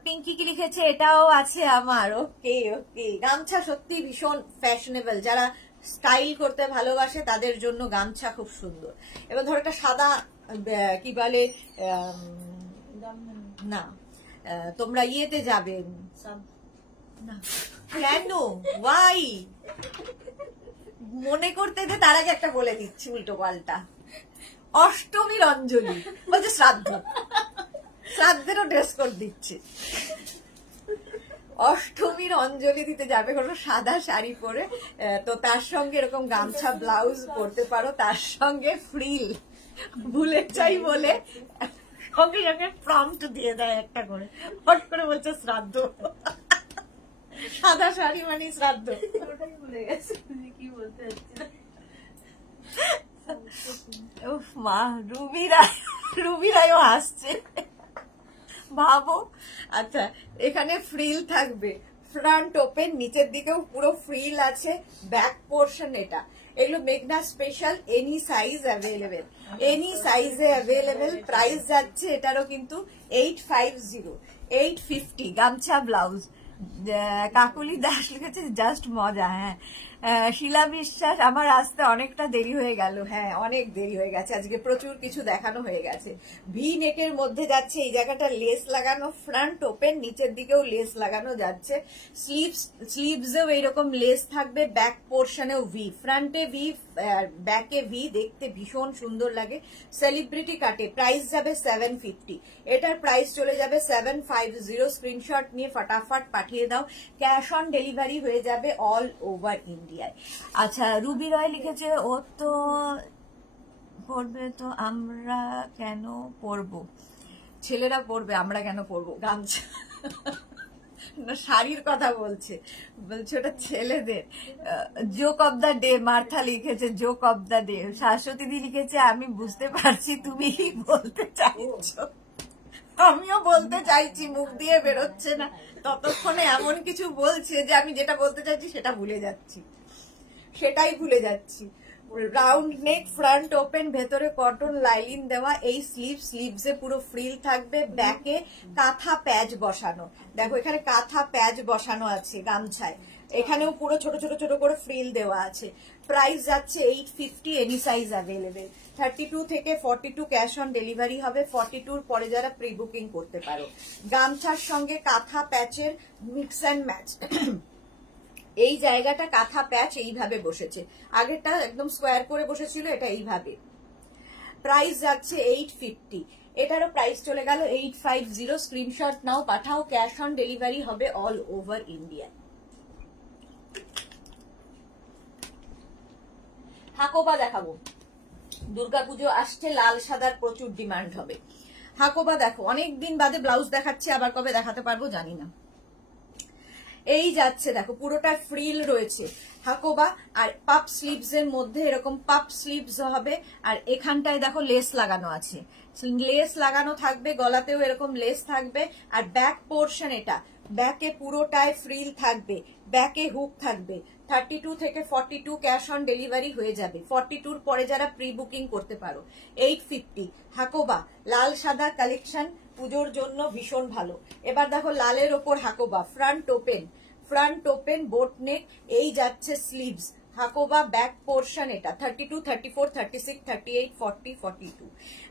পিঙ্কি কি লিখেছে? এটাও আছে আমার। ওকে ওকে। গামছা সত্যি ভীষণ ফ্যাশনেবল, যারা স্টাইল করতে ভালোবাসে তাদের জন্য গামছা খুব সুন্দর। এবার ধরো একটা সাদা কি বলে না, তোমরা ইয়েতে যাবে না কেন, ওয়াই মনে করতে দে, তার আগে একটা বলে দিচ্ছি উল্টো পাল্টা। অষ্টমীর অঞ্জলি বলছে শ্রাদ্ধ, শ্রাদ্ধেরও ড্রেস কোড দিচ্ছে। অষ্টমীর অঞ্জলি দিতে যাবে কোনো সাদা শাড়ি পরে, তো তার সঙ্গে এরকম গামছা ব্লাউজ পরতে পারো, তার সঙ্গে ফ্রিল। ভুলে চাই বলে সঙ্গে সঙ্গে প্রম্পট দিয়ে দেয় একটা করে, হট করে বলছে শ্রাদ্ধ। সাদা শাড়ি মানে শ্রাদ্ধ। ভুলে গেছে কি বলতে মা। রুবি রায়ও হাসছে, ভাবো। আচ্ছা এখানে ফ্রিল থাকবে, ফ্রন্ট ওপেন, নিচের দিকেও পুরো ফ্রিল আছে, ব্যাক পোর্শন এটা। এগুলো মেঘনা special, any size available, any সাইজে অ্যাভেলেবেল। প্রাইস যাচ্ছে এটারও কিন্তু 850। 850 গামছা ব্লাউজ। কাকুলি দাস লিখেছে জাস্ট মজা। হ্যাঁ শিলা বিশ্বাস, আমার আসতে অনেকটা দেরি হয়ে গেল। হ্যাঁ, অনেক দেরি হয়ে গেছে, আজকে প্রচুর কিছু দেখানো হয়ে গেছে। ভি নেকের মধ্যে যাচ্ছে, এই জায়গাটা লেস লাগানো, ফ্রন্ট ওপেন, নিচের দিকেও লেস লাগানো যাচ্ছে। স্লিভসেও এইরকম লেস থাকবে, ব্যাক পোর্শনেও ভি, ফ্রন্টে ভি, ব্যাকে ভি, দেখতে ভীষণ সুন্দর লাগে। সেলিব্রিটি কাটে, প্রাইস যাবে 750, এটার প্রাইস চলে যাবে 750। স্ক্রিনশট নিয়ে ফটাফট পাঠিয়ে দাও, ক্যাশ অন ডেলিভারি হয়ে যাবে অল ওভার ইন্ডিয়ায়। আচ্ছা, রুবি রয় লিখেছে, ও তো পড়বে, তো আমরা কেন পড়বো? ছেলেরা পড়বে, আমরা কেন পড়বো? গামছা না, শাড়ির কথা বলছে, ওটা ছেলেদের। Joke of the day, Martha লিখেছে joke of the day. Shashwati দি লিখেছে, আমি বুঝতে পারছি তুমি কি বলতে চাইছো। আমিও বলতে চাইছি, মুখ দিয়ে বেরোচ্ছে না। ততক্ষণে এমন কিছু বলছে যে আমি যেটা বলতে চাইছি সেটা ভুলে যাচ্ছি, রাউন্ড নেক, ফ্রন্ট ওপেন, ভেতরে কটন লাইলিন দেওয়া। এই স্লিভসে পুরো ফ্রিল থাকবে, ব্যাকে কাঁথা প্যাচ বসানো। দেখো এখানে কাঁথা প্যাচ বসানো আছে গামছায়, এখানেও পুরো ছোট ছোট ছোট করে ফ্রিল দেওয়া আছে। প্রাইস যাচ্ছে 850, এনি সাইজ অ্যাভেলেবেল। 32 থেকে 42 ক্যাশ অন ডেলিভারি হবে। 42 পরে যারা প্রি বুকিং করতে পারো। গামছার সঙ্গে কাঁথা প্যাচের মিক্স অ্যান্ড ম্যাচ। এই জায়গাটা কাঁথা প্যাচ এইভাবে বসেছে, আগেরটা একদম স্কোয়ার করে বসেছিল, এটা এইভাবে। প্রাইস যাচ্ছে 850, এটারও প্রাইস চলে গেল 850। স্ক্রিনশট নাও, পাঠাও, ক্যাশ অন ডেলিভারি হবে অল ওভার ইন্ডিয়া। হাকোবা দেখাবো, দুর্গাপুজো আসছে, লাল সাদার প্রচুর ডিমান্ড হবে। হাকোবা দেখো, অনেকদিন বাদে ব্লাউজ দেখাচ্ছি, আবার কবে দেখাতে পারবো জানি না। এই যাচ্ছে দেখো, পুরোটা ফ্রিল রয়েছে হাকোবা, আর পাপ স্লিভস এর মধ্যে এরকম পাপ স্লিভস হবে, আর এখানটায় দেখো লেস লাগানো আছে, লেস লাগানো থাকবে, গলাতেও এরকম লেস থাকবে। আর ব্যাক পোর্শন, এটা ব্যাকে পুরোটায় ফ্রিল থাকবে, ব্যাকে হুক থাকবে। 32 থেকে 42 ক্যাশ অন ডেলিভারি হয়ে যাবে। 42 পরে যারা প্রি বুকিং করতে পারো। 850 হাকোবা, লাল সাদা কালেকশন পুজোর জন্য ভীষণ ভালো। এবার দেখো লালের ওপর হাকোবা, ফ্রন্ট ওপেন বোট নেক, এই যাচ্ছে স্লিভস হাকোবা, ব্যাক পোর্শন এটা 32, 34, 36, 38, 40, 42।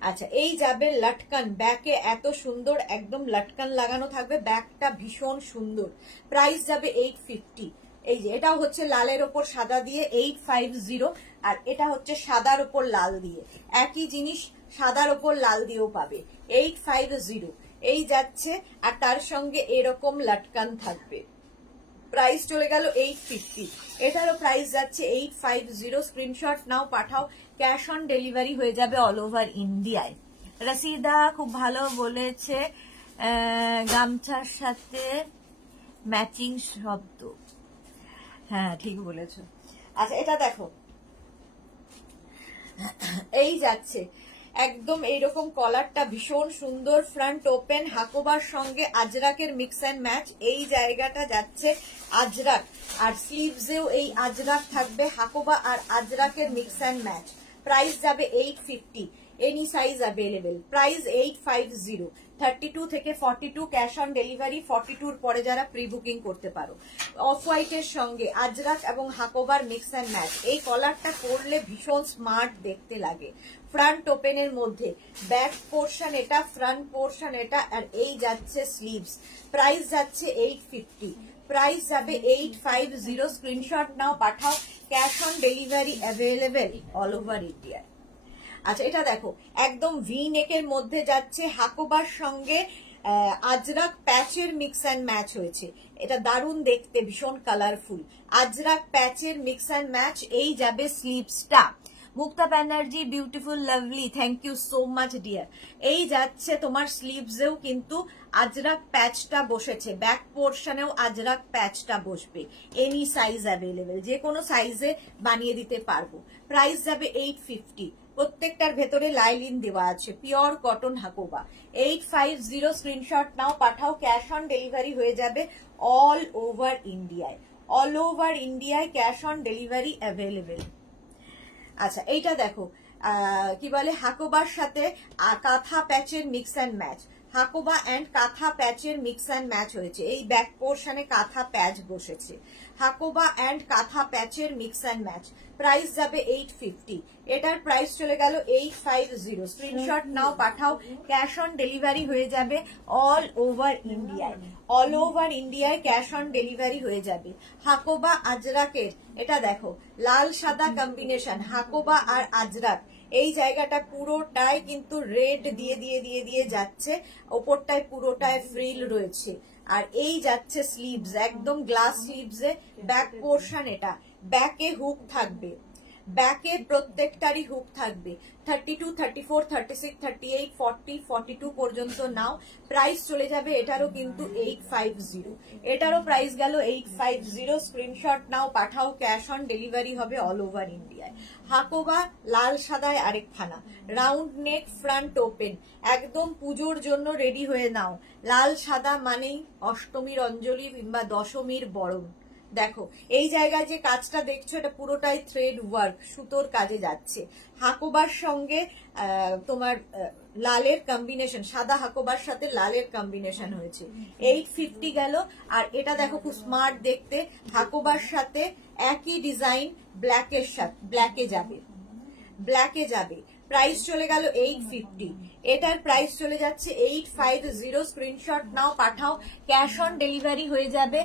আচ্ছা, এই যাবে লটকান, ব্যাকে এত সুন্দর একদম লটকান লাগানো থাকবে, ব্যাকটা ভীষণ সুন্দর। প্রাইস যাবে 850। এই যে এটাও হচ্ছে লালের ওপর সাদা দিয়ে 850, আর এটা হচ্ছে সাদার ওপর লাল দিয়ে, একই জিনিস সাদার ওপর লাল দিয়েও পাবে। 850 এই যাচ্ছে, আর তার সঙ্গে এরকম লটকান থাকবে। প্রাইস চলে গেল 850, এটারও প্রাইস যাচ্ছে 850। স্ক্রিনশট নাও, পাঠাও, ক্যাশ অন ডেলিভারি হয়ে যাবে অল ওভার ইন্ডিয়ায়। রসিদা খুব ভালো বলেছে, গামছার সাথে ম্যাচিং শব্দ। হ্যাঁ, ঠিক বলেছ। আচ্ছা, এটা দেখো, এই যাচ্ছে একদম এইরকম, কলারটা ভীষণ সুন্দর, ফ্রন্ট ওপেন, হাকোবার সঙ্গে আজরাকের মিক্স অ্যান্ড ম্যাচ। এই জায়গাটা যাচ্ছে আজরাক, আর স্লিভসেও এই আজরাক থাকবে, হাকোবা আর আজরাকের মিক্স অ্যান্ড ম্যাচ। প্রাইস যাবে 850, এনি সাইজ অ্যাভেলেবেল। প্রাইস 850। 32 থেকে 42 ক্যাশ অন ডেলিভারি। 42 পরে যারা প্রি বুকিং করতে পারো। অফ হোয়াইটের সঙ্গে আজরাক এবং হাকোবার মিক্স অ্যান্ড ম্যাচ। এই কলারটা পরলে ভীষণ স্মার্ট দেখতে লাগে। ফ্রন্ট ওপেনের মধ্যে ব্যাক পোর্শন এটা, ফ্রন্ট পোর্শন এটা, আর এই যাচ্ছে স্লিভস। প্রাইস যাচ্ছে 850, প্রাইস যাবে 850। স্ক্রিনশট নাও, পাঠাও, cash on delivery available all over India. আচ্ছা, এটা দেখো একদম ভি নেকের মধ্যে যাচ্ছে, হাকোবার সঙ্গে আজরাক প্যাচের মিক্স অ্যান্ড ম্যাচ হয়েছে, এটা দারুণ দেখতে, ভীষণ কালারফুল। আজরাক প্যাচের মিক্স অ্যান্ড ম্যাচ, এই যাবে স্লিভসটা। Mukta Banerjee, beautiful, lovely, thank you so much dear. এই যাচ্ছে তোমার স্লিভসেও কিন্তু আজরাক প্যাচটা বসেছে, ব্যাক পোর্শনেও আজরাক প্যাচটা বসবে। এনি সাইজ অ্যাভেলেবেল, যে কোনো সাইজে বানিয়ে দিতে পারবো। প্রাইস যাবে 850, প্রত্যেকটার ভেতরে লাইলিন দেওয়া আছে, পিওর কটন হাকোবা। 850। স্ক্রিনশট নাও, পাঠাও, ক্যাশ অন ডেলিভারি হয়ে যাবে অল ওভার ইন্ডিয়ায়। অল ওভার ইন্ডিয়ায় ক্যাশ অন ডেলিভারি অ্যাভেলেবেল। আচ্ছা, এইটা দেখো কি বলে, হাকোবার সাথে কাঁথা প্যাচের mix and match. Hakoba and kantha প্যাচের মিক্স অ্যান্ড ম্যাচ হয়েছে, এই ব্যাক পোর্শনে কাঁথা প্যাচ বসেছে। হাকোবা অ্যান্ড কাঁথা প্যাচের মিক্স অ্যান্ড ম্যাচ, প্রাইস যাবে 850, এটার প্রাইস চলে গেল 850। স্ক্রিনশট নাও, পাঠাও, ক্যাশ অন ডেলিভারি হয়ে যাবে অল ওভার ইন্ডিয়ায়, অল ওভার ইন্ডিয়ায় ক্যাশ অন ডেলিভারি হয়ে যাবে। হাকোবা আজরাকের, এটা দেখো লাল সাদা কম্বিনেশন, হাকোবা আর আজরাক, এই জায়গাটা পুরোটাই কিন্তু রেড দিয়ে দিয়ে দিয়ে দিয়ে যাচ্ছে, ওপরটায় পুরোটায় ফ্রিল রয়েছে। আর এই যাচ্ছে স্লিভস, একদম গ্লাস স্লিভসে ব্যাক পোর্শন, এটা ব্যাকে হুক থাকবে, ব্যাকে প্রত্যেকটারই হুক থাকবে। 32, 34, 36, 38, 40, 42 পর্যন্ত নাও, প্রাইস চলে যাবে এটারও কিন্তু 850, এটারও প্রাইস গেল 850। স্ক্রিনশট নাও, পাঠাও, ক্যাশ অন ডেলিভারি হবে অল ওভার ইন্ডিয়ায়। হাকোবা লাল সাদায় আরেকখানা, রাউন্ড নেক, ফ্রন্ট ওপেন, একদম পুজোর জন্য রেডি হয়ে নাও। লাল সাদা মানেই অষ্টমীর অঞ্জলি কিংবা দশমীর বরণ। দেখো এই জায়গায় যে কাজটা দেখছো এটা পুরোটাই থ্রেড ওয়ার্ক, সুতোর কাজে যাচ্ছে। হাকোবার সঙ্গে তোমার লালের কম্বিনেশন, সাদা হাকোবার সাথে লালের কম্বিনেশন হয়েছে, 850 গেল। আর এটা দেখো খুব স্মার্ট দেখতে, হাকোবার সাথে একই ডিজাইন, ব্ল্যাকের সাথে, ব্ল্যাকে যাবে, ব্ল্যাকে যাবে, প্রাইস চলে গেল 850, এটার প্রাইস চলে যাচ্ছে 850। স্ক্রিনশট নাও, পাঠাও, ক্যাশ অন ডেলিভারি হয়ে যাবে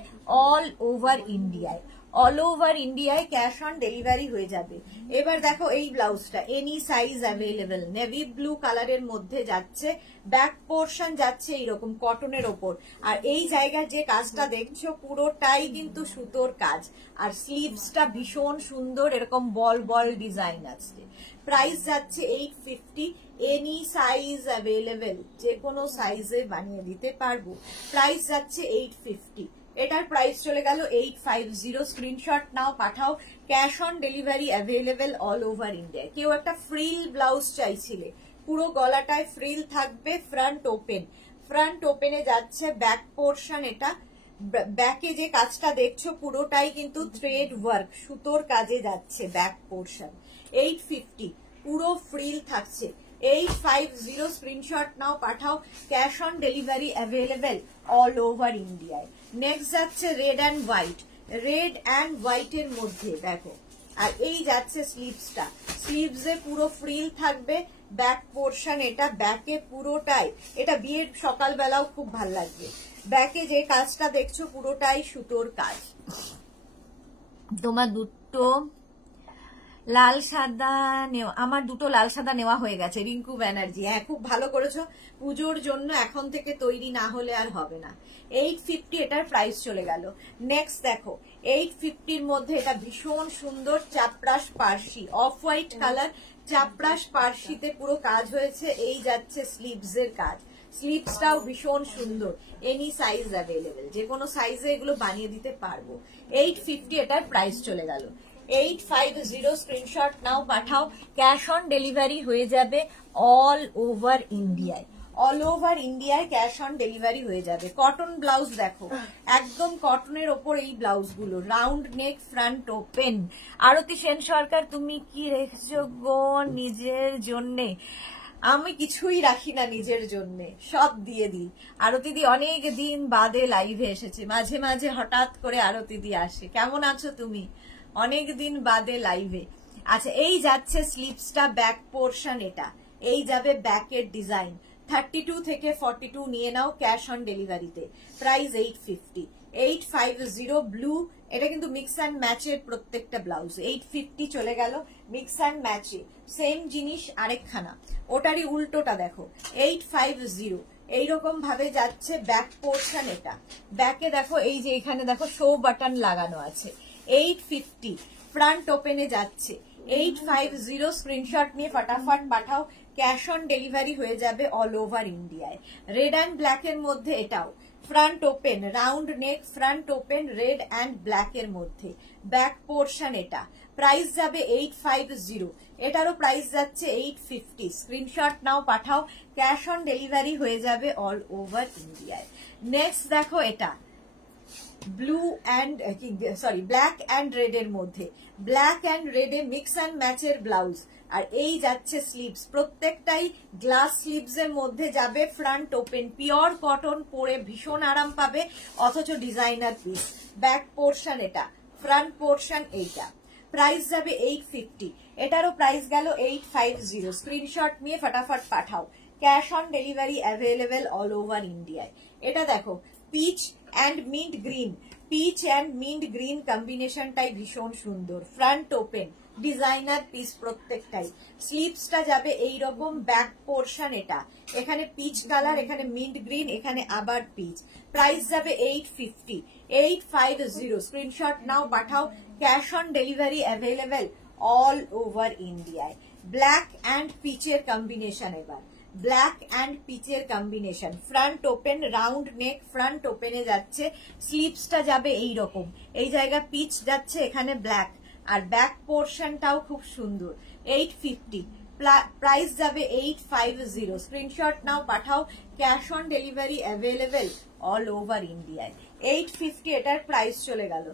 অল ওভার ইন্ডিয়ায়, অল ওভার ইন্ডিয়ায় ক্যাশ অন ডেলিভারি হয়ে যাবে। এবার দেখো এই ব্লাউজটা, any size available, navy blue কালারের মধ্যে যাচ্ছে, ব্যাক পোর্শন যাচ্ছে এইরকম কটনের ওপর। আর এই জায়গার যে কাজটা দেখছো পুরোটাই কিন্তু সুতোর কাজ, আর স্লিভসটা ভীষণ সুন্দর, এরকম বল বল ডিজাইন আছে। প্রাইস যাচ্ছে 850, এনি সাইজ অ্যাভেলেবেল, যে কোনো সাইজে বানিয়ে দিতে পারবো। প্রাইস যাচ্ছে 850, এটার প্রাইস চলে গেল 850। স্ক্রিনশট নাও, পাঠাও, cash on delivery available all over India. কেউ একটা ফ্রিল ব্লাউজ চাইছিলে, পুরো গলাটায় ফ্রিল থাকবে, ফ্রন্ট ওপেন, ফ্রন্ট ওপেনে যাচ্ছে ব্যাক পোর্শন, এটা ব্যাকে যে কাজটা দেখছো পুরোটাই কিন্তু থ্রেড ওয়ার্ক, সুতোর কাজে যাচ্ছে ব্যাক পোর্শন। 850, পুরো ফ্রিল থাকছে, 850। স্ক্রিনশট নাও, পাঠাও, cash on delivery available all over ইন্ডিয়ায়। নেক্সট যাচ্ছে red and white, red and হোয়াইটের মধ্যে দেখো, আর এই যাচ্ছে স্লিভসটা, স্লিভসে পুরো ফ্রিল থাকবে, ব্যাক পোর্শন, এটা ব্যাকে পুরোটাই, এটা বিয়ের সকালবেলাও খুব ভাল লাগবে। ব্যাকে যে কাজটা দেখছো পুরোটাই সুতোর কাজ। তোমার দুটো লাল সাদা নেওয়া, আমার দুটো লাল সাদা নেওয়া হয়ে গেছে, রিঙ্কু ব্যানার্জি, হ্যাঁ খুব ভালো করেছো, পুজোর জন্য এখন থেকে তৈরি না হলে আর হবে না। 850, এটার প্রাইস চলে গেল। নেক্সট দেখো 850-র মধ্যে এটা ভীষণ সুন্দর চাপরাশ পার্সি, অফ হোয়াইট কালার, চাপরাশ পার্সিতে পুরো কাজ হয়েছে, এই যাচ্ছে স্লিভসের কাজ, স্লিভসটাও ভীষণ সুন্দর, এনি সাইজ অ্যাভেলেবেল, যে কোনো সাইজে এগুলো বানিয়ে দিতে পারবো। 850, এটার প্রাইস চলে গেল 850। স্ক্রিনশট নাও, পাঠাও, ক্যাশ অন ডেলিভারি হয়ে যাবে অল ওভার ইন্ডিয়ায়, অল ওভার ইন্ডিয়ায় ক্যাশ অন ডেলিভারি হয়ে যাবে। কটন ব্লাউজ দেখো, একদম কটনের ওপর এই ব্লাউজ গুলো, রাউন্ড নেক, ফ্রন্ট ওপেন। আরতি সেন সরকার, তুমি কি রেখেছো গো নিজের জন্যে? আমি কিছুই রাখি না নিজের জন্য, সব দিয়ে দিই। আরতি দি অনেক দিন বাদে লাইভে এসেছে, মাঝে মাঝে হঠাৎ করে আরতি দি আসে। কেমন আছো তুমি? অনেক দিন বাদে লাইভে। আচ্ছা, এই যাচ্ছে স্লিভসটা, ব্যাক পোর্শন, এটা এই যাবে ব্যাকের ডিজাইন। 32 থেকে 42 নিয়ে নাও ক্যাশ অন ডেলিভারিতে, প্রাইস 850। 850 ব্লু, এটা কিন্তু মিক্স অ্যান্ড ম্যাচের প্রত্যেকটা ব্লাউজ। 850 চলে গেল মিক্স অ্যান্ড ম্যাচে। সেম জিনিস আরেকখানা, ওটারই উল্টোটা দেখো, 850 এইরকম ভাবে যাচ্ছে ব্যাক পোর্শন। এটা ব্যাকে দেখো, এই যে এখানে দেখো শো বাটন লাগানো আছে। 850 ফ্রন্ট ওপেনে যাচ্ছে। 850 স্ক্রিনশট নিয়ে ফটাফট পাঠাও, ক্যাশ অন ডেলিভারি হয়ে যাবে অল ওভার ইন্ডিয়ায়। রেড অ্যান্ড ব্ল্যাক এর মধ্যে এটাও front open, round neck, front open, red and black এর মধ্যে ব্যাক পোর্শন। এটা প্রাইস যাবে 850, এটারও প্রাইস যাচ্ছে 850। স্ক্রিনশট নাও, পাঠাও, ক্যাশ অন ডেলিভারি হয়ে যাবে অল ওভার ইন্ডিয়ায়। নেক্সট দেখো, এটা blue and black and red এর মধ্যে, black and red A mix and ম্যাচের ব্লাউজ, আর এই যাচ্ছে স্লিভস, প্রত্যেকটাই গ্লাস স্লিভস এর মধ্যে যাবে, ফ্রন্ট ওপেন, পিওর কটন, পরে ভীষণ আরাম পাবে, অথচ ডিজাইনার পিস। ব্যাক পোর্শন এটা, ফ্রন্ট পোর্শন এইটা। প্রাইস যাবে 850, এটারও প্রাইস গেল 850। স্ক্রিনশট নিয়ে ফটাফট পাঠাও। Cash on delivery available all over ইন্ডিয়ায়। এটা দেখো peach and mint green, peach and mint green কম্বিনেশনটাই ভীষণ সুন্দর, ফ্রন্ট ওপেন, ডিজাইনার পিস প্রত্যেকটাই। স্লিভসটা যাবে এইরকম, ব্যাক পোর্শন এটা, এখানে পিচ কালার, এখানে মিন্ট গ্রিন, এখানে আবার পিচ। প্রাইস যাবে 850, 850। স্ক্রিনশট নাও পাঠাও। Cash on delivery available all over ইন্ডিয়ায়। ব্ল্যাক অ্যান্ড পিচের কম্বিনেশন, এবার ব্ল্যাক অ্যান্ড পিচের combination, front open, round neck, front ওপেনে যাচ্ছে, স্লিভসটা যাবে এইরকম, এই জায়গা পিচ যাচ্ছে, এখানে ব্ল্যাক, আর ব্যাক পোর্শনটাও খুব সুন্দর। 850, প্রাইস যাবে 850। স্ক্রিনশট নাও পাঠাও। Cash on delivery available all over ইন্ডিয়ায়। 850 এটার প্রাইস চলে গেল।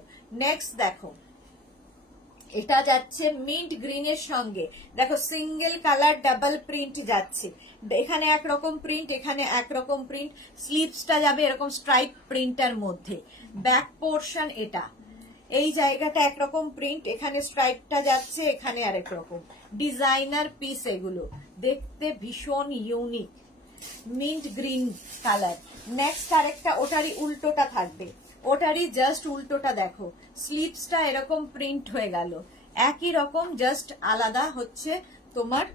নেক্সট দেখো, এটা যাচ্ছে মিন্ট গ্রিনের সঙ্গে, দেখো সিঙ্গেল কালার ডাবল প্রিন্ট যাচ্ছে, এখানে একরকম প্রিন্ট, এখানে একরকম প্রিন্ট, স্লিভসটা যাবে এরকম স্ট্রাইপ প্রিন্টার মধ্যে। ব্যাক পোর্শন এটা, এই জায়গাটা একরকম প্রিন্ট, এখানে স্ট্রাইপটা যাচ্ছে, এখানে আরেক রকম, ডিজাইনার পিস এগুলো, দেখতে ভীষণ unique, mint green colour. Next আরেকটা, ওটারই উল্টোটা থাকবে, ওটারই জাস্ট উল্টোটা দেখো, স্লিভসটা এরকম প্রিন্ট হয়ে গেল, একই রকম জাস্ট আলাদা হচ্ছে তোমার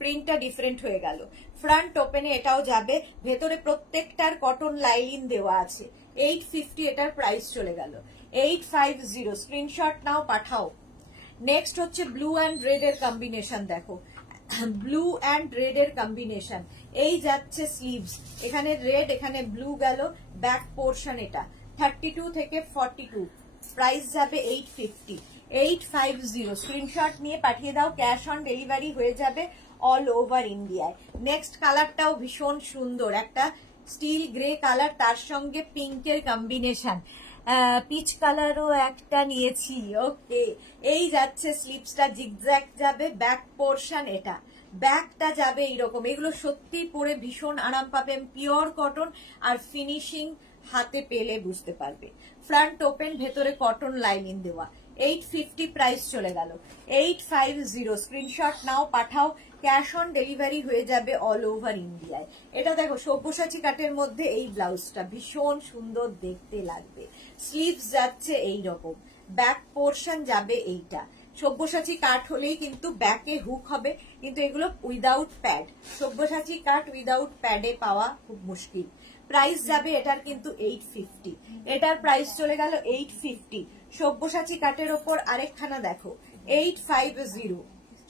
প্রিন্টটা ডিফারেন্ট হয়ে গেল। ফ্রন্ট ওপেনে এটাও যাবে, ভেতরে প্রত্যেকটার কটন লাইলিন দেওয়া আছে। 850 এটার প্রাইস চলে গেল। 850, স্ক্রিনশট নাও পাঠাও। নেক্সট হচ্ছে ব্লু অ্যান্ড রেড এর কম্বিনেশন, দেখো ব্লু অ্যান্ড রেড এর কম্বিনেশন, এই যাচ্ছে স্লিভস, এখানে রেড, এখানে ব্লু গেল, ব্যাক পোর্শন এটা 32 থেকে 42, প্রাইস যাবে 850, 850। স্ক্রিনশট নিয়ে পাঠিয়ে দাও, ক্যাশ অন ডেলিভারি হয়ে যাবে অল ওভার ইন্ডিয়ায়। নেক্সট কালারটাও ভীষণ সুন্দর, একটা স্টিল গ্রে কালার, তার সঙ্গে পিঙ্কের কম্বিনেশন, পিচ কালারও একটা নিয়েছি। ওকে, এই যাচ্ছে স্লিভসটা, জিগজ্যাগ যাবে, ব্যাক পোর্শন এটা, ব্যাকটা যাবে এইরকম, এগুলো সত্যি পরে ভীষণ আরাম পাবেন, পিওর কটন, আর ফিনিশিং হাতে পেলে বুঝতে পারবে। ফ্রন্ট ওপেন, ভেতরে কটন লাইনিং দেওয়া। 850 প্রাইস চলে গেল। 850, স্ক্রিনশট নাও পাঠাও। ক্যাশ অন ডেলিভারি হয়ে যাবে অল ওভার ইন্ডিয়ায়। এটা দেখো সব্যসাচী কাটের মধ্যে এই ব্লাউজটা ভীষণ সুন্দর দেখতে লাগবে, স্লিভস যাচ্ছে এইরকম, ব্যাক পোর্শন যাবে এইটা। সব্যসাচী কাট হলেই কিন্তু ব্যাকে হুক হবে, কিন্তু এগুলো উইদাউট প্যাড, সব্যসাচী কাট উইদাউট প্যাডে পাওয়া খুব মুশকিল। প্রাইস যাবে এটার কিন্তু 850, এটার প্রাইস চলে গেল 850। সব্যসাচী কাটের ওপর আরেকখানা দেখো 850।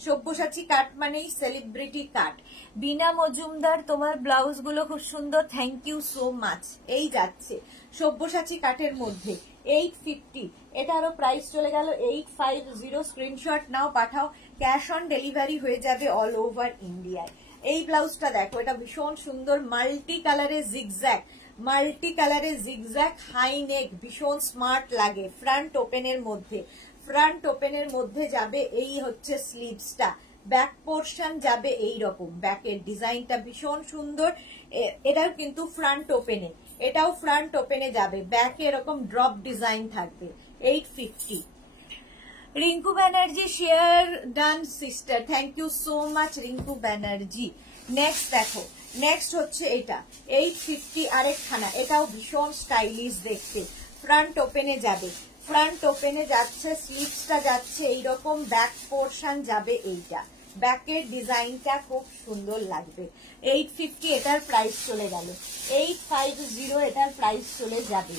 সব্যসাচী কাট মানেই সেলিব্রিটি কাট। বিনা মজুমদার, তোমার ব্লাউজ গুলো খুব সুন্দর, থ্যাংক ইউ সো মাচ। এই যাচ্ছে সব্যসাচী কাটের মধ্যে 850, এটারও প্রাইস চলে গেল 850। স্ক্রিনশট নাও পাঠাও, ক্যাশ অন ডেলিভারি হয়ে যাবে অল ওভার ইন্ডিয়ায়। এই ব্লাউজটা দেখো, এটা ভীষণ সুন্দর, মাল্টি কালারের জিগজ্যাগ, মাল্টি কালারের জিগজ্যাগ, হাই নেক, ভীষণ স্মার্ট লাগে। ফ্রন্ট ওপেনের মধ্যে, ফ্রন্ট ওপেনের মধ্যে যাবে এই হচ্ছে স্লিভসটা, ব্যাক পোর্শন যাবে এই রকম, ব্যাকের ডিজাইনটা ভীষণ সুন্দর। এটাও কিন্তু ফ্রন্ট ওপেনে, এটাও ফ্রন্ট ওপেনে যাবে, ব্যাকে এরকম ড্রপ ডিজাইন থাকবে। 850। Rinku Banerjee share done sister, thank you so much Rinku Banerjee. Next দেখো, নেক্সট হচ্ছে এটা 850, আরেকখানা, এটাও ভীষণ স্টাইলিশ দেখতে, ফ্রন্ট ওপেনে যাবে, ফ্রন্ট ওপেনে যাচ্ছে, স্লিভসটা যাচ্ছে এইরকম, ব্যাক পোর্শন যাবে এইটা, ব্যাকের ডিজাইনটা খুব সুন্দর লাগবে। 850 এটার প্রাইস চলে গেল। 850 এটার প্রাইস চলে যাবে।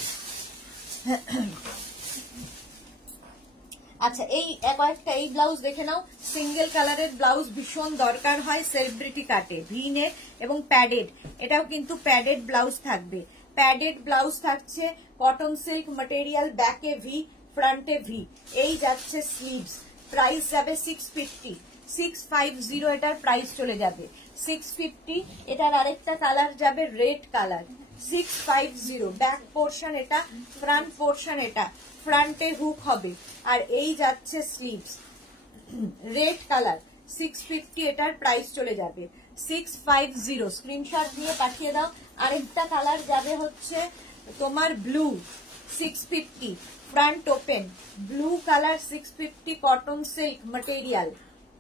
আচ্ছা, এই কয়েকটা এই ব্লাউজ দেখে নাও, সিঙ্গেল কালারের ব্লাউজ ভীষণ দরকার হয় সেলিব্রিটি কাটে, ভি নেক এবং প্যাডেড, এটাও কিন্তু প্যাডেড ব্লাউজ থাকবে, প্যাডেড ব্লাউজ থাকছে, কটন সিল্ক ম্যাটেরিয়াল, ব্যাকে ভি, ফ্রন্টে ভি। এই যাচ্ছে স্লিভস, প্রাইস যাবে 650, 650 এটার প্রাইস চলে যাবে 650। এটার আরেকটা কালার যাবে রেড কালার, 650। ব্যাক পোর্শন এটা, ফ্রন্ট পোর্শন এটা, ফ্রন্টে হুক হবে, আর এই যাচ্ছে স্লিভস, রেড কালার 650, এটার প্রাইস চলে যাবে 650। স্ক্রিনশট নিয়ে পাঠিয়ে দাও। আরেকটা কালার যাবে হচ্ছে তোমার blue 650, front open blue colour 650, cotton silk material.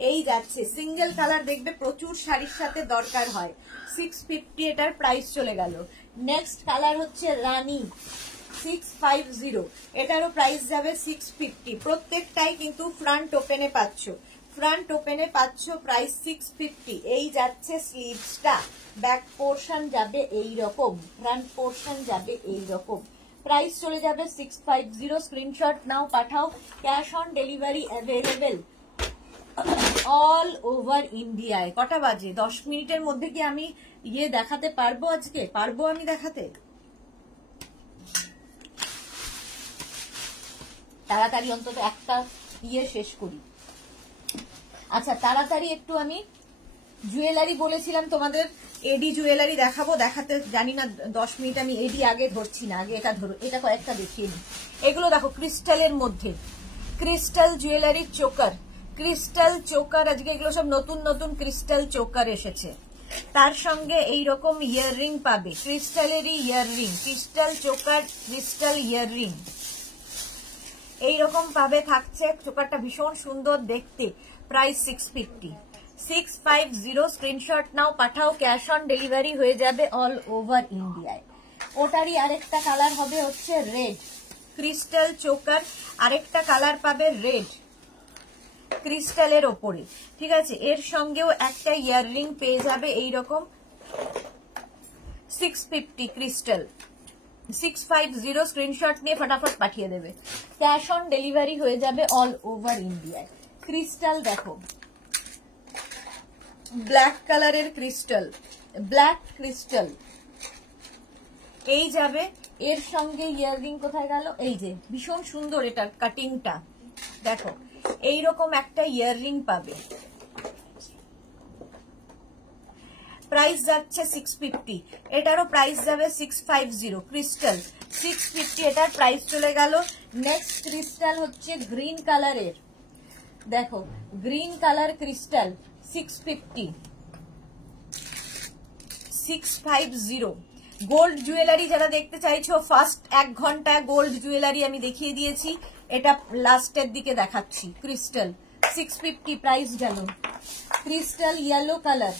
এই যাচ্ছে সিঙ্গেল কালার, দেখবে প্রচুর শাড়ির সাথে দরকার হয়। 650 এটার প্রাইস চলে গেল। নেক্সট কালার হচ্ছে রানী 650, এটারও প্রাইস যাবে 650। প্রত্যেকটাই কিন্তু ফ্রন্ট ওপেনে পাচ্ছ, ফ্রন্ট ওপেনে পাচ্ছ, প্রাইস 650। এই যাচ্ছে স্লিভসটা, ব্যাক পোর্শন যাবে এই রকম, ফ্রন্ট পোর্শন যাবে এই রকম, প্রাইস চলে যাবে 650। স্ক্রিনশট নাও, পাঠাও। Cash on delivery available all over ইন্ডিয়ায়। কটা বাজে? 10 মিনিটের মধ্যে কি আমি দেখাতে পারবো? আজকে পারবো আমি দেখাতে? তাড়াতাড়ি অন্তত একটা শেষ করি। আচ্ছা, তাড়াতাড়ি একটু আমি জুয়েলারি বলেছিলাম তোমাদের, এডি জুয়েলারি দেখাবো, দেখাতে জানি না 10 মিনিট আমি এডি আগে ধরছি না, আগে এটা ধরো, এটা কয়েকটা দেখিয়ে নিই। এগুলো দেখো ক্রিস্টালের মধ্যে, crystal jewellery choker, crystal choker, আজকে এগুলো সব নতুন নতুন ক্রিস্টাল চোকার এসেছে। তার সঙ্গে এইরকম ইয়াররিং পাবে, ক্রিস্টালেরই earring, crystal choker, crystal earring এইরকম পাবে। থাকছে চোকারটা ভীষণ সুন্দর দেখতে, প্রাইস 650। 650 স্ক্রিনশট নাও, পাঠাও। ক্যাশ অন ডেলিভারি হয়ে যাবে অল ওভার ইন্ডিয়ায়। ওটারই আরেকটা কালার হবে হচ্ছে রেড, ক্রিস্টাল চোকার, আরেকটা কালার পাবে রেড ক্রিস্টালের ওপরে, ঠিক আছে। এর সঙ্গেও একটা ইয়াররিং পেয়ে যাবে এইরকম, 650 ক্রিস্টাল, 650 স্ক্রিনশট নিয়ে ফটাফট পাঠিয়ে দেবে। ক্যাশ অন ডেলিভারি হয়ে যাবে অল ওভার ইন্ডিয়ায়। ক্রিস্টাল দেখো, ব্ল্যাক কালারের ক্রিস্টাল, ব্ল্যাক ক্রিস্টাল এই যাবে। এর সঙ্গে ইয়াররিং কোথায় গেল? এই যে ভীষণ সুন্দর এটার কাটিংটা দেখো, এইরকম একটা ইয়াররিং পাবে, প্রাইস যাচ্ছে 650। এটারও প্রাইস যাবে 650, ক্রিস্টাল 650, এটার প্রাইস চলে গেল। নেক্সট ক্রিস্টাল হচ্ছে গ্রিন কালারের, দেখো green colour crystal 650, 650। Gold jewellery যারা দেখতে চাইছো, ফার্স্ট 1 ঘন্টা গোল্ড জুয়েলারি আমি দেখিয়ে দিয়েছি, এটা লাস্টের দিকে দেখাচ্ছি। ক্রিস্টাল 650 প্রাইস গেল। ক্রিস্টাল ইয়েলো কালার,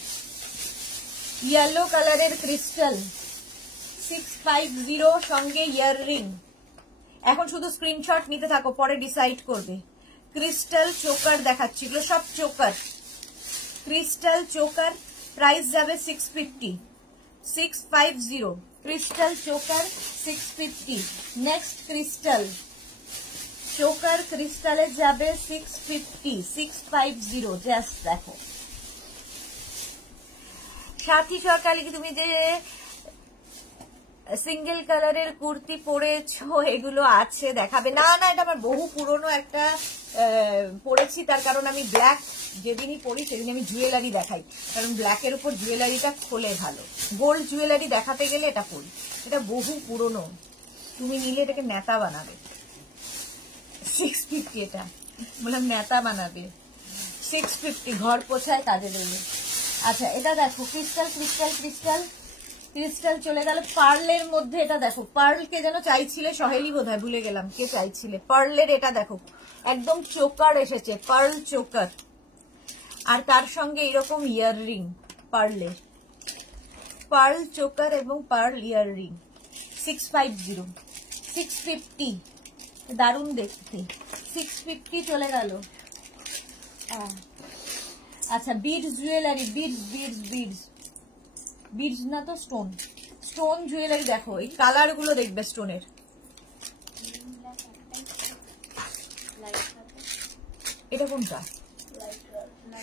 ইয়েলো কালারের ক্রিস্টাল 650, সঙ্গে ইয়াররিং। এখন শুধু স্ক্রিনশট নিতে থাকো, পরে ডিসাইড করবে। ক্রিস্টাল চোকার দেখাচ্ছি, এগুলো সব চোকার, ক্রিস্টাল চোকার, প্রাইস যাবে 650, 650 crystal choker 650। Next crystal choker, ক্রিস্টালে যাবে 650, 650 জাস্ট দেখো। সাথী সরকারি, তুমি যে সিঙ্গেল কালারের কুর্তি পরেছো এগুলো আছে, দেখাবে? না না, এটা আমার বহু পুরনো একটা পরেছি, তার কারণ আমি ব্ল্যাক যেদিনই পরি সেদিন আমি জুয়েলারি দেখাই, কারণ ব্ল্যাকের উপর জুয়েলারিটা খোলে ভালো। গোল্ড জুয়েলারি দেখাতে গেলে এটা পরি, এটা বহু পুরনো, তুমি নিলে এটাকে নেতা বানাবে। 650 এটা বললাম নেতা বানাবে, 650 ঘর পোছায় কাজে দেবে। আচ্ছা, এটা দেখো ক্রিস্টাল, ক্রিস্টাল ক্রিস্টাল ক্রিস্টাল চলে গেল। পার্লের মধ্যে এটা দেখো, পার্ল কে যেন চাইছিলে, সহেলি বোধহয়, ভুলে গেলাম কে চাইছিলে। পার্লের এটা দেখো, একদম চোকার এসেছে, পার্ল চোকার, আর তার সঙ্গে এরকম ইয়াররিং, পার্লের পার্ল চোকার এবং পার্ল ইয়াররিং। 650, 650 দারুণ দেখতে, 650 চলে গেল। আচ্ছা, beads jewellery, beads beads beads beads না তো স্টোন, স্টোন জুয়েলারি দেখো, এই কালার গুলো দেখবে স্টোনের। এটা কোনটা?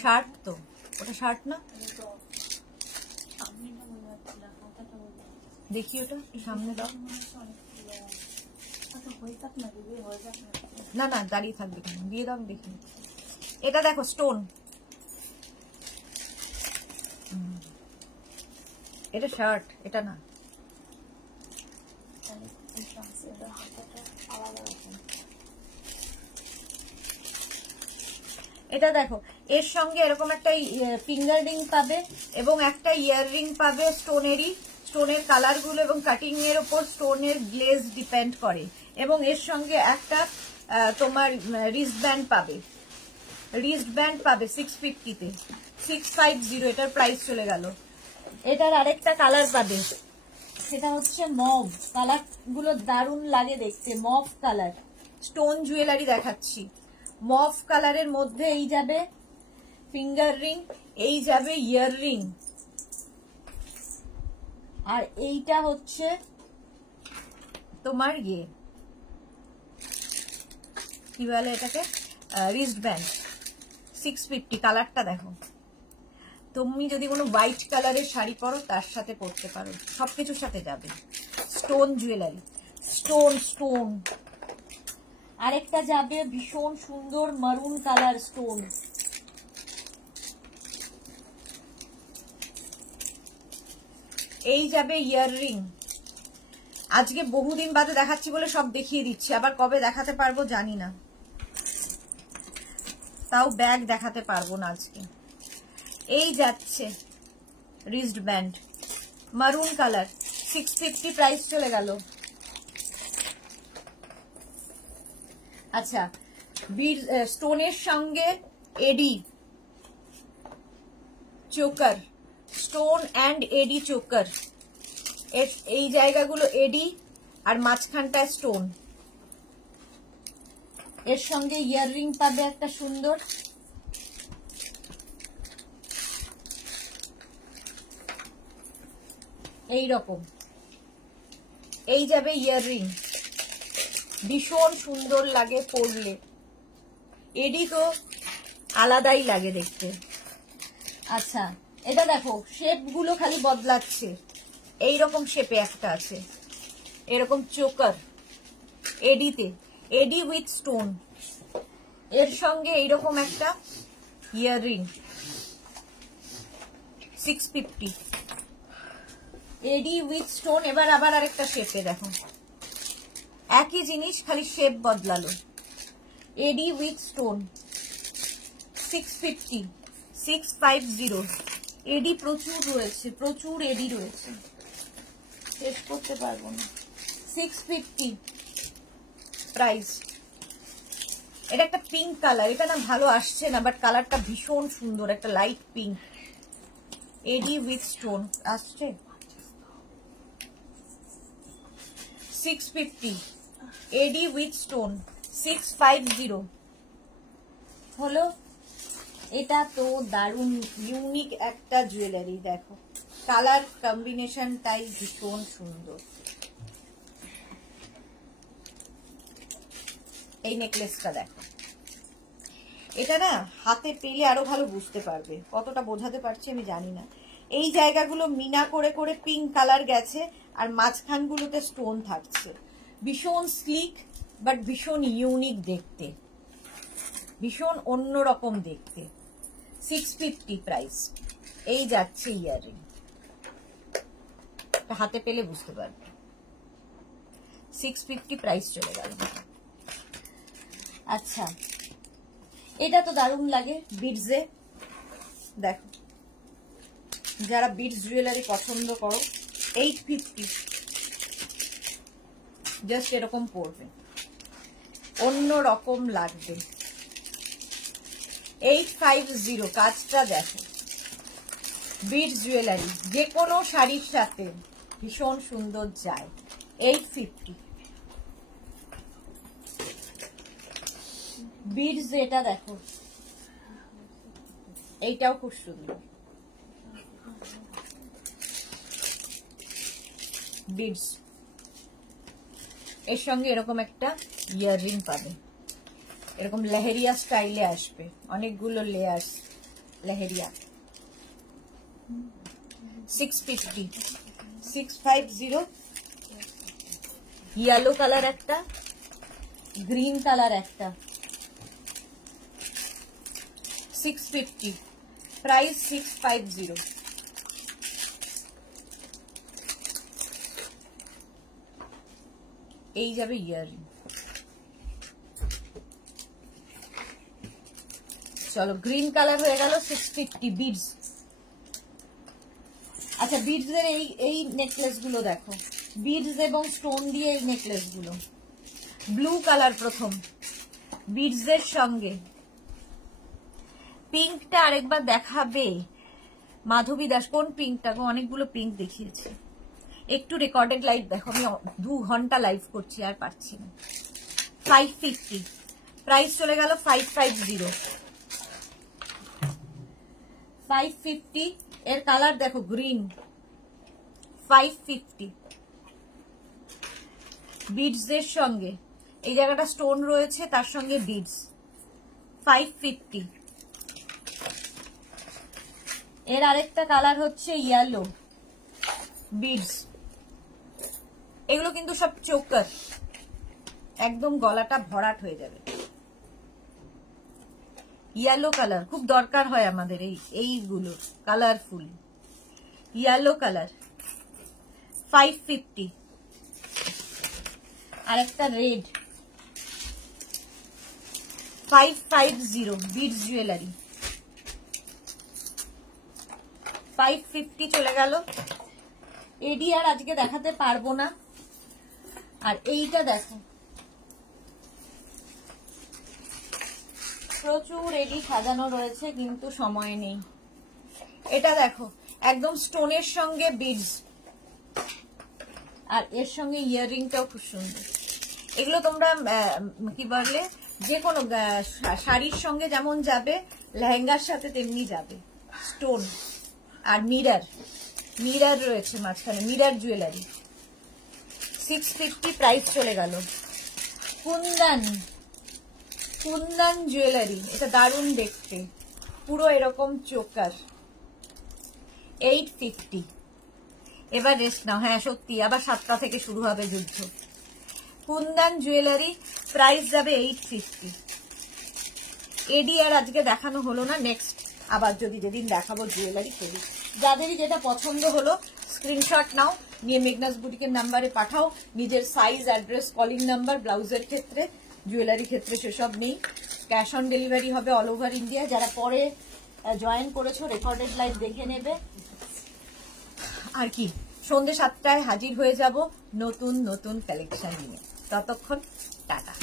শার্ট তো, ওটা শার্ট না, দেখি ওটা সামনে দাও। না না, দাঁড়িয়ে থাকবে কেন, দিয়ে দাও দেখি। এটা দেখো স্টোন, এটা শার্ট, এটা না। এটা দেখো, এর সঙ্গে এরকম একটা ফিঙ্গার রিং পাবে এবং একটা ইয়ার রিং পাবে স্টোনেরই। স্টোনের কালার গুলো এবং কাটিং এর উপর স্টোনের গ্লেজ ডিপেন্ড করে। এবং এর সঙ্গে একটা তোমার রিস্ট ব্যান্ড পাবে, রিস্ট ব্যান্ড পাবে 650-তে, 650 এটার প্রাইস চলে গেল। এটার আরেকটা কালার পাবে, সেটা হচ্ছে মভ। কালার গুলো দারুণ লাগে দেখতে, মভ কালার। স্টোন জুয়েলারি দেখাচ্ছি, মভ কালারের মধ্যে এই যাবে ফিঙ্গার রিং, এই যাবে ইয়ার রিং, আর এইটা হচ্ছে তোমার কি বলে এটাকে, রিস্ট ব্যান্ড। 650 কালারটা দেখো। তুমি যদি কোনো হোয়াইট কালারের শাড়ি পরো তার সাথে পরতে পারো, সবকিছুর সাথে যাবে। Stone jewellery, stone stone. আরেকটা যাবে ভীষণ সুন্দর মারুন কালার স্টোন। এই যাবে ইয়ার রিং। আজকে বহুদিন বাদে দেখাচ্ছি বলে সব দেখিয়ে দিচ্ছি, আবার কবে দেখাতে পারবো জানি না, তাও ব্যাগ দেখাতে পারবো না আজকে। এই যাচ্ছে wrist band, maroon colour, 650 price চলে গেল। আচ্ছা, স্টোনের সঙ্গে A D choker, stone and A D choker. এই জায়গাগুলো এডি আর মাঝখানটায় স্টোন। এর সঙ্গে ইয়ার রিং পাবে একটা সুন্দর, এই রকম। এই যাবে ইয়ার রিং, ভীষণ সুন্দর লাগে পরলে। এডি তো আলাদাই লাগে দেখতে। আচ্ছা, এটা দেখো শেপ গুলো খালি বদলাচ্ছে। এইরকম শেপে একটা আছে, এরকম চোকার এডিতে, এডি উইথ স্টোন। এর সঙ্গে এইরকম একটা ear ring, 650 A D with stone. এবার আবার আরেকটা শেপে দেখো, একই জিনিস খালি শেপ বদলালো। A D with stone, 650, 650। এডি প্রচুর রয়েছে, প্রচুর এডি রয়েছে, শেষ করতে পারবো না। 650 প্রাইস। এটা একটা পিঙ্ক কালার, এটা না ভালো আসছে না, বাট কালারটা ভীষণ সুন্দর, একটা light pink. AD with stone আসছে, 650 এডি উইথ স্টোন, 650 হলো। এটা তো দারুণ ইউনিক একটা জুয়েলারি। দেখো কালার কম্বিনেশনটাই ভীষণ সুন্দর। এই নেকলেসটা দেখো, এটা না হাতে পেলে আরো ভালো বুঝতে পারবে, কতটা বোঝাতে পারছি আমি জানি না। এই জায়গাগুলো মিনা করে করে পিঙ্ক কালার গেছে, আর মাঝখানগুলোতে স্টোন থাকছে। ভীষণ স্লিক বাট ভীষণ ইউনিক দেখতে, ভীষণ অন্যরকম দেখতে। 650 প্রাইস। এই যাচ্ছে ইয়াররিং, হাতে পেলে বুঝতে পারবে। 650 প্রাইস চলে গেল। আচ্ছা, এটা তো দারুণ লাগে বিডসে। দেখো যারা বিডস জুয়েলারি পছন্দ করো, 850 জাস্ট এরকম পড়বে, অন্য রকম লাগবে। 850 কাজটা দেখো, বিডস জুয়েলারি যে কোনো শাড়ির সাথে ভীষণ সুন্দর যায়। 850 বিডস। এটা দেখো, এইটাও খুব সুন্দর বিডস। এর সঙ্গে এরকম একটা ইয়াররিং পাবে, এরকম লেহেরিয়া স্টাইলে আসবে, অনেকগুলো লেয়ার্স লেহেরিয়া। 650 650 ইয়েলো কালার একটা, গ্রিন কালার একটা। 650 প্রাইস। 650। এই যাবে ইয়াররিং, চলো গ্রিন কালার হয়ে গেল 650 বিডস। আচ্ছা বিডস এর এই নেকলেস গুলো দেখো, বিডস এবং স্টোন দিয়ে এই নেকলেস গুলো। ব্লু কালার প্রথম বিডস এর সঙ্গে। পিঙ্কটা আরেকবার দেখাবে মাধবী দাস। কোন পিঙ্কটা গো? অনেকগুলো পিঙ্ক দেখিয়েছে। একটু রেকর্ডেড লাইভ দেখো, আমি 2 ঘন্টা লাইভ করছি আর পারছি না। 550 প্রাইস চলে গেল 550। 550 এর কালার দেখো গ্রিন। 550 বিডস এর সঙ্গে এই জায়গাটা স্টোন রয়েছে, তার সঙ্গে বিডস। 550। এর আরেকটা কালার হচ্ছে ইয়েলো বিডস। এগুলো কিন্তু সব চোকার, একদম গলাটা ভরাট হয়ে যাবে। ইয়েলো কালার খুব দরকার হয় আমাদের এইগুলো, কালারফুল ইয়েলো কালার। 550। আরেকটা রেড 550 বিডস জুয়েলারি। 550 চলে গেল। এডি আর আজকে দেখাতে পারবো না। আর এইটা দেখো, প্রচুর এডি সাজানো রয়েছে কিন্তু সময় নেই। এটা দেখো একদম স্টোনের সঙ্গে বিডস, আর এর সঙ্গে ইয়াররিংটাও খুব সুন্দর। এগুলো তোমরা কি বলে যে কোনো শাড়ির সঙ্গে যেমন যাবে, লেহেঙ্গার সাথে তেমনি যাবে। স্টোন আর মিরার রয়েছে মাঝখানে, মিরার জুয়েলারি। 650 প্রাইস চলে গেল। কুন্দন জুয়েলারি, এটা দারুণ দেখতে, পুরো এরকম চোকার। 850। এবার রেস্ট নাও। হ্যাঁ সত্যি, আবার 7টা থেকে শুরু হবে যুদ্ধ। কুন্দন জুয়েলারি প্রাইস যাবে 850। এডি আর আজকে দেখানো হলো না, নেক্সট আবার যদি যেদিন দেখাবো জুয়েলারি করি। যাদেরই যেটা পছন্দ হলো স্ক্রিনশট নাও, নিয়ে মেঘনাস বুটিকের নাম্বারে পাঠাও। নিজের সাইজ, অ্যাড্রেস, কলিং নাম্বার। ব্লাউজের ক্ষেত্রে, জুয়েলারি ক্ষেত্রে সেসব নেই। ক্যাশ অন ডেলিভারি হবে অল ওভার ইন্ডিয়া। যারা পরে জয়েন করেছো রেকর্ডেড লাইভ দেখে নেবে। আর কি, সন্ধ্যে 7টায় হাজির হয়ে যাব নতুন নতুন কালেকশন নিয়ে। ততক্ষণ টাটা।